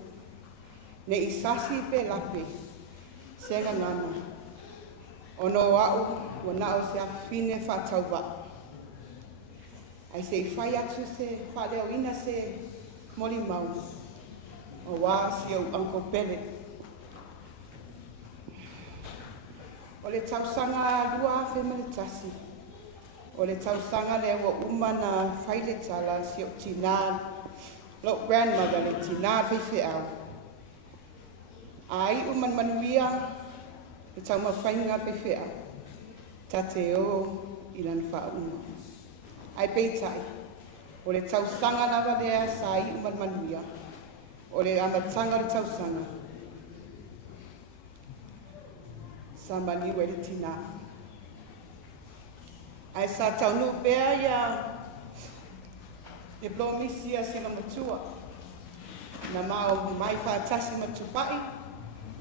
Ne isasi pe lape. Sega ngana. O no au, o na o se afine whaatauwa. Ai se I whai atu se whaleo ina se moli mau. O wā si au Uncle Pele. O le tausanga lua a whema le tasi. O le tausanga le wa umana whaile tala si o tina, lo grandmother le tina whewhi au. Ai uman manuia, le tauma whainga whewhi au. Tate o ilan whaunga. Ai peitai, o le tausanga lava lea sa ai uman manuia. O le amatanga le tausanga. Sambani wele tina. Ai sa taunu pea ia e blomisi a sila matua. Na mao mai whaatasi matupai,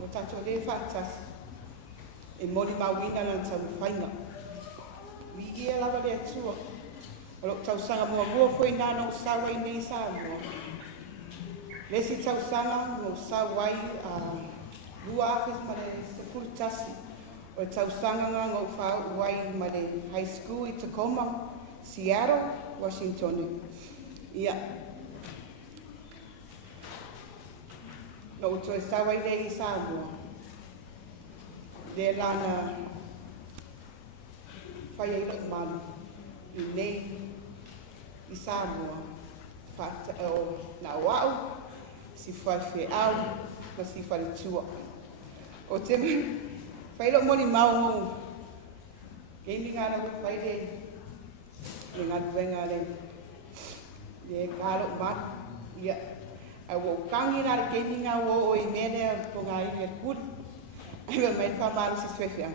o tato le whaatasi. E moli mawina na taunu whainga. Mi ia lava le atua. O lo tausanga mua foi nana o sawa I nei sa mua. Lesi tausanga no sawai lua afes ma le sekulu tasi. O tausanga nga ngau whau wai ma le high school I Tacoma, Seattle, Washington. Ia. No to e sawai le I Samoa. Le lana whai e lak manu. I nei I Samoa. Fata o na wau. Si whai au, ma si whai tua. O te whailo moni mau, kei ngana ko whai le, e ngā tuenga le, le kālo mat, ia, a wo kangi nā kei ngā wo o I mene, ko ngā I le kuri, ai ma mai whamāna si swewhia.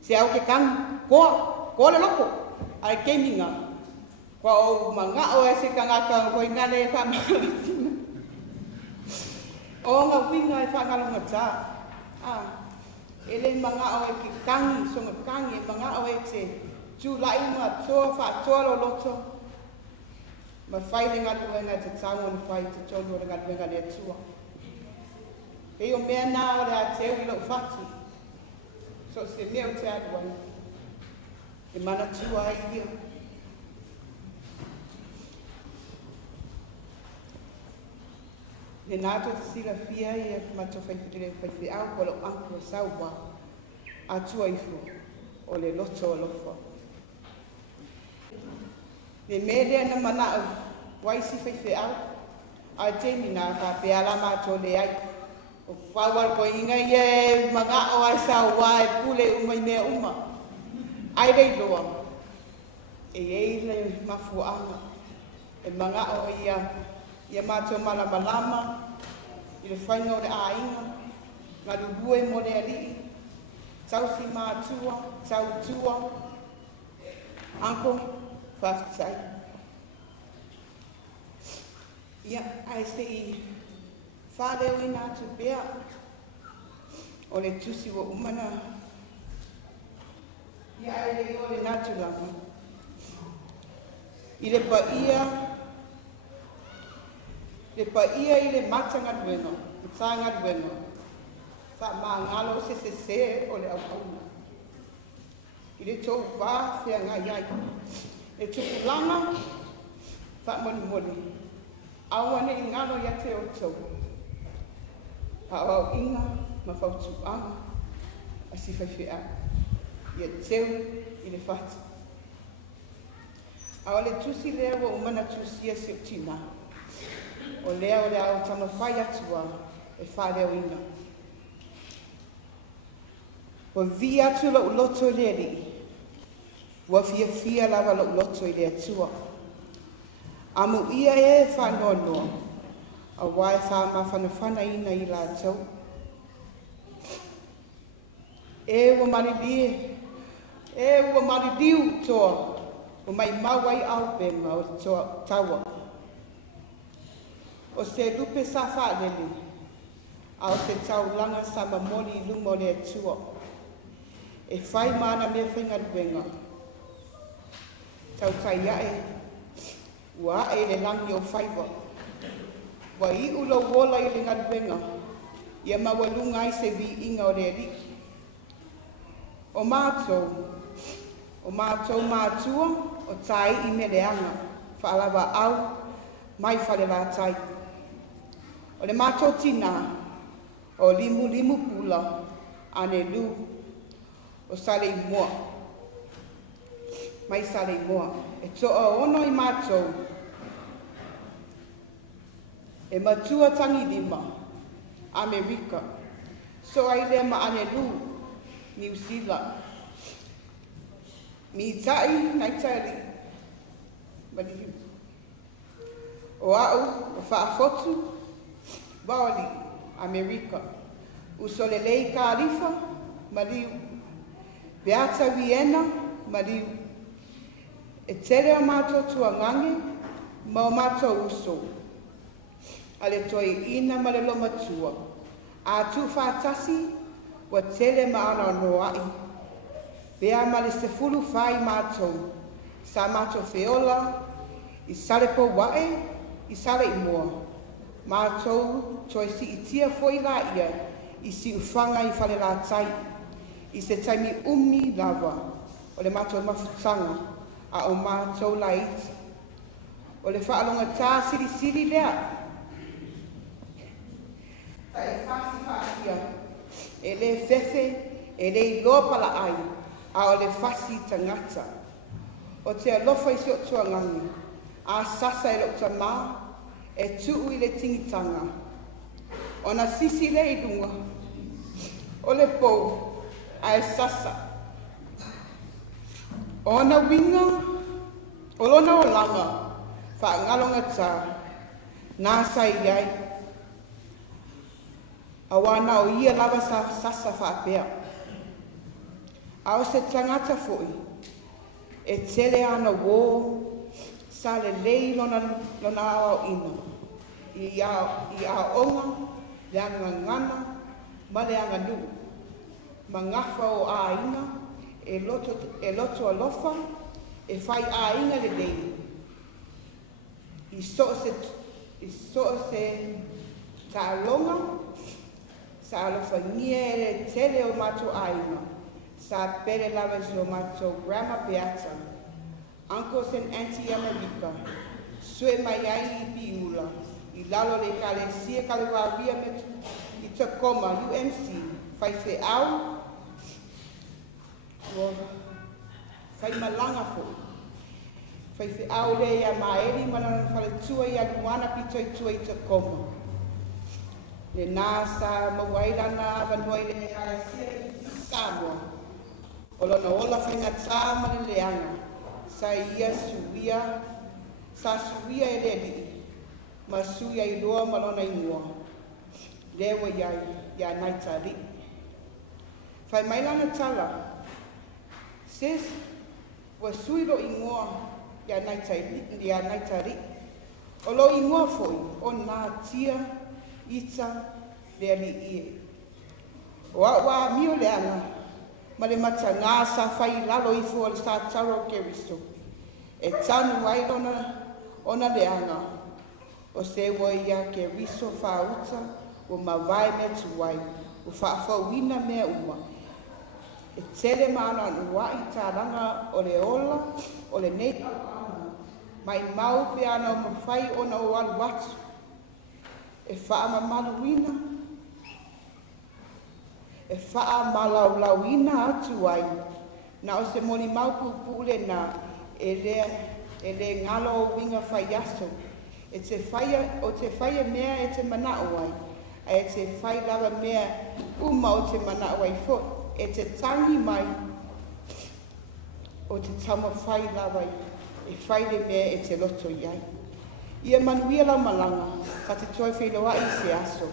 Se au ke kangi, ko le loko, ai kei ngā, ko o mga o e se kangaka, ko I ngā le whamāna. O ngā winga e whangalunga tā. Ele mga o e ki kangi, so ngā kangi, mga o e te tūlai ngā toa, whātoa lo loto. Ma whaile ngā tuenga te tango na whai te tonu o ngā tuenga le tua. Hei o mea nā o le a teo I lau whati. So se mea o te aduai. E mana tua ai ia. Le nātou te sila fia I mato whaifutile whaifi au ko lo anku o sauwa a tua ifo o le loto o lofa. Le melea na mana au waisi whaifi au a tēni nā ka pe ala mātou le ai. O whawar ko inga ia mga o ai sa wai pule umai mea uma. Ai rei loa. E ei le mafuanga. E mga o ia mātou malama i le whainga o le ainga. Ngā rubue mo le alii. Tausi Matāgaluega, tautua. Anko, whaftai. Ia, ai se i whāreo i nā tu pēa. O le tusi wa umana. Ia, ai le o le nā tu lama. I le paia i le matanga duenga. I tānga duenga. Wha maa ngalo se o le auauna. I le tō wā whea ngā iai. E tuku langa, wha moni. Awane i ngalo ia te o tau. Hao inga, ma whautu anga, a si whaiwhea. Ia teu i le whatu. Awa le tusi lea wa umana tusia se tina. O lea o le au tama whai atua e whāreo ina. Wa vi atu la uloto le li. Wa fia lava la uloto i le atua. Amu ia e whanonoa. A wai whamawhanawhana ina i la tau. E wa maridiu toa. O mai mawai au pema o toa tawa. O se lupe sa whaelele. A o se tau langa sa mamoli i lumo le atua. E whai mana mea whainga duenga. Tau tai ae. Ua e le langi o whaiva. Wa i ulo wola i le ngaduenga. Ia mawalunga i se vi inga o le eri. O mātou mātua o tai i me leanga. Faalavaau mai whare la tai. O le mātou tina o limu pula ane lu. O sale i moa. Mai sale i moa. E toa ono i mātou. E matua tangi lima. Amerika. So ai lea ma ane lu. New Zealand. Mitai Naitaalii. Malihu. O au, o whaafotu. Baoli, Amerika. Usolelei Kalifa. Malihu. Beata Vienna, Mariu. E tere o mātou tuangangi, ma o mātou uso. Ale toi ina ma le loma tua. A tu whātasi, wa tere ma ana noai. Bea ma le sefulu whai mātou. Sa mātou feola, i sale po wae, i sale i moa. Mātou toi si i tia foi la ia, i si ufanga i whale la tai. I se taimi umi lava, o le mātou mafutanga, a o mātou laiti. O le whaalonga tā siri lea. Ta e whasi whaakia, e le fefe, e le lopala ai, a o le whasi tangata. O te alofa i se o tuangangi, a sasa e lo tamā, e tuu i le tingitanga. O na sisi le i dunga, o le pou, ai sasa. Ona winga, olona o langa, whaangalonga tā, nāsa i ai. Awana o ia lava sa sasa whaapea. A o se tangata foi, e tele ana wō, sa le lei lona awa ina. I a onga, le anga ngana, ma le anga nuu. Mangafa o a inga, e loto alofa, e whai a inga le lei. I so se ta longa, sa alofa ngie le tele o mato a inga, sa pere lava si o mato grandma peata, uncle sen auntie Amerika, sue mai ai i piula, i lalo le kale sia kale wawia me i Tacoma, UMC, Faalavaau. Whai malanga fo. Whaiwhi au le ia maeri mana whale tua ia kuana pito i tua i te koma. Le nasa mawairana vanoi le ia sia i Samoa. O lona ola whainga tāma le leanga. Sa ia suia, sa suia e le li. Ma suia i roa malona i mua. Lewa ia Naitaalii. Whai mailana tala. Sis, wa suiro i mua ia Naitaalii. O lo i mua foi, o nā tia, ita, le ali ie. Wa mio le ana, ma le mata ngā sa whai lalo i fua le sa taro Keristo. E tanu ai ona le anga, o se wa ia Keristo whauta, o mawai mea tuwai, o whaafauina mea uma. E tele maana nua i tāranga o le ola, o le nei mai mau pe ana o mawhai ona o alu watu. E wha mamaluina, e wha malaulauina atu ai, na o se moni mau pupule na e le ngalo o winga whai aso. E te whaia mea e te manao ai, a e te whai lava mea uma o te manao ai fo. E te tangi mai o te tama whai lawai e whai le mea e te loto iai. Ia manuia la malanga ka te toi whenua i se aso.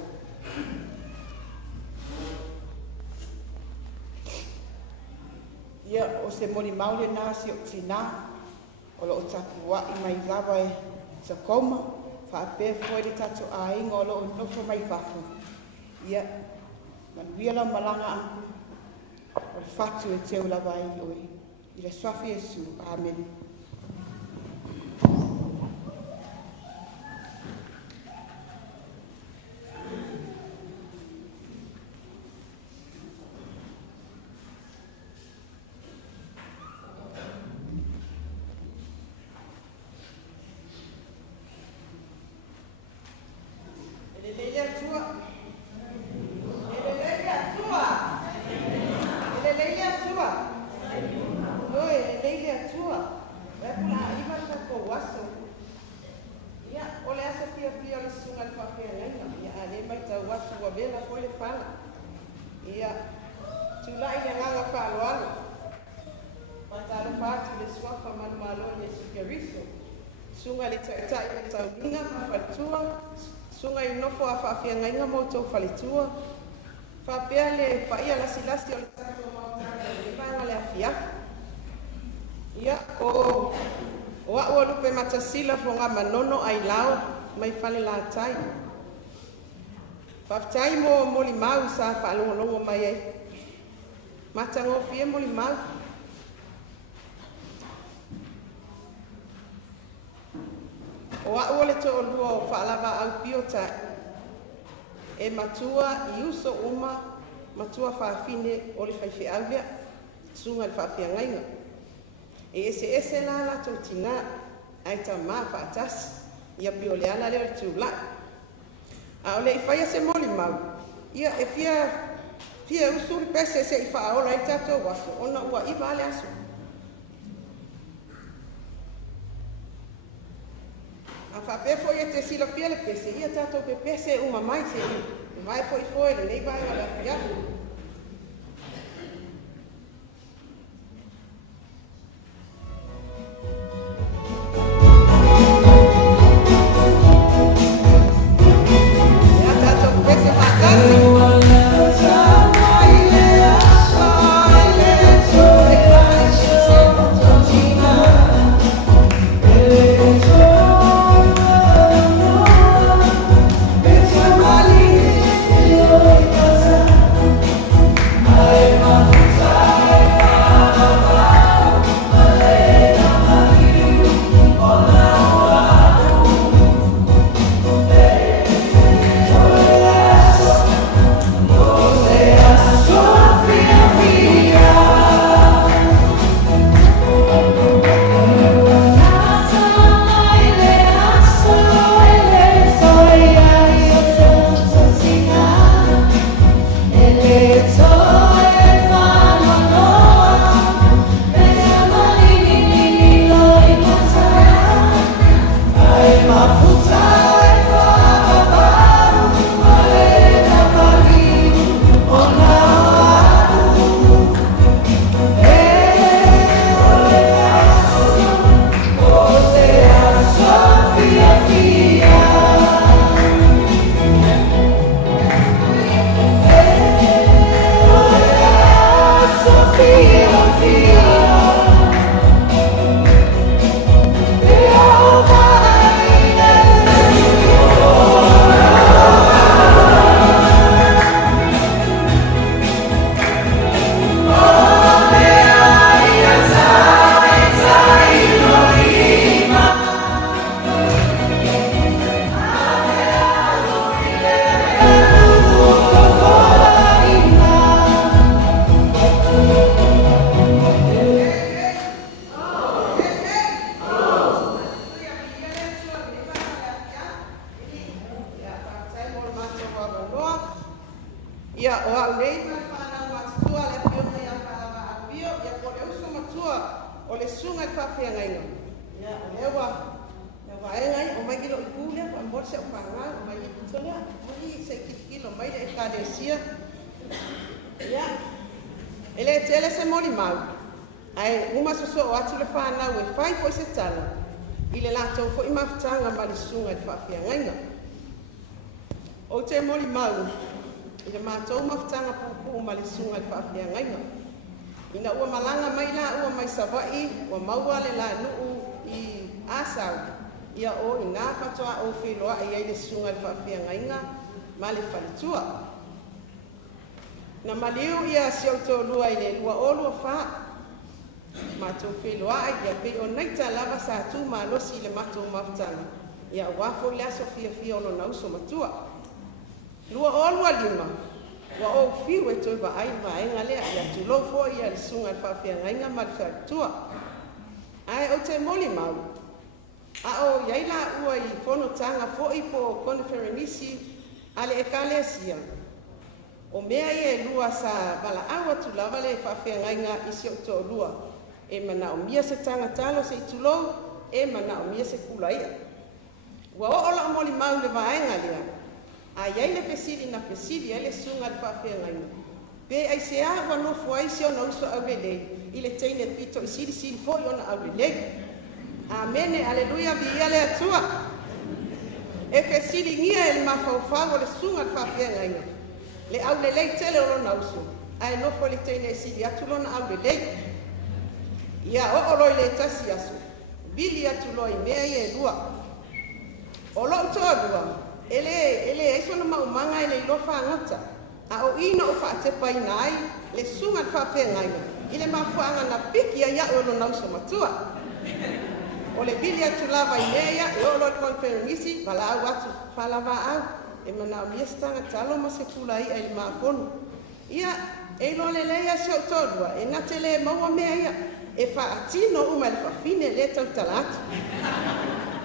Ia o se moni maule nasi o tina o lo o tapua i mai lawa e sa koma whaapea fwoi le tato a inga o lo o nofo mai wafu. Ia manuia la malanga anku o fatu e teo lava ai oi. I le swafi Yesu. Amen. Susuga Le Tausi falitua, sunga i nofo a whaafiangainga mo tau falitua. Whapea le whaia lasi o le tato le whainga le awhia. Ia o ua lupe matasila fo ngā manono ai lao mai whale la tai. Whaftai mo moli mau sa whaalongolongo mai ai. Matango fie moli mau. O a le to lua o Faalavaau pio Taii. E matua i uso uma, matua whaafine o le whaiwhiaulea, sunga le whaafiangainga. E ese la la tau tina, ai ta maa whaatasi, ia pio le ala leo le tūla. A o le i whaia se moli mau, ia e fia usuri pese se i whaaola i tatou waso, ona ua iwa ale aso. A whapea fo ia te sila pia le pese, ia tatou pe pese uma mai se i. E vai fo i foe le nei vai ala fiafu. Ia tatou pese matasi. nei ma whanau matua le pio ia Faalavaau pio ia po le uso matua o le sunga i whawhiangainga. Ia o lewa waengai o mai kilo i kule pa morse o whanga o mai i putolea mori se kilo mai le ekadesia. Ia ele tele se mori mau ai uma soso o atu le whanau e whai po se tala i le lato fo i mafutanga ma le sunga i whawhiangainga. O te mori mau i le mātou mafutanga pupu ma le sunga i whawhiangainga. Ina ua malanga mai la ua mai savai ua maua le la nuu i asau ia o i ngā katoa o whiloa i ei le sunga i whawhiangainga ma le whalitua. Na maliu ia siau tō lua i le lua o lua wha. Mātou whiloa i ia pe o naita lava sa tū mā losi i le mātou mafutanga. Ia wafo le aso fia ono nauso matua. Lua o lua lima. Wa o fiu e toi wa ai vaenga lea ia tulo fo ia le sunga i whawhiangainga ma le whalitua. Ai o te moli mau. A o iaila ua i fono tanga fo i po konferenisi ale e kalesia. O mea ia e lua sa wala awa tu lava le whawhiangainga i sio tō lua. E mana o mia se tanga talo se i tulo, e mana o mia se kula ia. Wa o ola o moli mau le vaenga lea. A iai le pesiri na pesiri e le sunga le whawhiangainga. Pe ai se a wa no fuai se o na uso au lelei. I le teine pito i siri fo i ona au lelei. Amene, aleluia, via le atua. E pesiri ngia e le mawhauwhau le sunga le whawhiangainga. Le au lelei tele o lona uso. Ai no fo le teine e siri atu lona au lelei. Ia o oloi le tasi aso. Bili atu loi mea i e lua. O lo utoa lua. Ele eiso na maumanga ele ilofa angata. A o ina o whaatepa ina ai, le sunga le whawhiangainga. Ile mawhaanga na piki a ia o lo nauso matua. O le bili atu lava i mea e o lo i konferenisi, wala au atu Faalavaau. E mana o miestanga talo ma se kula ia i maafonu. Ia, e lo le leia se o tolua, e nate le maua mea ia. E whaatino uma le whawhine le tau talatu.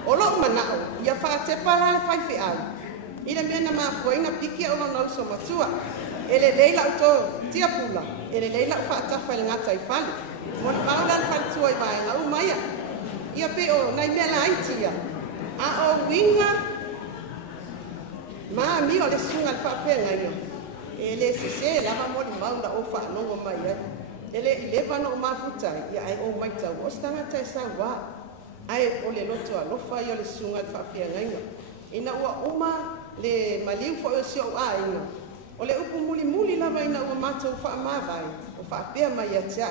O lo manao, ia whaatepa la le whaiwhi au. Ina mena maafuaina piki o lo nauso matua. Ele leila o tō tia pula. Ele leila o whaatafa i ngata i whali. Mo le maula le whalitua i vaenga u maia. Ia pe o nai mea la aitia. A o winga. Maa mi o le sunga le whaapenga ia. Ele se lava mo le maula o whanongo mai ai. Ele i lewa no o mafutai. Ia ai o maitau. O stangata e sa waa. Ai o le loto alofa i o le sunga le whawhiangainga. Ina ua uma le maliu fo o si o aina. O le upu muli lava ina ua mātou whaamawai. O whaapea mai a tia.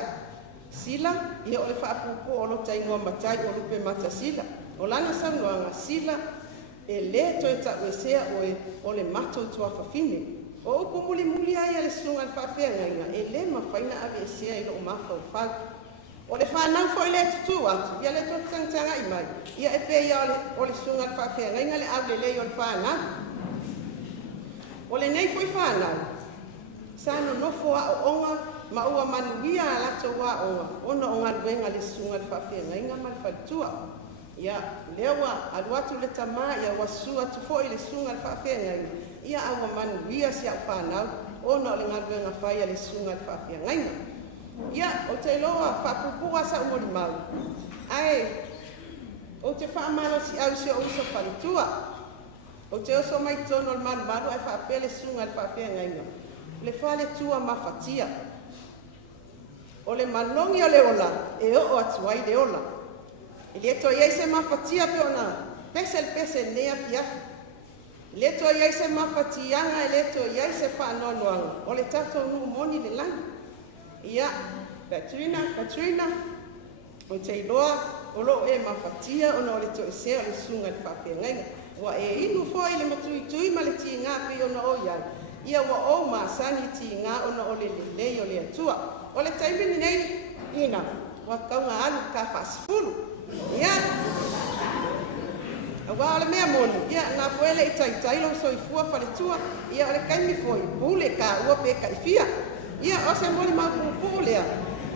Sila, ia o le whaapupu o lo taingoa matai o lupe mata sila. O lana saunoanga sila e le toi ta uesea o le mātou tua whawhine. O upu muli ai a le sunga le whawhiangainga. E le mawhaina avi e sea ilo o mawhau whau. O le whanau fo i le tutu atu, ia le tōtangtanga i mai. Ia e pe ia o le sunga le whawhiangainga le au le lei o le whanau. O le nei fo i whanau. Sano nofo a o onga, ma ua manuia a lato wa onga. Ona o ngaluenga le sunga le whawhiangainga ma le whalitua. Ia lewa aluatu le tama ia wasu atu fo i le sunga le whawhiangainga. Ia aua manuia si au whanau. Ona o le ngaluenga whaia le sunga le whawhiangainga. Ia, o te loa, whapupua sa umori mau. Ai, o te whaamalo si au si o uso whalitua. O te oso mai tono al maru ai whaapele sunga al whaapengainga. Le whale tua mawhatia. O le manongi o le ola, e o atuai le ola. E le to iei se mawhatia pe ona, pese nea fiafi. Le to iei se mawhatianga e le to iei se whaanoanoanga. O le tato nuu moni le langi. Ia, Katrina, o te iloa, o lo e mawhatia, o no le to e sea o le sunga le whaapengainga. Wa e inu fo i le matui ma le ti ngā pi o na o iai. Ia wa o maasani ti ngā o na o le lei o le atua. O le taimini nei, ina, wa kaunga alu ka whaasifuru. Ia, wa o le mea monu, ia, ngā poele i taitailo so i fua whaletua, ia o le kaimi fo i pule ka ua pe ka i fia. Ia, o se moli mau pupu lea.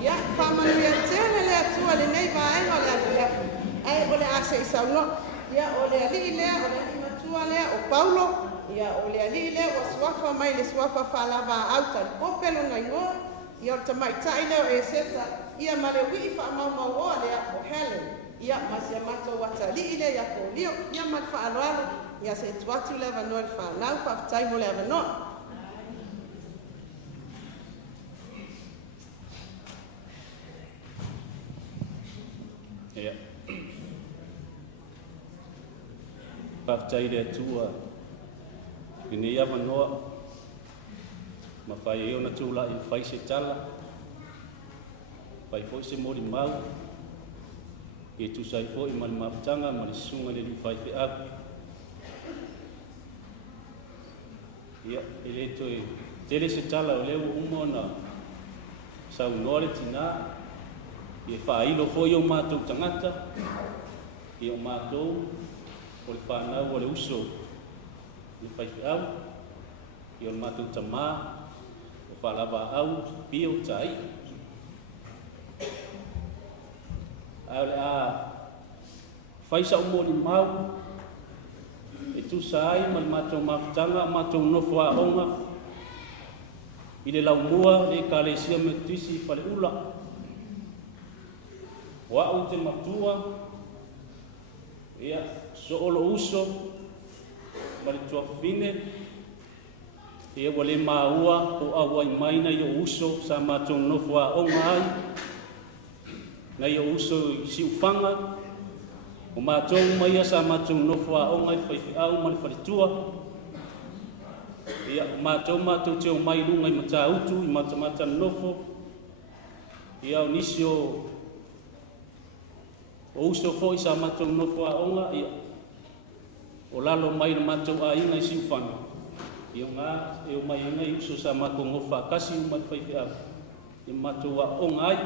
Ia, whamanuia tēne lea tua le nei vaenga o le atua. Ai, o le ase i sauno. Ia, o le ali lea, o le ali matua lea, o Paulo, ia o le ali le ua suafa mai le suafa Faalavaau talipope lona igoa ia o le tamaitaʻi lea e seta ia ma le uiʻi faamaumau oa lea o Helen ia ma sia matou atalii le ia polio ia ma le faaloalo ia se tu atu le avanoa le fanau faafetai mo le avanoa. Ia. Faafetai le atua i nei avanoa ma fai e ona tulaʻi fai se tala fai foʻi se molimau e tusai foʻi ma le mafutaga ma le susuga le lufaifeʻau ia e lē toe tele se tala o lea ua uma ona saunoa le tinā e whaailo foʻi o mātou tagata i o mātou o le whanau o le uso le whaifeʻau i o le mātou tamā o Faalavaau pia o Taii a o le a faisaʻu molimau e tusa ai ma le mātou mafutaga mātou nofo aʻoga i le laumua le ekalesia metodisi i faleʻula o aʻu te matua ia so o lo uso ma le tuafine ia ua lē māua o auai mai na i o uso sa mātou nofo aʻoga ai na i o uso i siʻufaga o mātou maia sa mātou nofo aʻoga i faifeʻau ma le faletua ia o mātou te o mai luga i matautu i matamata nofo ia o nisi o uso foʻi sa mātou nofo aʻoga ia o lalo mai le mātou aiga i siʻufaga ia o gā e o mai ai uso sa mātou gofa akasi uma le faifeʻau i mātou aʻoga ai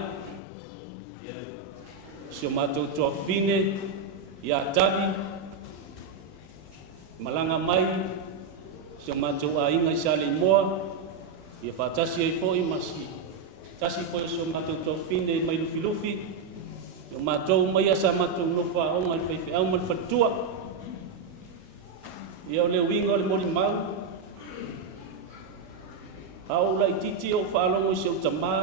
si o mātou toafine ia atali malaga mai si o mātou aiga i sa leimoa ia faatasi ai foʻi ma si tasi foʻi so mātou toafine mai lufilufi o mātou maia sa mātou nofo aʻoga i le faifeʻau ma le faletua ia o le uiga o le molimau a o laʻitiiti o faalogo i seʻu tamā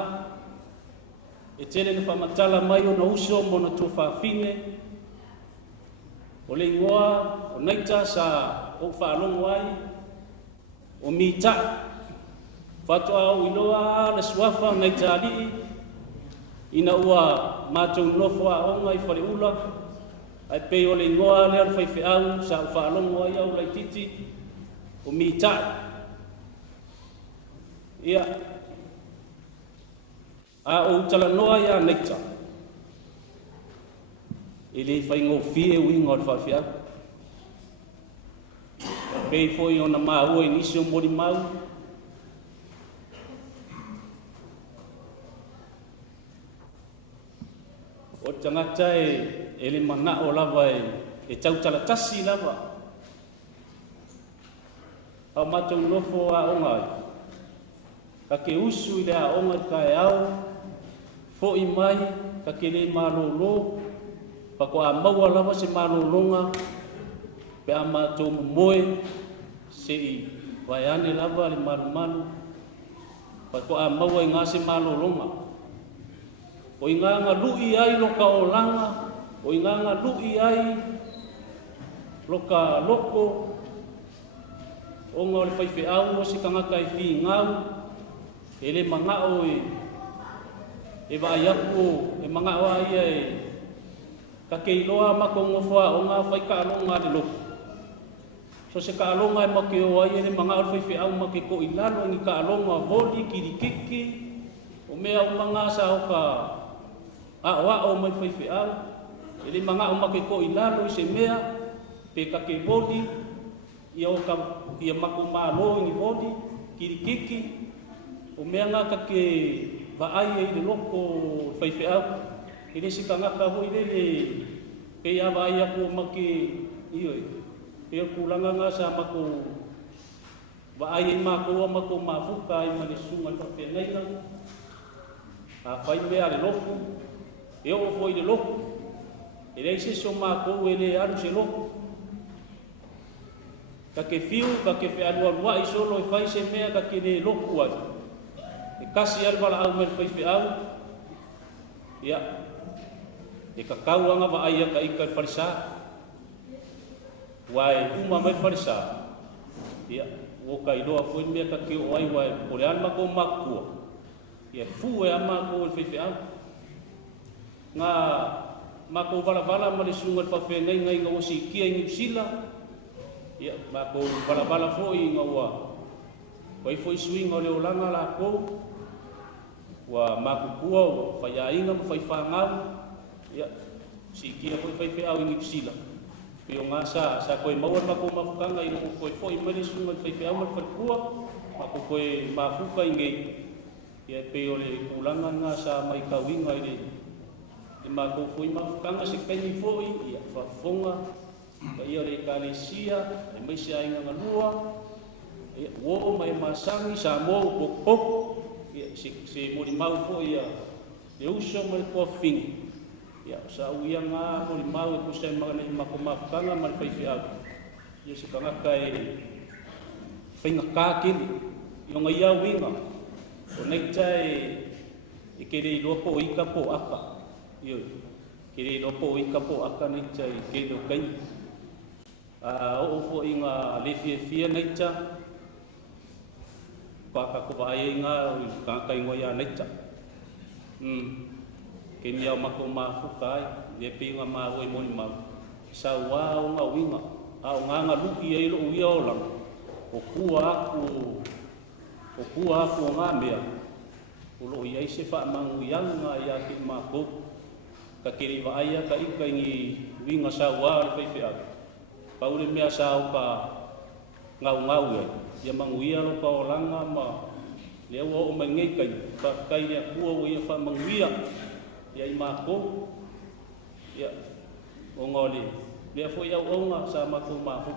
e tele na faamatala mai ona uso mo na tuafafine o le igoa o naita sa ou faalogo ai o mitaʻi faatoʻaau iloa le suafa Naitaalii ina ua mātou nofo aʻoga i faleʻula ae pei o le igoa lea le faifeʻau sa o faalogo ai au laʻitiiti o mitaʻi ia a ou talanoa ia naita i le faigofie uiga o le faafeʻau pei foʻi ona māua i nisi o molimau o tagata e le manaʻo lava e tautalatasi lava ao mātou nofo aʻoga ai ka ke usu i le aʻoga i kaeao foʻi mai ka ke lē malōlō pako a maua lava se malōloga pe a mātou momoe seʻi vaeane lava le malumalu pako a maua i gā se malōloga o i gā galuʻi ai loka olaga o i gā galuʻi ai loka loko oga o le faifeʻau o se kagaka i figau e le magaʻo e vaai aku e magaʻo a ia e kakeiloa ma kogofo aʻoga fai kaaloga a le loko so se kaaloga e makeo ai e le magaʻo le faifeʻau ma ke koʻi lalo i kaaloga voli kilikiki o mea umaga sa oka aʻoaʻo mai faifeʻau e le magaʻo ma ke koʻi lalo i se mea pe kake voli ia mako mālō i voli kilikiki o mea ngā kake vaai e le loko faifeʻau i le sikagaka hoi lele pei a vaai aku o make io e o kulaga ga sa mako vaai ai makou a mako mafuka ai ma le susuga le faafeagaiga a fai mea le loko e oo foi le loko e lei sese o makou e lē alu se loko ka ke fiu ka ke fe alua i solo e fai se mea ka ke le loku ai e kasi al wala au mel fai fe au ia e ka kauanga wa ai ka ika farisa wai uma mai farisa ia o ka iloa foi mea ka ke o ai wai o le alma ko makua ia fu e ama ko fai fe au nga mako vala ma le sunga fa fe ngai nga o si kia ngi sila ia mako vala foi nga wa vai foi swing o le olanga la ko wa mako kua fa ya inga fa fa ngau ia si kia foi fe au ngi sila pio nga sa ko mau mako mafukanga i mo foi ma le sunga fa fe au ma fa kua mako ko mafuka ngi ia pio le ulanga nga sa mai ka winga i ma ko foi mafukanga se pengi foi ia fa fonga ka ia le kalesia e mai se ainga ngalua ia wo mai masangi sa mo pop ia se mo di mau foi ia le uso mai ko fin ia sa uia nga mo di mau ko se magana ma ko mafukanga mal fai fi au ia se kanga kai finga ka kini io nga ia winga o nei tai e ke le lo po ika po aka yo kiri lopo i kapo aka nei tai ke lo kai o fo inga le fia nei ta pa ka ko vai inga ka kai ngoya nei ta ke mia ma ko ma fu kai le pinga ma oi mo ma sa wa nga winga a nga luki e lo wi o la o kua aku nga mea o lo ia se fa mangu yang ya ki ma ko ka kiri wa aia ka ika ngi winga sa wa pe pe a paule mea sa o ka ngau ya manguia lo ka olanga ma le o mangai kai ka kai ya ku o ia fa manguia ya i ma ko ya o ngoli le fo ya onga sa ma ko ma fu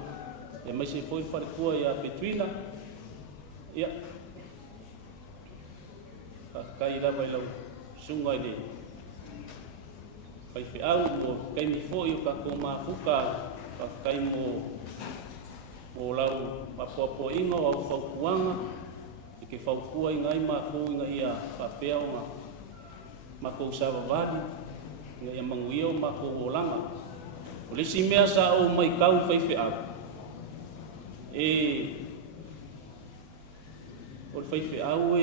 ya mai se foi fa ku ya petrina ya ka kai la vai lo sunga ni pai fe au mo kai mi fo yo ka ko ma fuka ka kai mo lau pa po inga o fa kuanga e ke fa kua inga i ma ko inga ia fa pea o ma ko sa vali inga ia manguio ma ko olanga o le si mea sa o mai kau fai fe au o fai fe au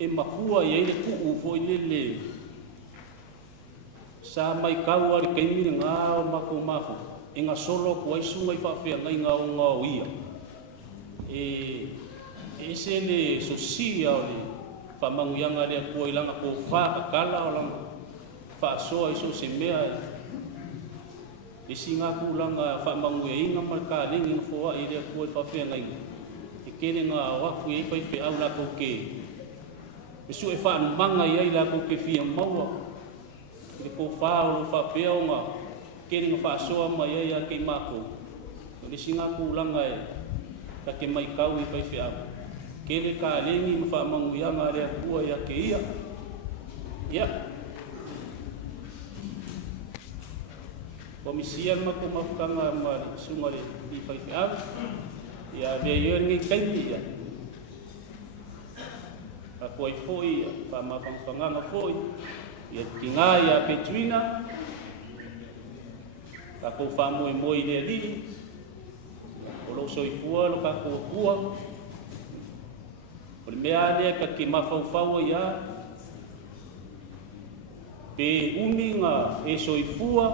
e makua ia ile ku fo ile sa mai kau ari kemi nga mako mafu inga solo ko ai sunga i fa fe ngai nga o ia se le sosia o le fa manguianga le ko ilanga ko fa kala o lang fa so ai so se mea singa ku langa fa manguianga marka lingi fo ai le ko fa fe ngai kene nga wa ku i fa fe au la ko ke su e fa manga ia la ko ke fia maua le ko fa o fa peo ma kene nga fa so ma ia ke mako le singa ku langa e ka ke mai kau i fa fia kene ka lengi fa manguia nga le ku ia ke ia komisia ma ko mafukanga ma sunga le i fa fia ia be yo ngi kai ia ko ai foi pa ma fanga foi ia tinga ia petrina ka ko fa mo le ali o lo so i fua lo ka ko fua o me ale ka ki ma fa ia pe uninga e so i fua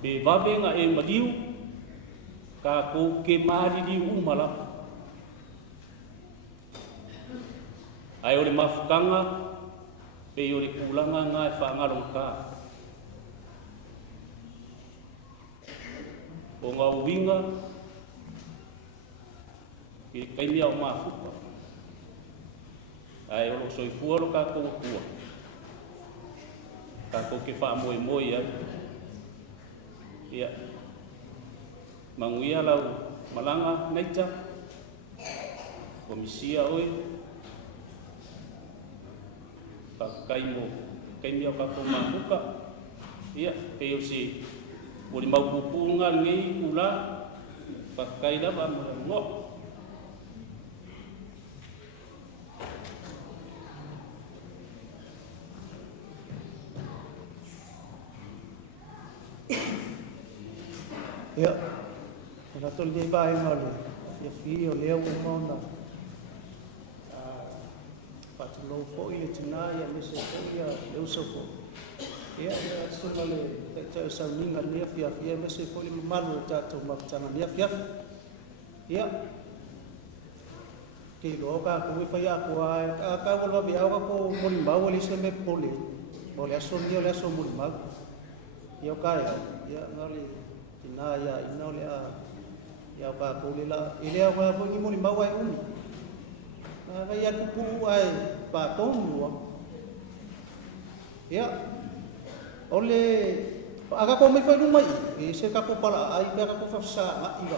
pe vavenga e maliu ka ko ke mari di umala ai o le mafukanga pe o le kulanga nga e whaangaro ka o ngā uwinga ki kaimia o mafuka ai o lo soifua lo ka kua ka ko ke wha moe ai ia manguia lau malanga neita komisia oi kaimo kaimia ka ko mafuka ia pe o si o le maupupunga ngai ula pakai lava mo le ngo. Ya, na tol di ba yung ali, ya fio leo umona, patuloy po ile tinaya mese po ya leo sopo, ya sumale tayo Sauniga niya fia mese po ile malu tato magtangan niya fia, ya kilo ka kung ipaya ko ay wala biyaw ko mulimbaw wali sa me poli, wala asumyo wala mulimbaw, ya kaya ya ngali ya ina le ya ba ko le la ile wa po ni mo ni mawai uni na ya ku ai ba tom lu ya ole aga ko mai fa lumai e se ka ko pala ai ba ka ko fa sa ma iba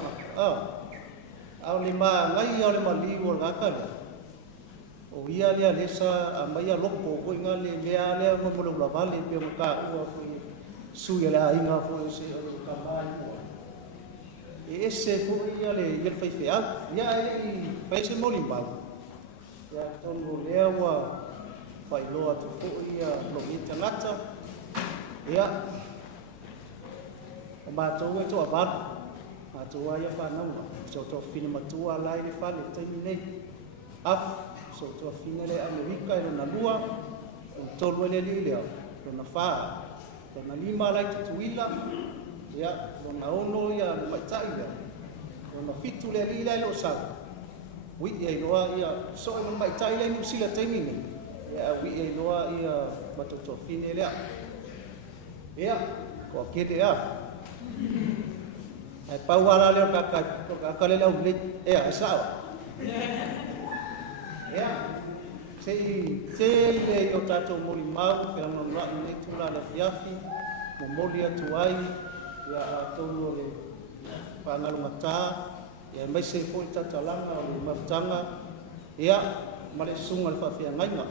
au le ma ngai ole ma li wo ga ka o ia le sa mai ya lopo ko ngale le mo mo la vale pe mo ka o su ya la inga fo se ka mai ese fu ia le ia fai fea ia i fai se molimbau ia tonu lewa fai loa tu fu ia lo itanata ia matou e toa vatu matou ia whanau so toa fina matua lai le whale taimi nei af so toa fina le Amerika e na lua tolu ele li leo na wha na lima lai tutuila ya na ono ya le maitai ya na fitu le lila lo sa wi e loa ya so na maitai le ni sila taimi ni ya wi e loa ya matoto fine le ya ko kete ya ai pau ala le ka le lau le e a sa ya sei le yo tato mori mau pe no la ni tula le fiafi mo moli atu ai ya tolu le pangalu mata ya mai se foi tatalanga o mafutanga ya male sunga le fafia ngainga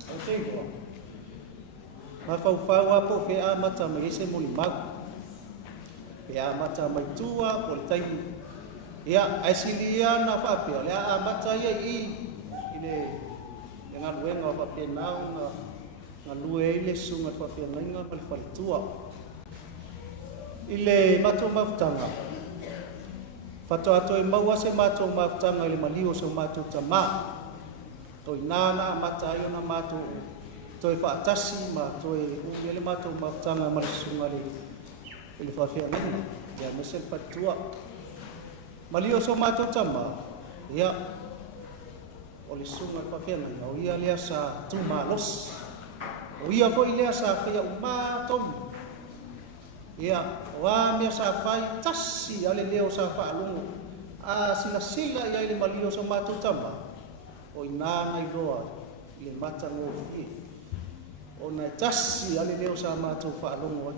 o sei ko ma fau fau po fe a mata mai se moli mag ya mata mai tua o tai ya asilia na fafia le a mata ya i ile nga luenga pa penau nga lue ile sunga fafia ngainga pal fal tua ile mato mafutanga fato ato e maua se mato mafutanga ile malio so mato tama to inana mata yo na mato to e fatasi mato e ile mato mafutanga malisunga ile fafia ngai ya mesel patua malio so mato tama ya ole sunga fafia ngai o ia le sa tu malos o ia ko ile sa fia mato ya wa me sa fai tasi ale leo sa fa lungo a sila ya ile malio so mato tama o ina ngai doa ile mata ngo fi o na tasi ale leo sa mato fa lungo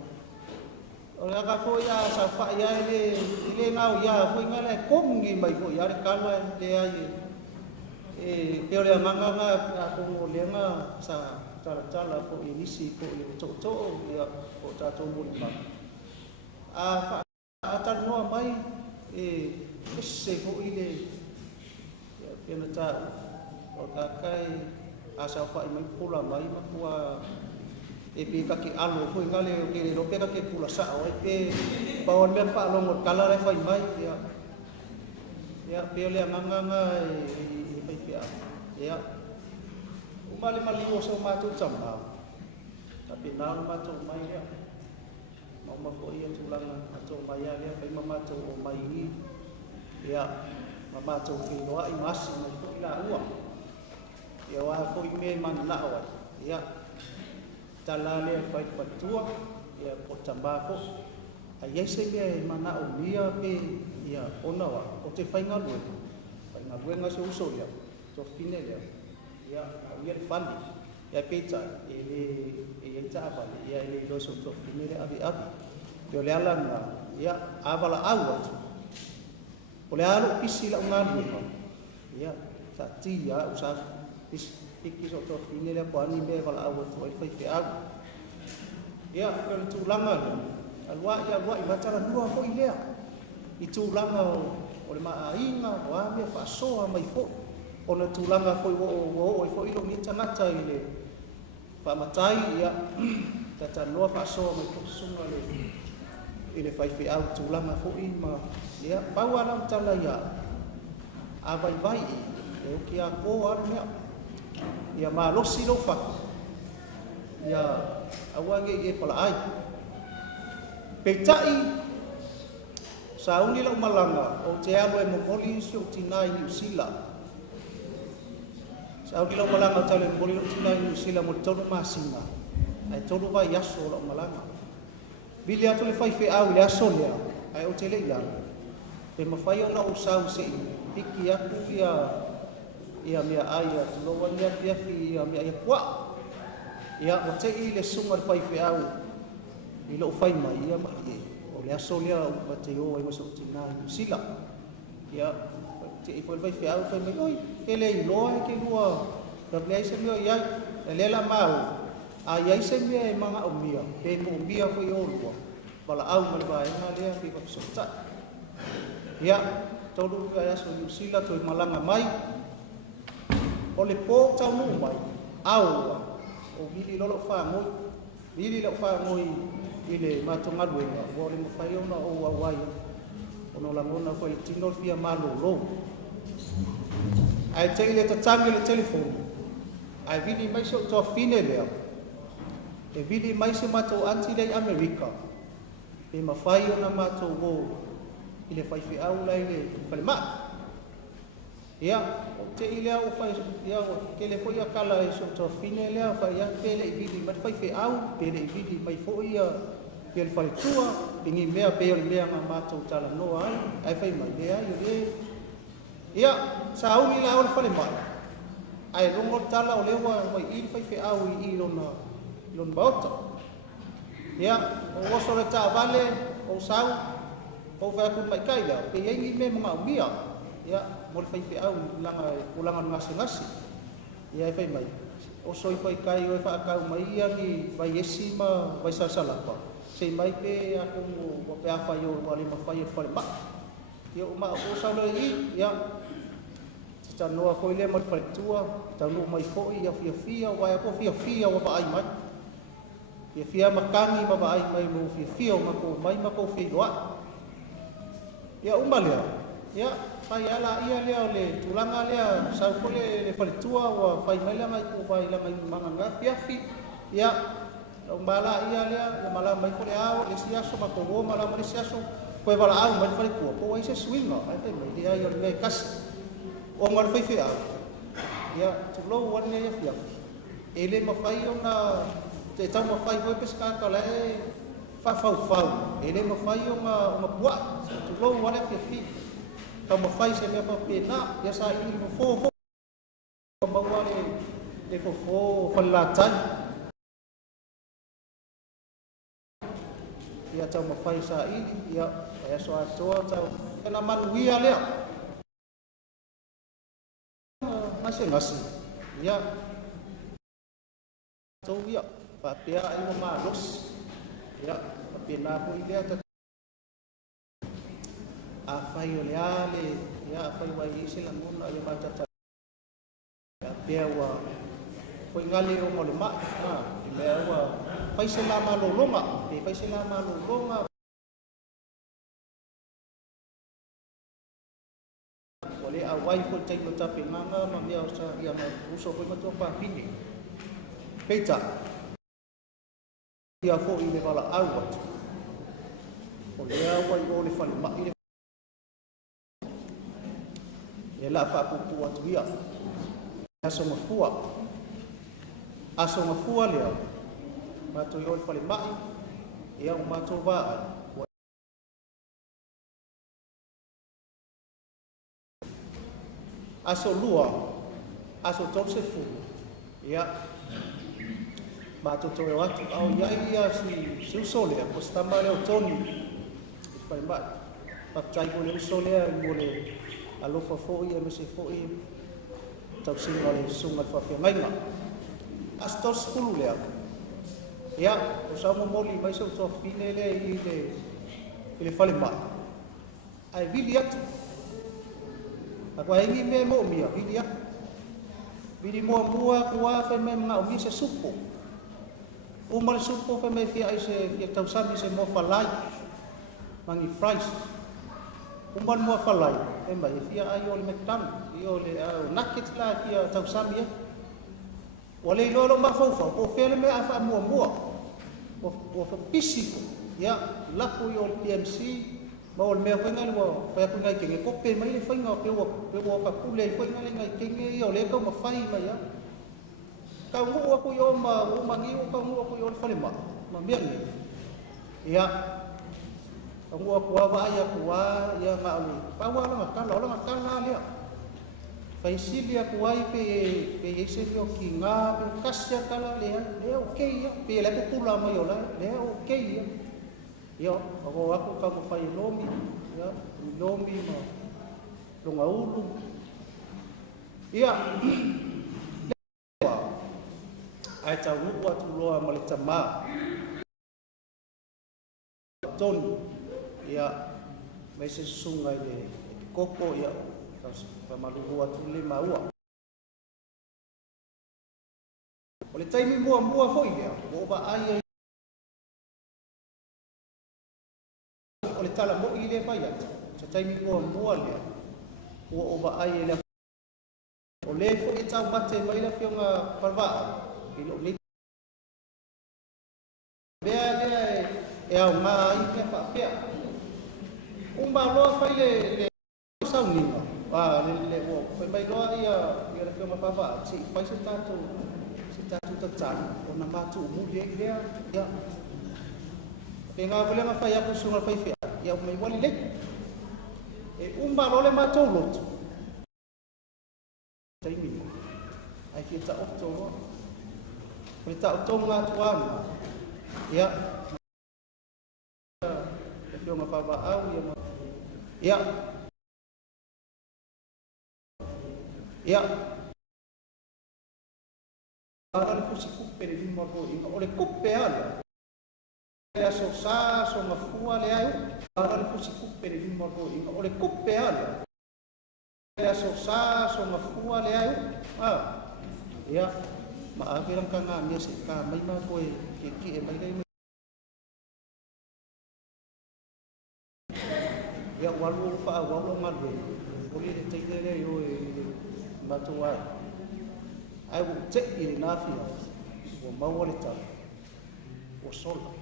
o la ka fo ya sa fa ya ile ngau ya fo ngale kongi mai fo ya le kala le ai e le nganga ko le nga sa tala fo inisi ko le to ya ko ta to mo ma a ata no mai se fo ile ya pena ta o ka kai asa fa mai pula mai ma kuwa e pe ka ki alo fo ngale ke lo pe ka ke pula sa o pe bawon ben pa lo mo kala le fa mai ya pe le nganga e pe ya umali mali o so mato tama tapi na mato mai ya ma ko ia tulanga ato mai ya pe mato o mai ni ya mato ki lo ai masi mai ko ila ua ya wa ko me man la wa ya talale fai patua ya ko tambako ai se me mana o mia pe ya ona wa o te fai ngalu nga se uso ya to fine ya ia fandi ya pizza ele ta apa ya ele lo so to fine abi yo le ala na ya avala awat ole alo pisi la ngalu ya sa ti ya usa piki so to fine le ko ani be vala awat o fai fe ya ko tu langa alua i matala nua fo i lea i tūlanga o le maainga o a mea whaasoa mai fo o na tūlanga fo i o i fo ilo ni tangata i le whaamatai ia tata noa whaasoa mai fo sunga le i le whaiwhi au tūlanga fo i ma ia pau alam tala ia a vai e o ki a kō anu mea ia maa losi lo whaka ia awange i e pala ai peitai sauni lau malanga o te alu e mongoli si o tina i New Zealand sauni lau malanga o te alu e mongoli o tina i New Zealand mo le tonu masinga ai tonu vai aso lau malanga bili atu le whaiwhi au le aso lea ai o te leila pe mawhai o na o sau se hiki atu ia mea ai atu loa nia piafi ia mea ia kua ia o te i le sunga le whaiwhi au i lo whai mai ia mai o le aso lea o pate o ai wasa o tina i New Zealand ia te i whaiwhi au whai mai oi ke le i loa ke lua na mea isa mea iai e lela mau a iai se mea e manga o mia pe mo mia whai o lua wala au mai wa e nga lea pe wapisota ia tolu ka aso New Zealand toi malanga mai o le pō tau nuu mai aua o mili lolo whaangoi mili lolo whaangoi i le Matāgaluega o le mawhai ona o awai o no langona koe le tino fia malolo ai te le tatangi le telefoni ai vini mai se o toa fine lea e vini mai se matou anti le Amerika e mawhai ona matou o i le whaiwhi au lai le whalemaa ia o te i lea o whai ia o ke le fo ia kala e so toa fine lea whai ia ke le i vidi mai whaiwhi au pe le i vidi mai fo ia ke le whale tua i ngi mea pe o le mea ngā mātou tala noa ai whai mai lea i le ia sa au ni la o le whalemaa ai rongo tala o lewa mai i le whaiwhi au i lon baota ia o oso le ta vale o sau o fa ku mai kai la pe yengi me mga umia ya mo fai fe au langa ulanga ngasi ya fai mai o soi fai kai o fa ka mai ya ni vai esima vai sala pa sei mai pe aku mo pe afa yo wali ma fai fa ba ya ma o sa lo i ya ta no ko ile mo fa tua ta no mai fo ya fia wa ko fia wa ba ai mai fia makani ma ba ai mai mo fia ma ko mai ma ko fia wa ia umalea ia pai ala ia lea le tulanga lea sau kole le palitua wa pai mai la mai ku pai la mai manga piafi ia umbala ia lea le mala mai kole ao le siaso ma ko mala mai siaso ko bala au mai pali ku ko ai se swinga ai te mai dia ia le kas o mal fai fia ia tu lo wan le ia ele ma fai ona te tau ma fai ko pesca ka le fau ele ma fai uma bua tu lo wala fi ta ma fai se me pa pena ya sa i fo ma wale le fo falatan ya ta ma fai sa i ya so ato ta na manuia le nasi ya to ya pa pia ai ma los ya pena ko ile ta a fai o leale ya fai wa isi la mun ale mata ta ya pia wa ko ngali o mo le ma le wa fai se la ma lo longa pe fai se la ma lo longa ole a wai ko tai no ta pe manga ma mia o sa ya ma uso ko ma to pa pini peita ia fo i le wala au o le awa i o le whale mai le e la whapupu atu ia aso mafua lea mato i o le whale mai e au mato waa aso lua aso tose fu ia mato toe watu au ia si usole ko stamba le toni fai mai papai ko le usole mo le alo fo ia me se fo i tau singa le sunga fa fe mai na astor skulu le Ia, o sa momoli mai sa utoa fine le i le Faalavaau. Ai vili atu. Ako aingi me mo mia, vili atu. Vili Muamua kua fe me ngā umi se supo. Uma le supo fe me fia ai se fia tausami se mo falai. Mangi fries. Uma le mo falai. E mai fia ai o le McDonald. I o le nakit la fia tausami e. O le ilo ma faufa. O fele me a fa Muamua. O fa pisiko. Ia, laku i o le PMC. Ma o le mea whainga le wa whai aku ngai kenge. Ko pe mai le whainga pe wa ka pule i whainga le ngai kenge. I o le kau ma whai mai a. Kau ngu aku i o ma umangi o kau ngu aku i o le Faalavaau. Ma mea nge. Ia. Kau ngu aku awa ai aku a. Ia ngā uli. Pawa la ngakala lea. Whaisili aku ai pe eise ki o ki ngā. Pe kasia kala lea. Lea o kei ia. Pe le pula mai o la. Lea o kei ia. Ia, ako ka mo whai lomi, ia, lomi ma longa ulu. Ia, ai tau nuku atu loa ma le tamā. Toni, ia, mai se sunga i le koko, ia, ka maluhu atu le maua. O le taimi Muamua foi lea, o ba ai o le tala mo i le vai atu. Sa taimi Muamua lea. Ua o ba ai le. O le fo i tau mate mai la fionga Faalavaau. I lo ni. Bea lea e au ngā i ke whapea. Umba loa whai le Sauniga. Le o whai mai loa i la fionga Faalavaau. Si whai se tātou tatana. O na mātu umu lea. Ia. E ngā wale ngā whai aku sunga whai whea. Ia mai wali le. E umba le mātou lotu. Taimi. Ai ki ta opto roa. Koi ta opto ngā tuana. Ia. E whio ngā Faalavaau. Ia. Ia. Ara le kusi kupe le lima ko inga. O le kupe ala. Aso sa so mafua le ai ara le kusi kupe le lima ko inga o le kupe ala aso sa so mafua le ai ia ma avera kanga me se ka mai ma ko ki e mai dai ia walu fa walu malu ko le te le yo e matua ai wo te i na fi o mau le ta o sola.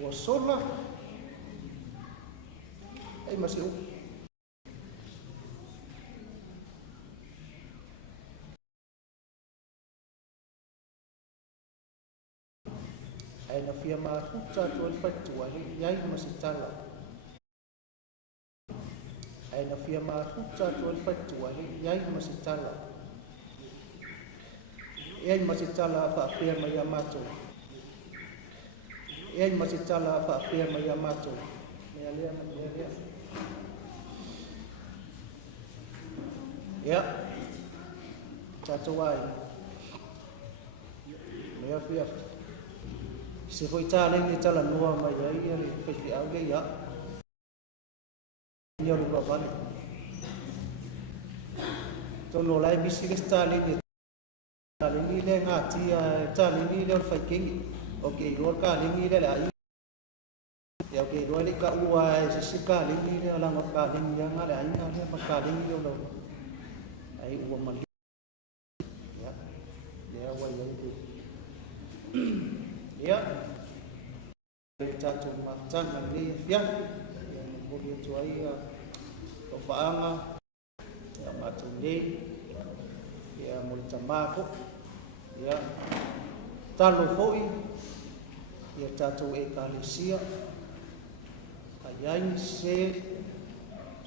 O sola ai masih ai na fia ma puta to el fatua ai masih tala ai na fia ma puta to el fatua ai masih tala ai masih tala fa fia ma yamato. E ai masih tala fa pia mai amato. Lea. Ya. Tato ai. Lea fia. Se foi tala ni tala noa mai ai ele fai au le ya. Ia ru ba vale. Tono lai bisi ke tala ni. Tala ni le ngati tala ni le fai kingi. Okay, luar ka lingi le ai. Ya okay, luar ni ka uai sisika lingi le ala ngaka lingi yang ada ai ngale maka lingi lo. Ai uang mali. Ya. Dia wai yang itu. Ya. Kita cuma jangan ni ya. Yang boleh tuai ya. Tofaanga. Ya matuni. Ya multamaku. Ya. Talo foi. Ia tātou e kālesia, ai se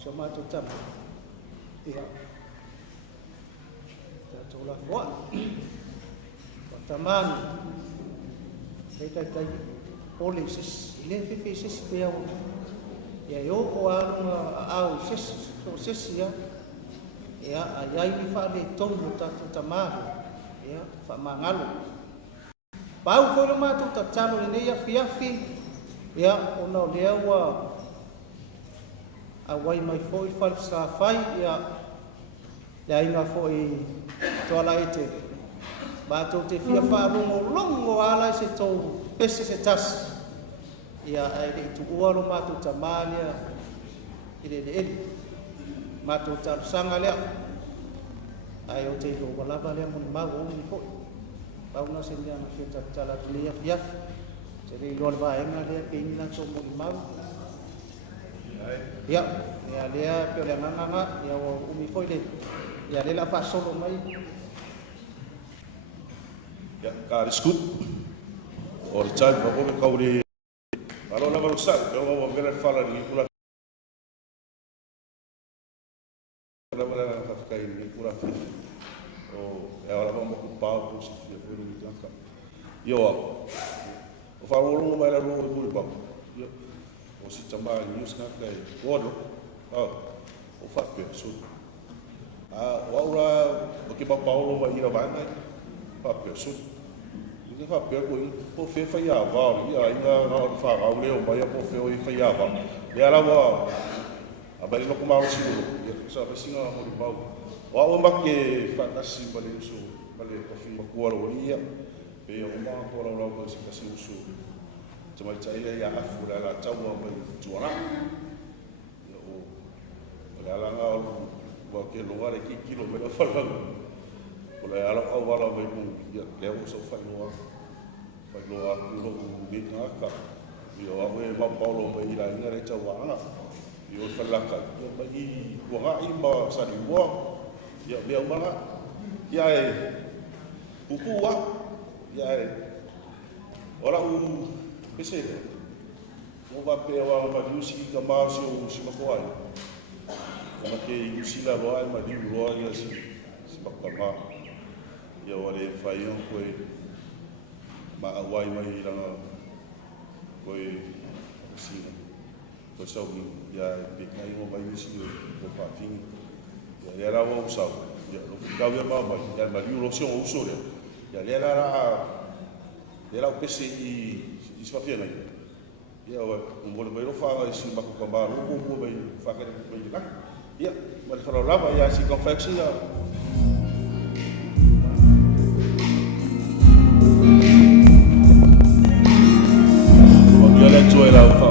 so mātou tama. Ia tātou la fua. Tamani, kai ole sis le fe sis pe au ya yo o au sis ya ai ni fa le tonu tamaru ya fa mangalo pau ko le matu talo le ia fiafi ya ona le wa awai mai foi fal sa fai ya inga foi tola ite ba to te fia fa longo ala se to pese se tas ya ai tu ua lo matu tamalia ile matu tar sanga le ai o te do wala ba le mun ma o ni foi ba una se dia na fieta tala tulia fia se ri lo ba enga le ke ina so mun ma ya le pe le nganga ya o umi foi le ya le la fa solo mai ya ka riskut or chan ba ko ka uri alo na baru sa yo mo vera fala ni kula na bara ka kai ni kula o e ora vamos com pau com se foi no tanka yo o fa ro mai la ro ko ba yo o si chamba news na kai wodo o fa pe so wa ora o ke ba paulo mai ira vai mai fa pe so ni fa pe ko po fe fa ya va ya ina na fa ga le o mai po fe o fa ya va ya la wa abali no ko ma o si ya sa ba singa mo di pau wa o ma ke fa kasi ba le so ba le ko fi ma ko ro ia pe o ma ko ro ko si kasi so cuma cai ya afu la tau mo tuana o la la nga o ke lugar ki kilómetro fala o la ala au wala me mu ya le o so fa no lo ni na ka yo a we ma paulo me ira nga re tau ana yo fala ka yo ba i ko ga i ma sa ni wo ya be o mala ya e ukua ya e ora pese mo va pe wa ma diusi ka ma si o si ma ko ai ma ke diusi la wa ma di ro ya si pa ka ma ya wa le fa yo ko ma awai mai la ko si ko sa ni ya pe ka yo ma diusi ko pa fin ya la wa usa ya lo ka ya ma ya ma di ro si o uso ya la pese i fa fiena ia o mo le fa si ma ko ba ro ko mai fa ka mai la ia ma le fa lava ia si confection ia o dia le joy la fa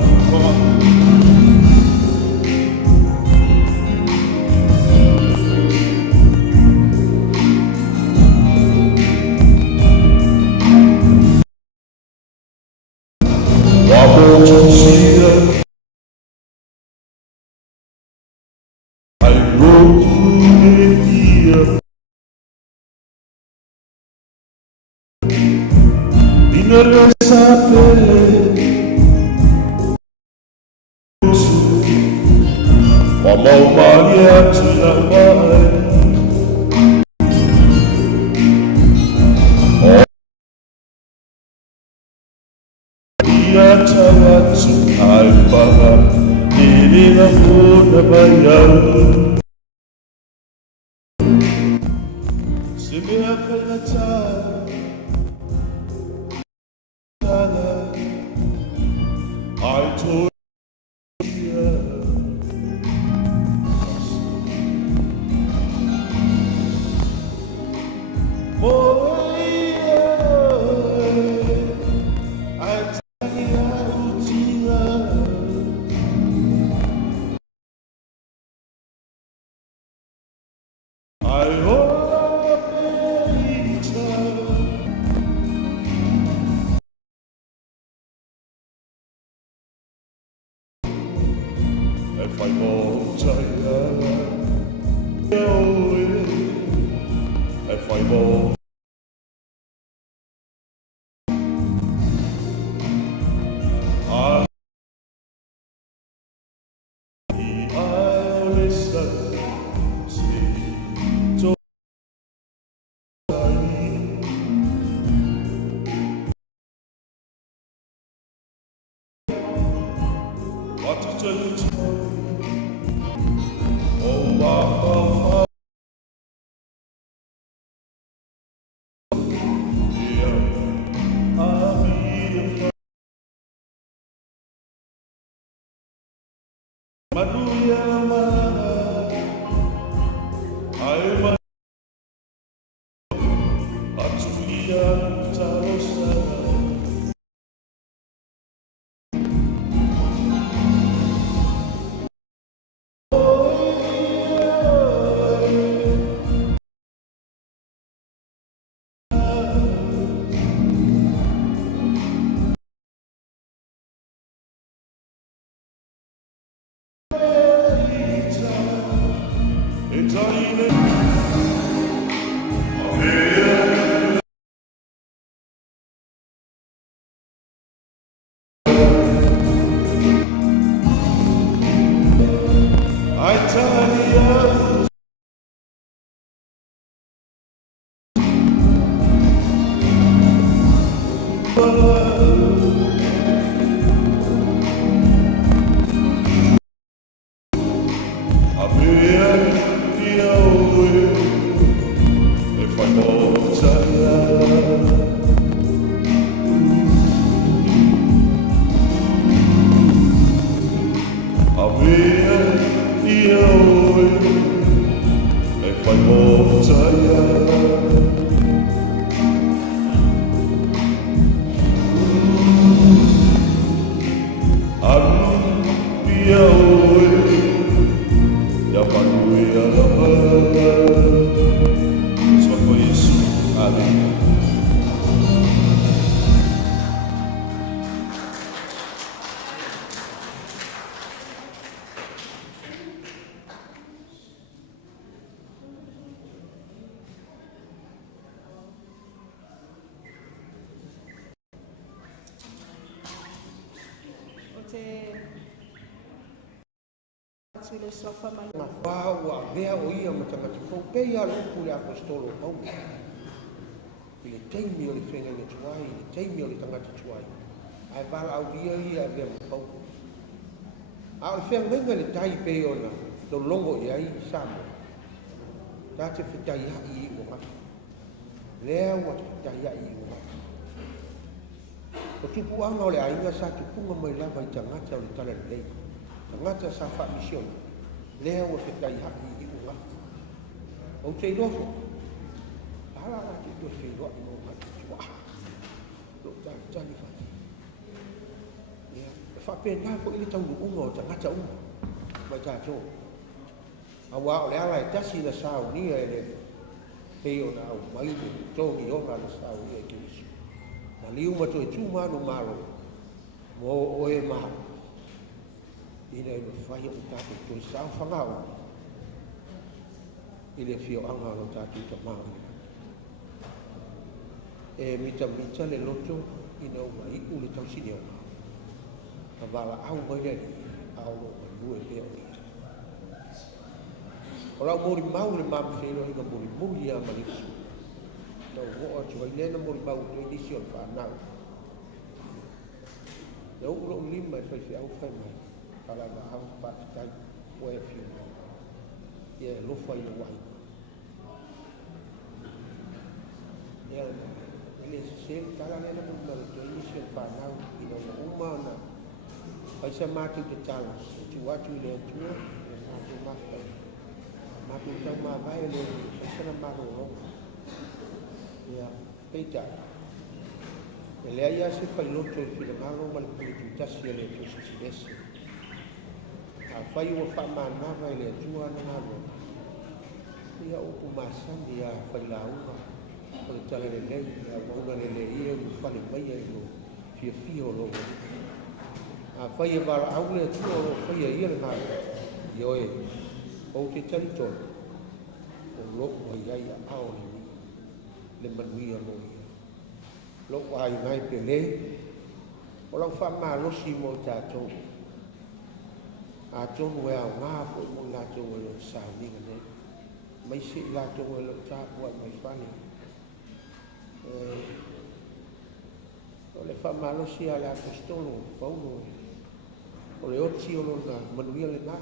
Ngā whāua rea o ia ma tangata whau pei a lupu le apostolo au. I le teimi o le whenga tuai, i le teimi o le tangata tuai. Ai wala au ia ia rea ma pau. A o whenga wenga le tai pei ona, do longo i ai sama. Tā te whitai hai i o maki. Lea ua te whitai hai i o maki. O tupu anga o le ainga sa tupunga mai lava i tangata o le tala le lei. Tangata sa wha mission. Lea ua whitai hai i o maki. O te rofo. Hala la te tua te roa i o maki tua. Lo tani whati. Lea, whapena ko ili taunu unga o tangata unga. Mai tātou. Awa o le ala e tasi na Sauniga e le hei o na au maile, tongi onga na Sauniga e kirisi. Na liu mato e tū manu malo, mo o e maha. Ina e me whai o tātou tui sao whangau. I le fio anga o tātou ta maha. E mita le loto, ina o mai u le tausi ni onga. A wala au mai leni, au o mai e leo ni. O lau mori mau le mamu whero hinga mori muri a marisu. Tau hoa tua i lena mori mau le nisi on whanau. E o ulo lima e whai au whai mai. Kala na au pati tai oe whiu mai. Ia e lofa i o wai. Ia ele se kala lena mori mau le nisi on whanau. Ina uma na. Pai sa matu te tala. Tu atu le atua. E matu mafai. Matu tau mā vai le sasana maro o. Ia, peita. E lea ia se whai loto e whina maro ma le puli tūtasi e le tūsi desi. A whai ua wha mānava e le atua na maro. Ia upu māsani a whai la unga. O le tala le lei, a wauna le le ia u whale mai e lo fia fia o logo. A whai e wala au le atua o whai e ia le maro. Ioe. O te territory, o loko ai ai a ao le manuia moi. Loko ai ngai pe le, o lau wha maa losi mo tātou. A tonu e au ngā po mo lātou e lo Sauniga ne. Mai se lātou e lo tāpua mai whane. O le wha maa losi a le apostolo, Paulo. o le oti o lona manuia le nā.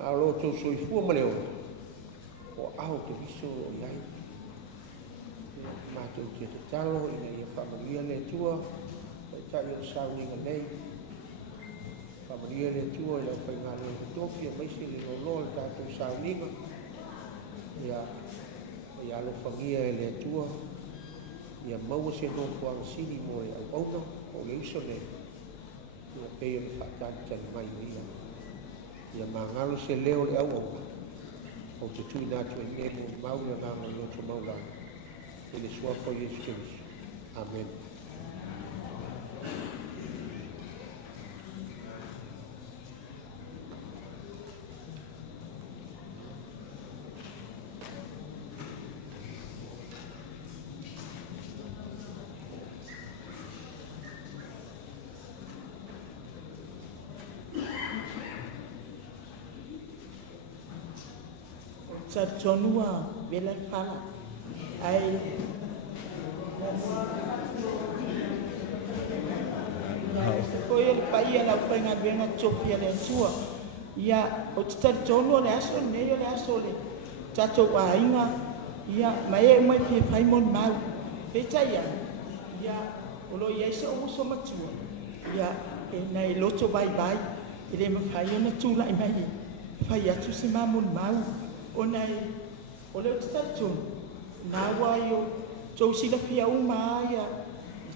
A lo tau soifua ma leo. O au te viso o iai. Mātou tia te talo, ina ia whamaria le tua, e tai o Sauniga nei. Whamaria le tua, ila whai ngā leo topi, a maisi le lolo le tātou Sauniga. Ia alo whangia e le tua, ia maua se no kuanga sini mo e au auna, o le iso ne. Ia peo le whaatani mai ia. Ia mangalo se leo le au auna. O te tui nātua i nemo maula ngā ngā noto maula. E le suafo Yesu Kirisu. Amen. Sartonua vela pala ai ko ele pai ala penga venga chopia le tua ia o sartonua le aso nei le aso le tato wa inga ia mai mai pe pai mon mau e taia ia o lo ia so uso matua ia e nei loto bye bye ele me pai ona tula mai fai atu se mamon mau onai o le tatu na waio Tausi la pia uma ia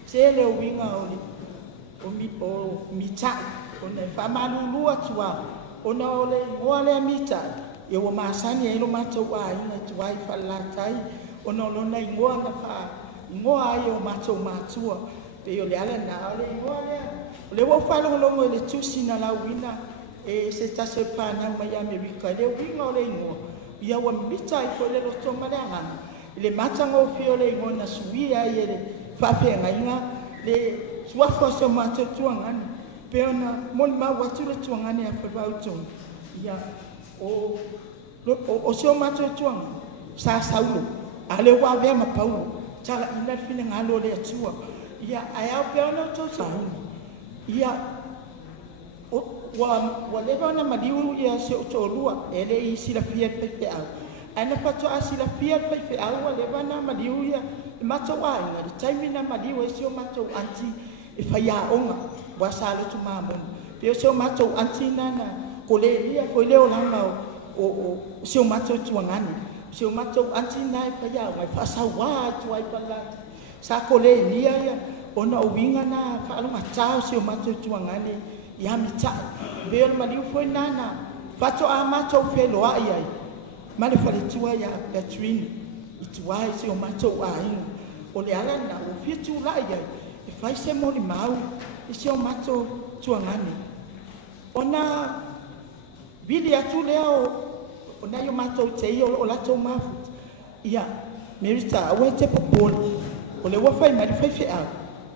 tele o winga o Mitai onai fa malulu atua ona ole ole Mitai e o masani e lo matou ai na tuai fa la tai ona lo nai ngoa na fa ngoa ai o matou matua pe o le ala na ole ngoa le wo fa lo le tusi na la wina e se tase pa na mai Amerika le winga ole ngoa ia wa Mitai ko le roto maranga le matanga o fio le ngona suia ia le fape ngainga le suafo so mato tuangani pe ona mol ma watu le tuangani a Faalavaau tonu ia o so mato tuanga sa saulo ale wa ve ma pau tala ina fine ngalo le tua ia ai pe ona to sa ia wa le bona maliu ia se o tolua ele I sila pia pe au ana pato asila pia pe au le bona maliu ia mato wa ina di taimina maliu e se o mato anti e faia onga wa sala tu mamon pe se o mato anti nana ko le ia ko le o langa o se o mato tuangani se o mato anti nai faia mai pasa wa tu ai pala sa ko le ia ona o winga na fa lo matao se o mato tuangani ia Mitai veo maliu foi nana fato a matou felo ai ai male fale tua ia Catherine ituai se o matou ai o le ala na o fitu la ai e fai se moli mau e se o matou tuangani ona vili atu leo ona yo matou te o la to mafu ia merita o te popolo o le wa fai mali fai fe a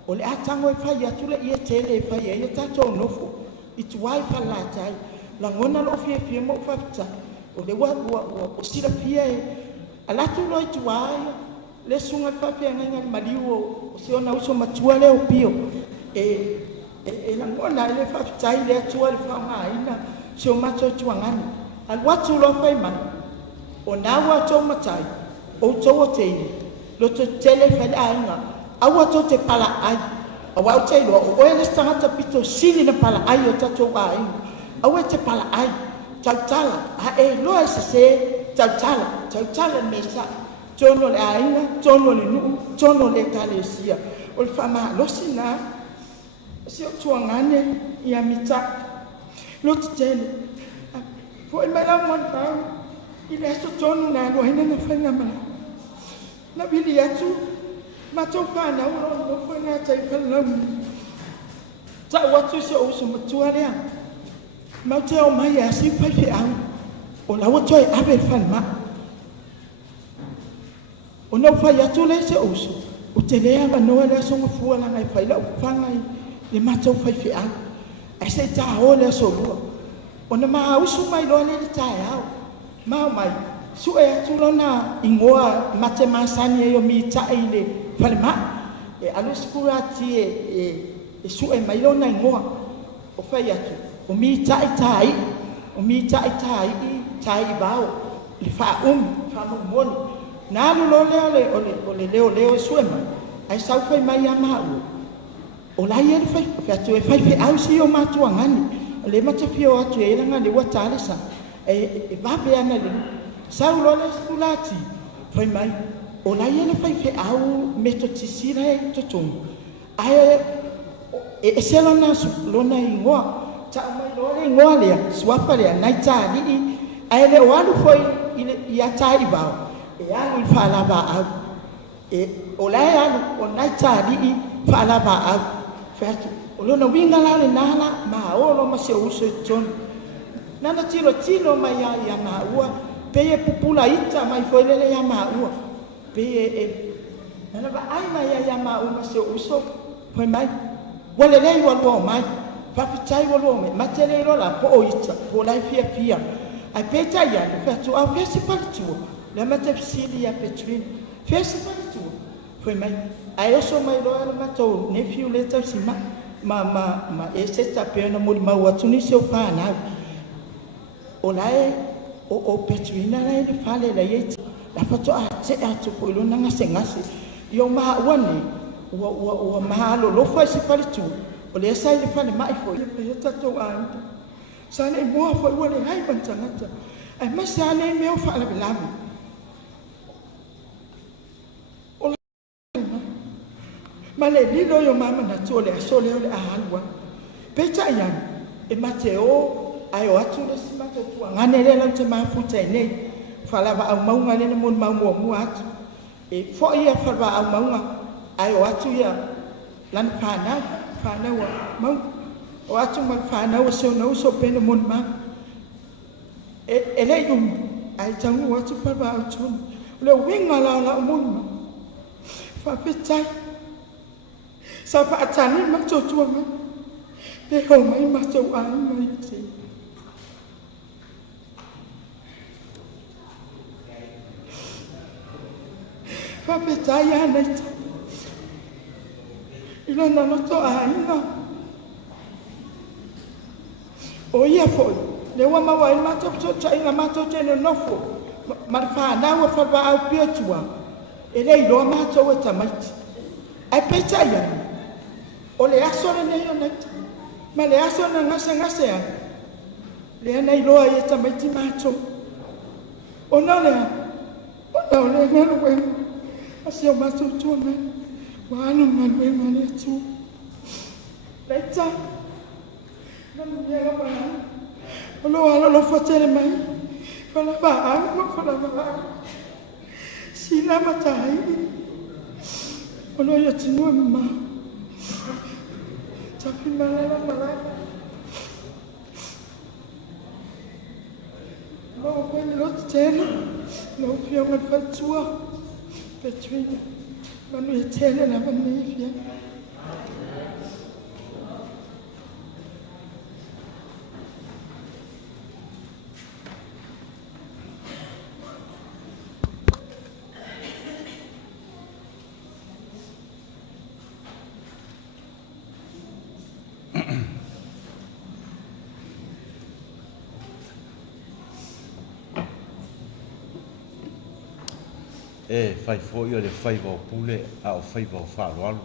o le atango e fai atu le ia tele e fai ia tato nofo ituai falatai la ngona lo fie mo fafta o le wa o sila fie ala tu lo ituai le sunga fafe nganga maliu o se ona uso matua le o pio e la ngona le faftai le atua le fa ina se o mato tuangani al watu lo fai man o nawa to matai o to te lo to tele fa ainga awa to te pala ai awa te lo o ele stanga pito sili na pala ai o tato ai awa te pala ai tautala a e lo se tautala mesa tono le ainga tono le nu tono le kalesia o le fama lo sina se o tuangane ia Mitai lo tele fo e mala mon pa i le so tono na lo hina na fanga mala na bili atu matou pana o foi na tai kalam ta watu se o so matua le ma te o mai asi pai fe au o la watu e ave fan ma o no fai atu le se o so o te lea ma no le so fu la ngai fai la fanga le matou fai fe au ai se ta o le so lu o na ma au su mai lo le ta au ma mai su e atu lo na ingoa mate masani e o Mitai le falema e alu skurati e su e mai lo na ingoa o fai atu o Mitai Taii o Mitai Taii bao le fa mo na lo le leo suema ai sau fai mai ama o la ia fai atu e fai au si o matua ngani le mata pio atu e langa le watale sa e va be ana le sau lo le skulati fai mai o la ia fai au meto tisira e totung ai e se lona su lona ingoa ta mai lo le ingoa le swapa le Naitaalii ai le walu foi ia tai bao e alu Faalavaau e o la alu o Naitaalii Faalavaau fatu o lona winga la le nana ma o lo ma se uso ton nana tilo mai ia ma ua pe e pupula ita mai foi le ia ma ua pe e nana ba ai mai ia ma ua ma se uso foi mai wale lei walu mai papitai walu me matele lo la po ita po lai pia ai peta ia fatu au festival tu le mate psili ya petrin festival tu foi mai ai oso mai lo ala matou nephew le Tausi ma e se tapena mo ma watu ni se pa na o lai o petrina lai le fale la yeti la fatu a se atu ko lo na ngase yo ma wani o ma lo festival tu o le sai le fale mai foi e tatou ai sana mo foi wale ai bantangata ai masana me o fala bilami ma le lilo yo mama na tole aso le ahalwa peta yan e mateo ai o atu le simata tu ngane le la te mafuta nei Faalavaau maunga le mon Muamua atu e fo ia Faalavaau maunga ai o atu ia lan pana wa mau o atu man pana o so pena mon ma e le yum ai tangu o atu Faalavaau tu le winga la mon fa peta sa fa atani ma to tu ma pe ho mai ma to ai mai ti fa pe ta ya na ta ila na no to ai na o ia fo le wa ma wa ma to cha ina ma to tene no fo ma fa na wa fa ba au pe tua e le lo ma to wa ta mai ai pe ta ya o le aso le nei o nei ma le aso na ngase a le nei loa ia tamaiti macho o na le ngalo we asio macho tu na wa anu ngalo we ma le tu le ta na me la ba o lo fotere mai Faalavaau sila matai o lo ia tinua ma tapi malala mau ko lo tena lo pia ma fatua petrina manu tena na vanifia e fai foi o le fai vo pule a o fai vo Faalavaau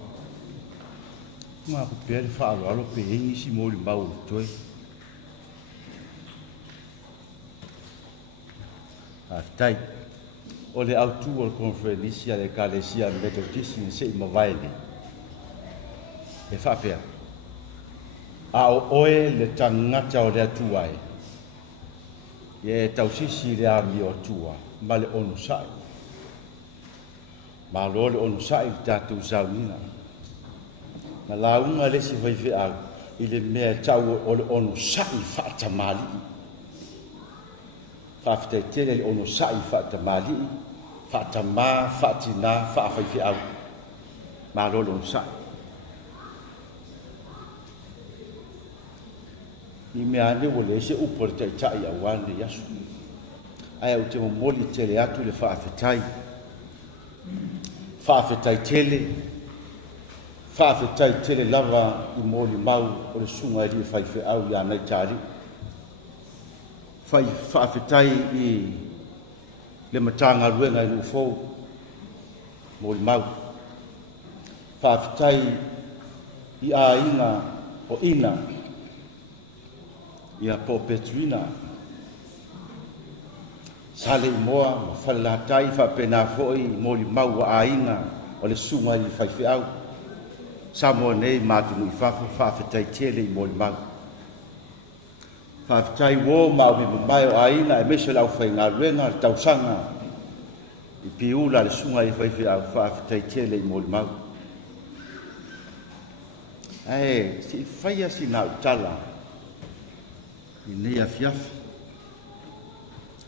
ma ko pe Faalavaau pe ingi si mo le mau toi a tai o le autu o conferencia le kalesia metodisi se ma vai e fa pe a o oe le tangata o le atuai e Tausi si le ami o tua ma le ono sai ma lo le ono sai tatu Sauniga na launga le si vai fe au ile mea tau o le ono sai faatamali faafetaitele le ono sai faatamali faatama faatina faafai fe au ma lo le ono sai ni mea ne o le se upo le taitai auane yasu ai au te momoli tele atu le faafetai tele whaafetai tele lava I mōli mau o le sunga I whaiwheau ia Naitaalii. Whaafetai I le Matāgaluega I Nufou mōli mau. Whaafetai I a inga o ina ia po Petrina. Sale I moa whalatai whapena foi mōli mau a inga o le sunga I whaiwheau. Samoa nei mātunu I whawhetai tele I mōli mau. Whaafetai wō mau mi mai o a inga e mese lau whaingaluenga le tausanga I piula le sunga I whaiwheau whaafetai tele I mōli mau. Si whaia si nau tala I nei a fiafi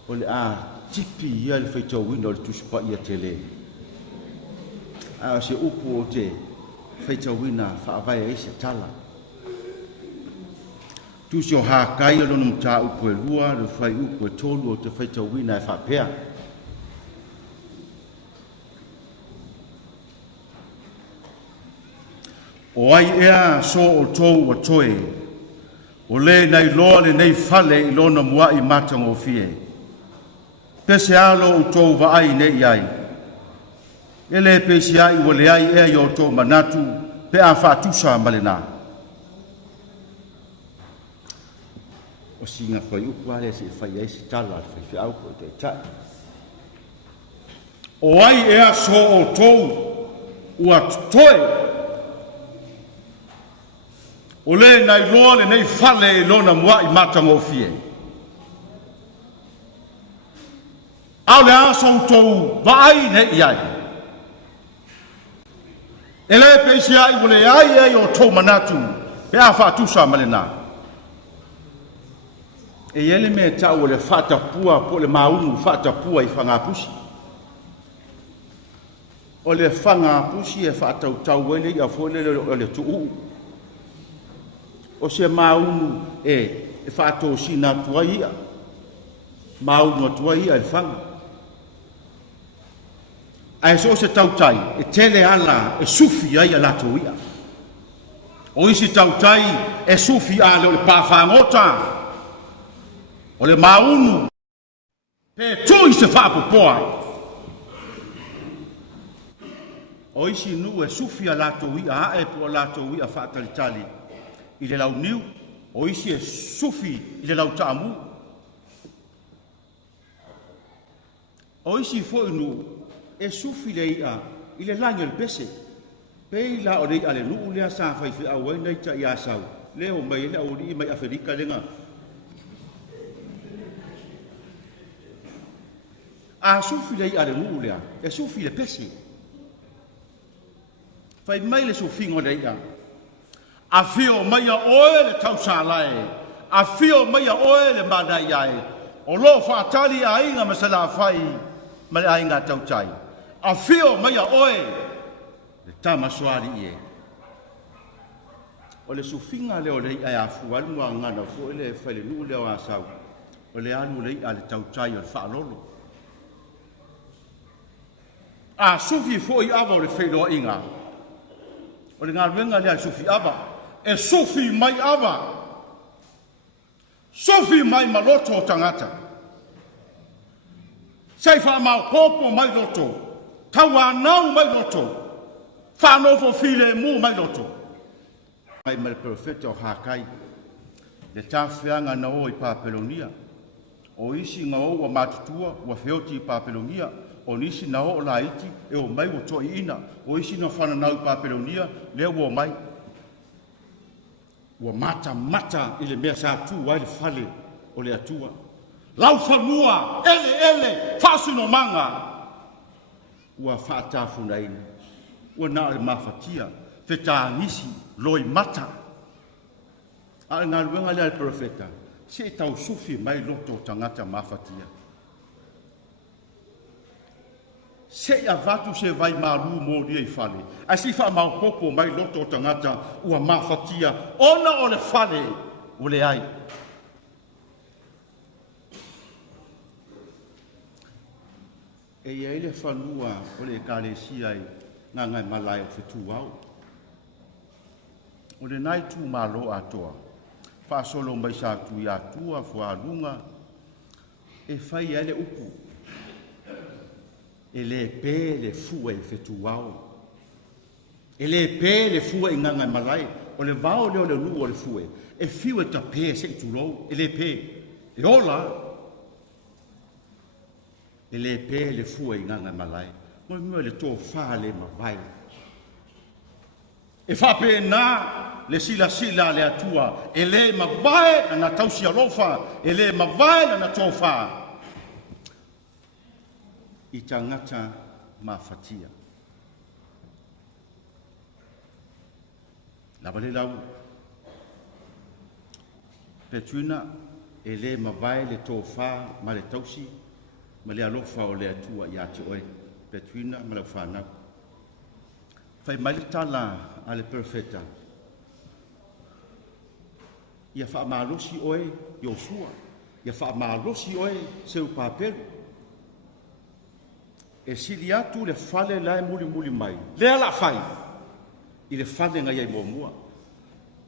o le a tipi ia le whaitau wina o le tusipa ia tele. A se upu o te whaitau wina whaavai e se tala. Tusi o hākai o lono mta upu e lua, le whai upu e tolu o te whaitau wina e whapea. O ai ea so o tou o toe, o le nei loa le nei fale I lona mua I matang o fie. Pese alo o tou wa ai nei ai. Ele pese ai o le ai ea I o tou manatu, pe a whaatusa malena. O singa whai upare se whai eisi tala, whai whiau ko te tai. O ai ea so o tou, ua toe, o le nai loa le nei fale I lona mua I matango fie. Au le aso tou vai nei ai. E le peisi ai o le ai o tou manatu pe a whaatusa malena. E ele me tau o le whaatapua po le maungu whaatapua I whangapusi. O le whangapusi e whaatautau ele I a fole o le tuu. O se maunu e whātou sina tua ia. Maunu tua ia I whanga. Ai so se tautai, e tele ala e sufi ai a lato ia. O isi tautai e sufi ale o le pāwhangota. O le maunu. Pe tui se whāpopoa. O isi nu e sufi a lato ia, a e po lato ia whātalitali. I le lau niu, o isi e sufi I le lau tāmu. O isi fo inu, e sufi le ia, I le langi o le pese. Pei la o le ia le nuu lea sa whaiwhi au ai nei ta I asau. Leo mai le au li mai Afrika lenga. A sufi le ia le nuu lea, e sufi le pese. Whai mai le sufingo le ia. A fio mai a oe le tausalae. A fio mai a oe le madai ai. O lo whaatali a inga masala whai ma le ainga tautai. A fio mai a oe le tamaswari ie. O le sufinga leo le ai a fualu a ngana fo le whale nuu leo a sau. O le alu le a le tautai o le whaalolo. A sufi fo I awa o le whaeloa inga. O le ngā ruenga lea sufi awa. E sufi mai awa. Sufi mai maloto o tangata. Sei wha mau popo mai loto. Taua nau mai loto. Whanofo file mu mai loto. Mai mai profeta o hakai. Le tawhianga na o I Papelonia. O isi nga o wa matutua wa feoti I Papelonia. O nisi na o la iti e o mai o toi ina. O isi na whananau I Papelonia leo o mai. Ua mata I le mea sa tu wai le fale o le atua. Lau whanua, ele, whasino manga. Ua whaatafuna ina. Ua na le mawhatia, wheta nisi, loi mata. A ngā ruenga lea le profeta, se tau sufi mai loto tangata mawhatia. Se a vatu se vai malu mo ria I fale. A si wha mau popo mai loto tangata ua mawhatia. Ona o le fale o le ai. E ia ele whanua o le kālesia I ngā ngai malai o whetu au. O le nai tu malo atoa. Whaasolo mai sa tu i atua, whaalunga. E whai ele upu. E le pē le fua i whetu wao. E le pē le fua i nganga malai. O le vao leo le lua o le fua. E fiu e ta pē se i tulou. E le pē. E ola. E le pē le fua i nganga malai. Mo mua le tō wha le mawai. E whape nā le sila le atua. E le mawai na tausi alofa. E le mawai na tō wha. I tangata mawhatia. Lava le lau. Petuina e le mawai le tō wha ma le tausi. Ma le alofa o le atua i ate oe. Petuina ma le whanau. Fai malitala a le perfeta. Ia wha maalosi oe Yosua. Ia wha maalosi oe seu papelu. E sili atu le fale lae muli mai. Le ala fai. I le fale ngai ai muamua.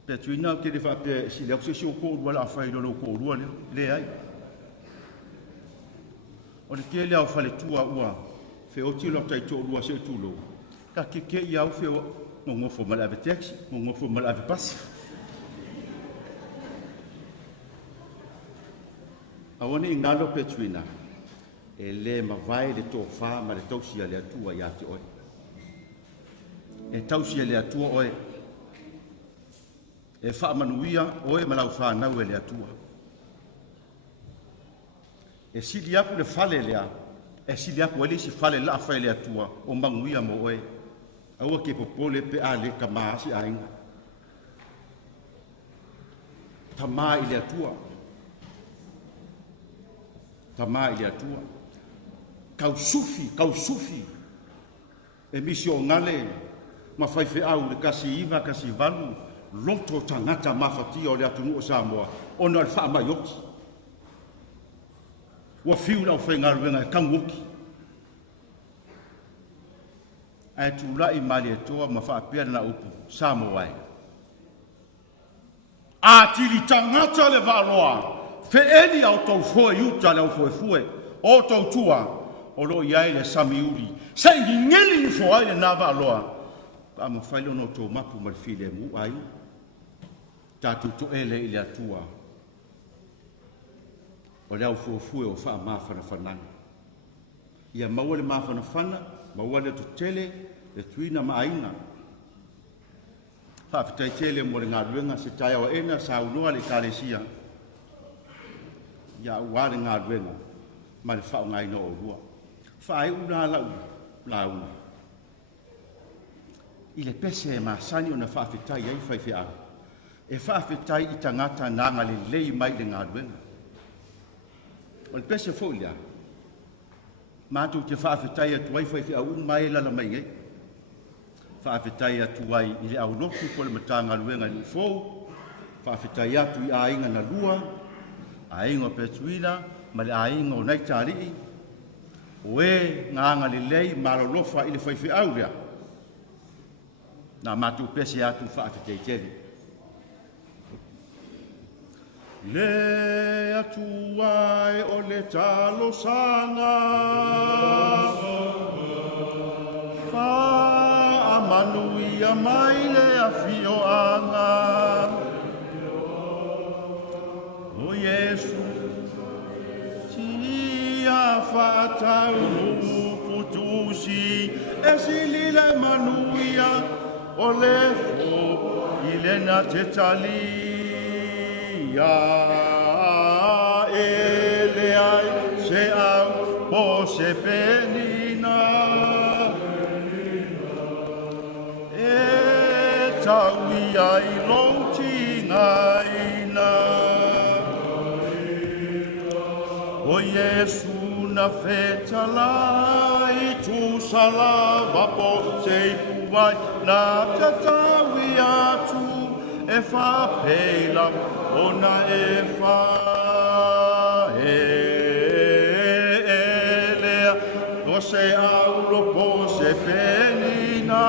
Pea tuina ke le whape sili au se o kōrua la fai no kōrua le ai. O le ke le au fale tua ua. Fe o tilo tai tō rua se tūlo. Ka ke i au fe o ngofo mala ave taxi. Ngofo mala ave pasi. Awane i ngalo pe tuina. E le mawai le tō wha ma le tausi le atua i ate oe. E tausi le atua oe. E wha manuia oe ma lau whanau e le atua. E sili aku le fale lea. E sili aku ele si fale la whai le atua o manguia mo oe. Aua ke popole pe a le ka maasi ainga. Ta maa i le atua. Ta maa i le atua. Kau sufi. E misi o ngale, ma whaife au le kasi iwa, kasi valu, loto tangata mawhati o le atunu o Samoa, o na le wha mai oki. Wa fiu lau whaingaruenga e kangoki. Ai tūlai mali e toa ma whaapea na upu, Samoa e. A tili tangata le waloa, fe eni au tau foe yuta le au foe, o tau tua, o lo iai le samiuri. Sa ingi ngeli i fo ai le nava aloa. Ka ma whailo no tō mapu ma le file mu ai. Tātou to ele i le atua. O le au fuafue o wha mawhana whananga. Ia maua le mawhana whana, maua le tutele, le tuina maaina. Whaafitai tele mo le ngā ruenga se tai awa ena sa unua le kālesia. Ia ua le ngā ruenga, ma le whao ngai no o rua. Whae una lau. I le pese e maasani o na whaafetai ai whaife au. E whaafetai i tangata nanga le lei mai le ngā ruenga. O le pese fōlia. Mātou te whaafetai atu ai whaife au mai lala mai ei. Whaafetai atu ai i le au noku po le matanga ruenga ni fōu. Whaafetai atu i ainga na lua. Ainga o Petuina, ma le ainga o Naitaalii. Oe nganga le lei marolofa i le whaife au rea. Nā mātou pese atu whaafetei tele. Le atu ai o le talo sanga. Wha amanuia mai le afio anga. O Yesu. Whatau putusi e sili le manuia o le fo i le na te talia e le ai se au po se penina e tau i ai lonti ngaina o Yesu na feta lai tu salava po sei puai na tatawi atu e fa peila ona e fa elea o se aulo po se penina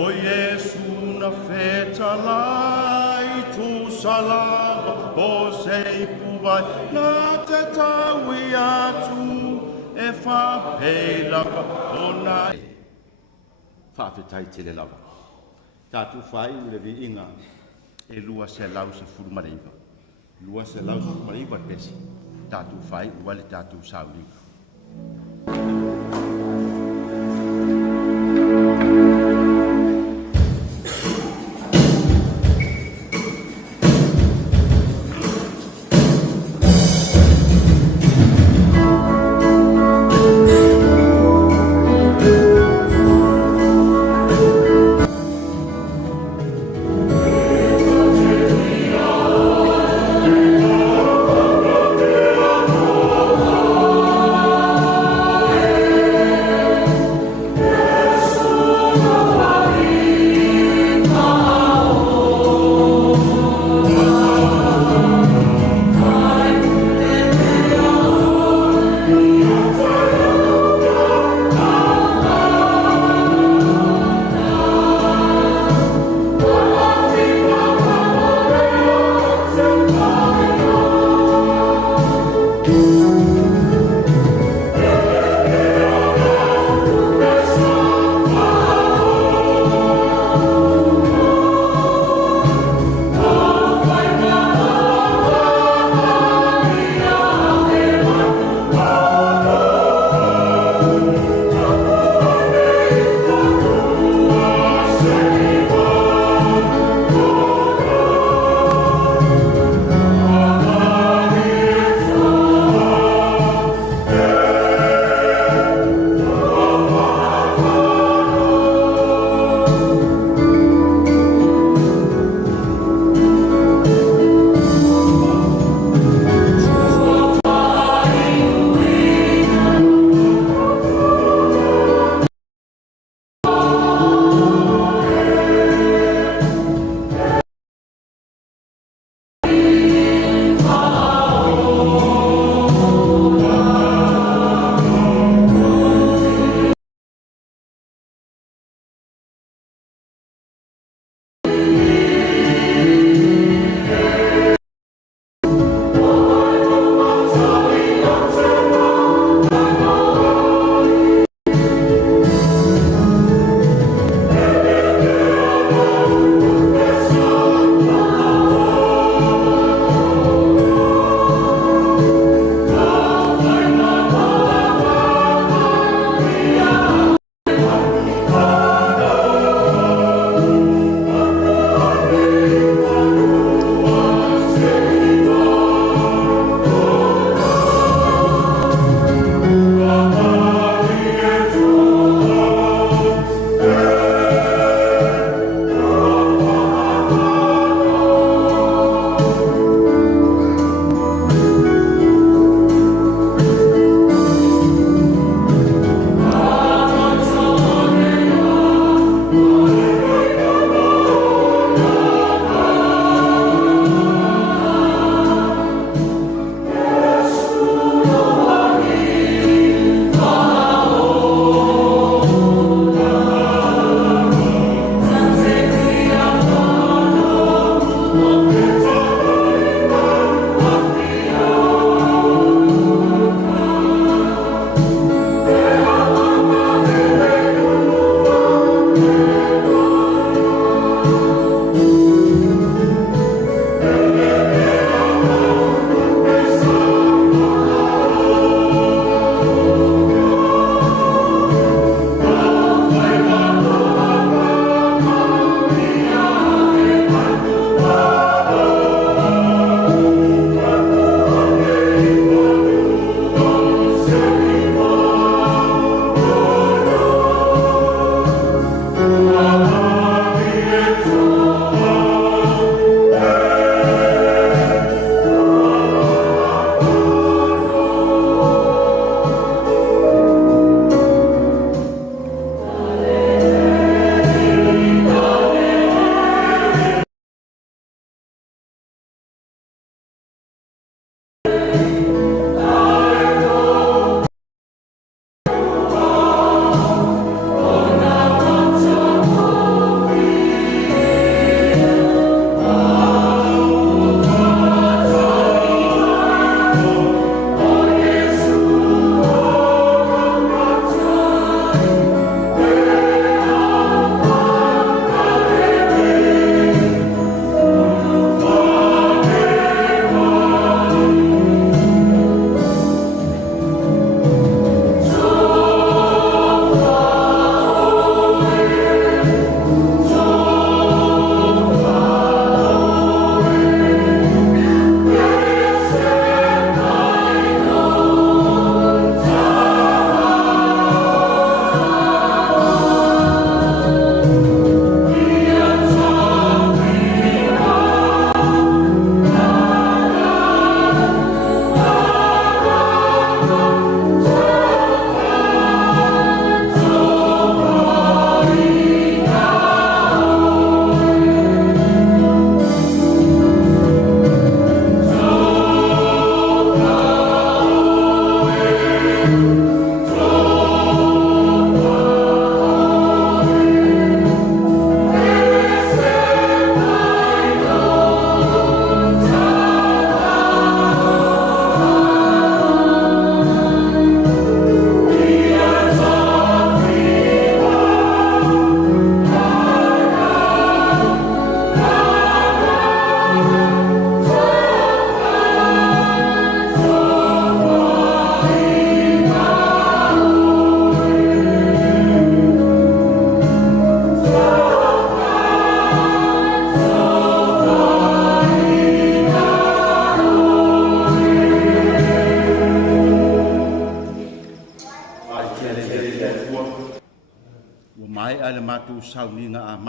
O Yesu na feta lai tu salama o sei puwai na te taui atu e wha pēla o nai. Whawhetai te le lava. Tātu whai ule vi inga e lua se lau se furu mareiva. Lua se lau se furu mareiva pesi. Tātu whai uale tātu Sauniga. Yeah.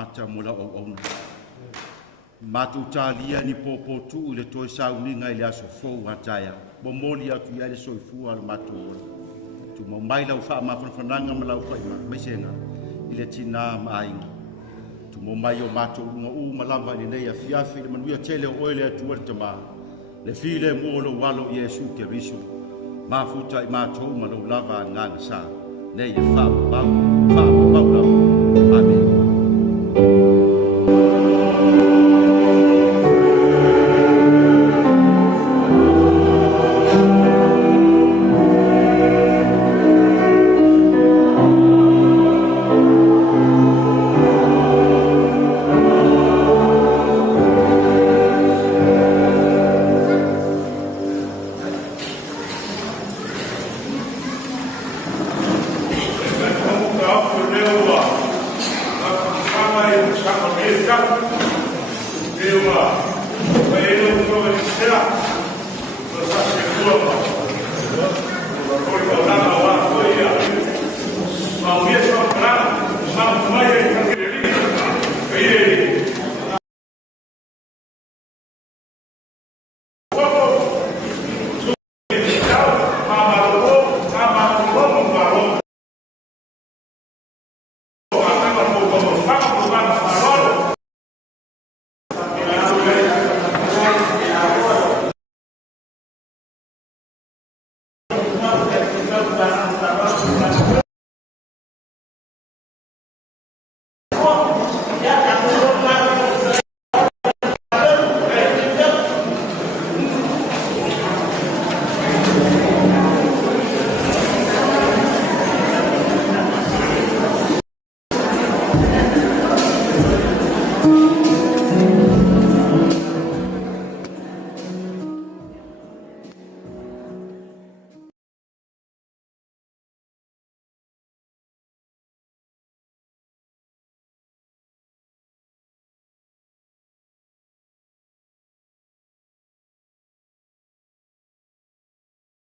mata mo la o matu talia ni popo tu le toi Sauniga i le aso fou hataya mo moli atu ia le soifua le matu tu mo mai lau wha ma whananga ma lau whaima maisenga i le tina maainga tu mo mai o matu unga malama i nei a fiafi le manuia tele o oele atu le tama le file mo lo walo Yesu ke risu ma futa i matu ma lo lava ngang sa nei e wha mau lau amen. Gracias.